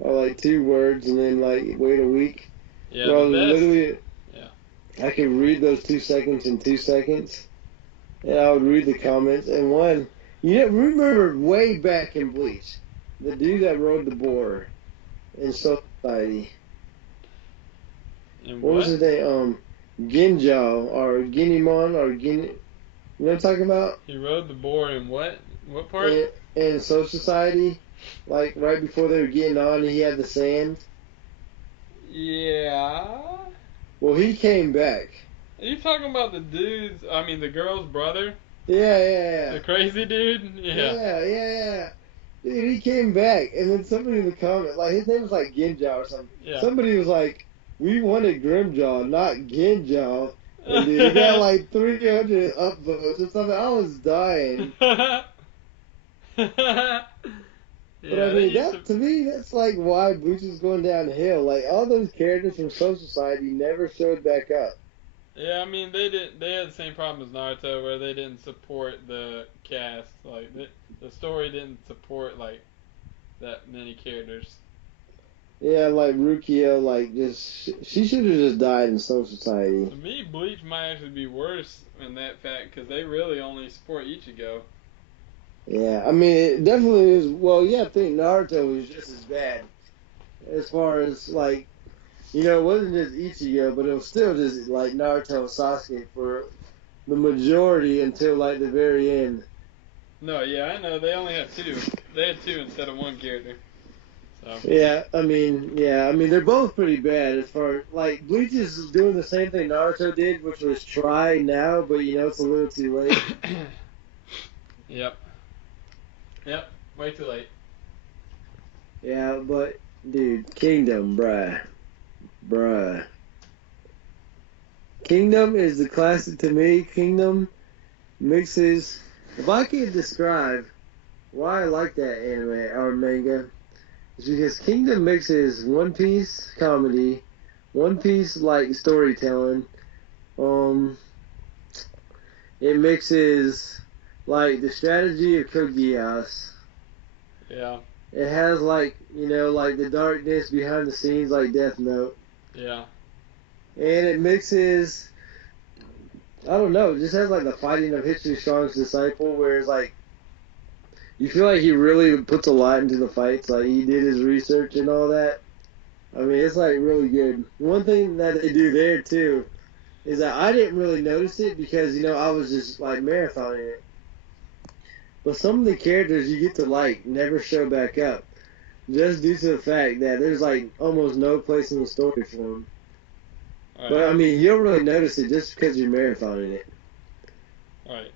or like 2 words and then like wait a week. Yeah, Well, the best. literally, I could read those 2 seconds in 2 seconds. And I would read the comments. And remember way back in Bleach, the dude that rode the boar in Soul Society. And What was his name? Ginjo or Guinemon or Guinea. You know what I'm talking about? He rode the boar in what? What part? In Soul Society, like right before they were getting on, he had the sand. Yeah. Well, he came back. Are you talking about the dude's? I mean, the girl's brother, Yeah, the yeah, crazy dude. yeah, Yeah. yeah. Dude, he came back, and then somebody in the comment, like his name was like Ginja or something. Yeah. Somebody was like, "We wanted Grimjaw, not Ginjaw." And dude, he got like 300 upvotes or something. I was dying. But I Yeah, they mean, used to. that to me, that's like why Bleach is going downhill. Like all those characters from Soul Society never showed back up. Yeah, I mean they did. They had the same problem as Naruto, where they didn't support the cast. Like the story didn't support like that many characters. Yeah, like Rukia, like just she should have just died in Soul Society. To me, Bleach might actually be worse in that fact because they really only support Ichigo. Yeah, I mean, it definitely is. Well, yeah, I think Naruto was just as bad as far as like it wasn't just Ichigo, but it was still just like Naruto and Sasuke for the majority until like the very end. No, yeah, I know. They only had two. They had two instead of one character. So. Yeah, I mean they're both pretty bad as far like Bleach is doing the same thing Naruto did, which was try now, but it's a little too late. Yep. Yep. Way too late. Yeah, but dude, Kingdom, bruh. Kingdom is the classic to me. Kingdom mixes. If I could describe why I like that anime or manga, it's because Kingdom mixes One Piece comedy, One Piece like storytelling. Um, it mixes like the strategy of Code Geass. Yeah. It has like like the darkness behind the scenes like Death Note, Yeah. and it mixes. I don't know. It just has like the fighting of Hitsu Strong's disciple, where it's like you feel like he really puts a lot into the fights. Like he did his research and all that. I mean, it's like really good. One thing that they do there too is that I didn't really notice it because I was just like marathoning it. But some of the characters you get to like never show back up, just due to the fact that there's like almost no place in the story for them. All right. But I mean, you don't really notice it just because you're marathoning it. All right.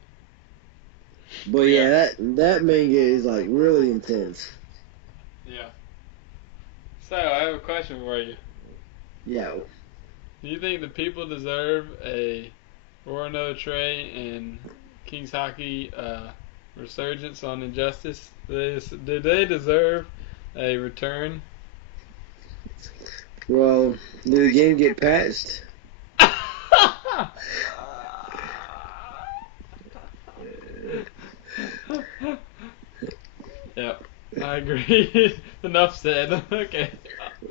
But yeah, that manga is like really intense. Yeah. So I have a question for you. Yeah. Do you think the people deserve a Orono Trey and King's Hockey resurgence on Injustice? Do they deserve a return? Well, did the game get patched? Yep, I agree. Enough said. Okay.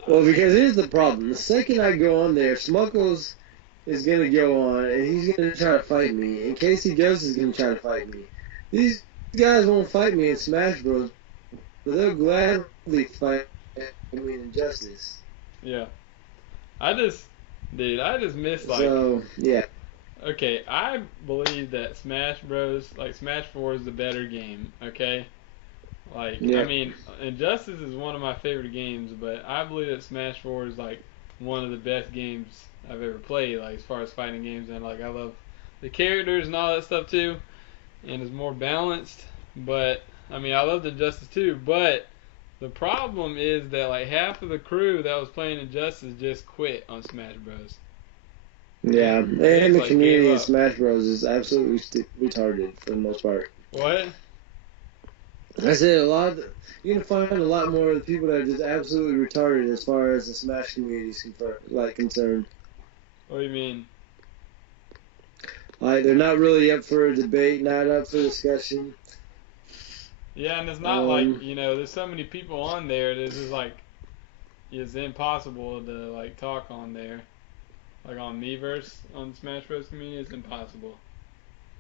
Well, because here's the problem. The second I go on there, Smuckles is going to go on, and he's going to try to fight me. And Casey Jones is going to try to fight me. These guys won't fight me in Smash Bros., but they'll gladly fight me in Injustice. Yeah. I just miss like. So, yeah. Okay, I believe that Smash Bros. Like Smash 4 is the better game. Okay. Like, Yeah. I mean, Injustice is one of my favorite games, but I believe that Smash 4 is like one of the best games I've ever played. Like as far as fighting games, and like I love the characters and all that stuff too, and it's more balanced. But I mean, I love Injustice too. But the problem is that like half of the crew that was playing Injustice just quit on Smash Bros. Yeah. They And just, the like, community gave in up. Smash Bros. Is absolutely retarded for the most part. What? I said you're gonna find a lot more of the people that are just absolutely retarded as far as the Smash community is concerned. What do you mean? Like they're not really up for a debate, not up for discussion. Yeah, and it's not like there's so many people on there. This is like it's impossible to like talk on there. Like on Miiverse on Smash Bros. Community, it's impossible.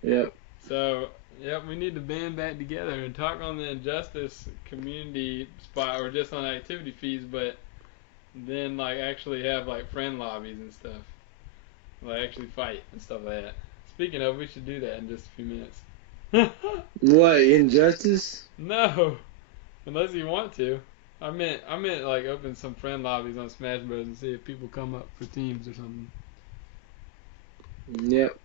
Yep. So, yep, we need to band back together and talk on the Injustice community spot or just on activity feeds, but then like actually have like friend lobbies and stuff. like actually fight and stuff like that. Speaking of, we should do that in just a few minutes. What, Injustice? No, unless you want to. I meant like open some friend lobbies on Smash Bros and see if people come up for teams or something. Yep.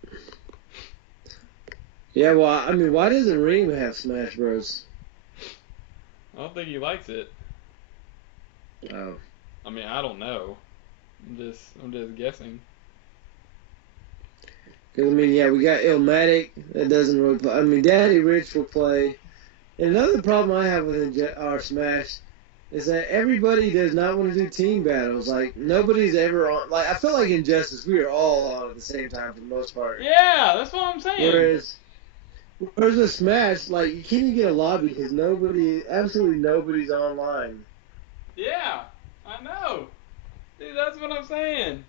Yeah, well, I mean, why doesn't Reem have Smash Bros? I don't think he likes it. Oh. I mean, I don't know. I'm just guessing. Because, I mean, yeah, we got Illmatic that doesn't really play. I mean, Daddy Rich will play. And another problem I have with our Smash is that everybody does not want to do team battles. Like, nobody's ever on. Like, I feel like Injustice, we are all on at the same time for the most part. Yeah, that's what I'm saying. Whereas with Smash, like, you can't even get a lobby because absolutely nobody's online. Yeah, I know. Dude, that's what I'm saying.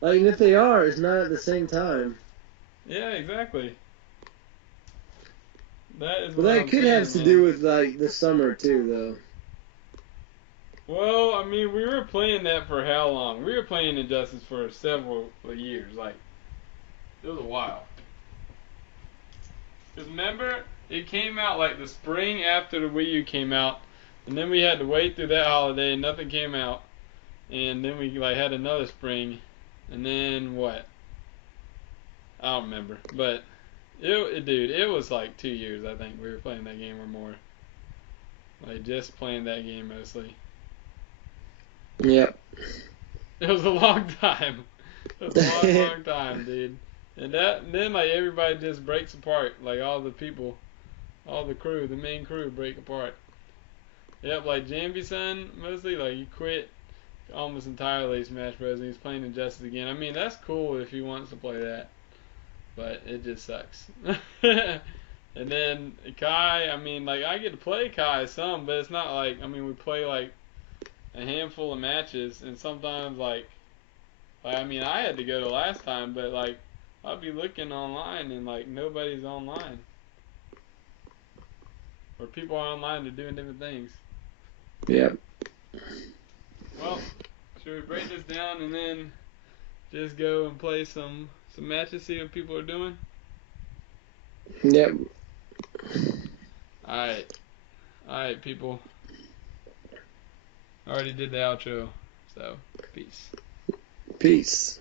Like, and if they are, it's not at the same time. Yeah, exactly. That is But what that I'm could saying, have to man. do with, like, the summer, too, Well, I mean, we were playing that for how long? We were playing Injustice for several years. Like, it was a while. Because remember, it came out like the spring after the Wii U came out, and then we had to wait through that holiday and nothing came out. And then we like had another spring, and then what? I don't remember, but dude, it was like 2 years. I think we were playing that game or more. Like just playing that game mostly. though. Yep. It was a long time. It was a long, long time, dude. And then like everybody just breaks apart. Like all the people, all the crew, the main crew break apart. Yep, like Jambi-san mostly like he quit almost entirely Smash Bros. And he's playing Injustice again. I mean that's cool if he wants to play that, but it just sucks. And then Kai, I mean like I get to play Kai some, but it's not like I mean we play like a handful of matches, and sometimes like I mean I had to go the last time, but like I'll be looking online and like nobody's online, or people are online to doing different things. Yep. Well, should we break this down and then just go and play some matches, see what people are doing? Yep. Alright. Alright, people. I already did the outro, so peace. Peace.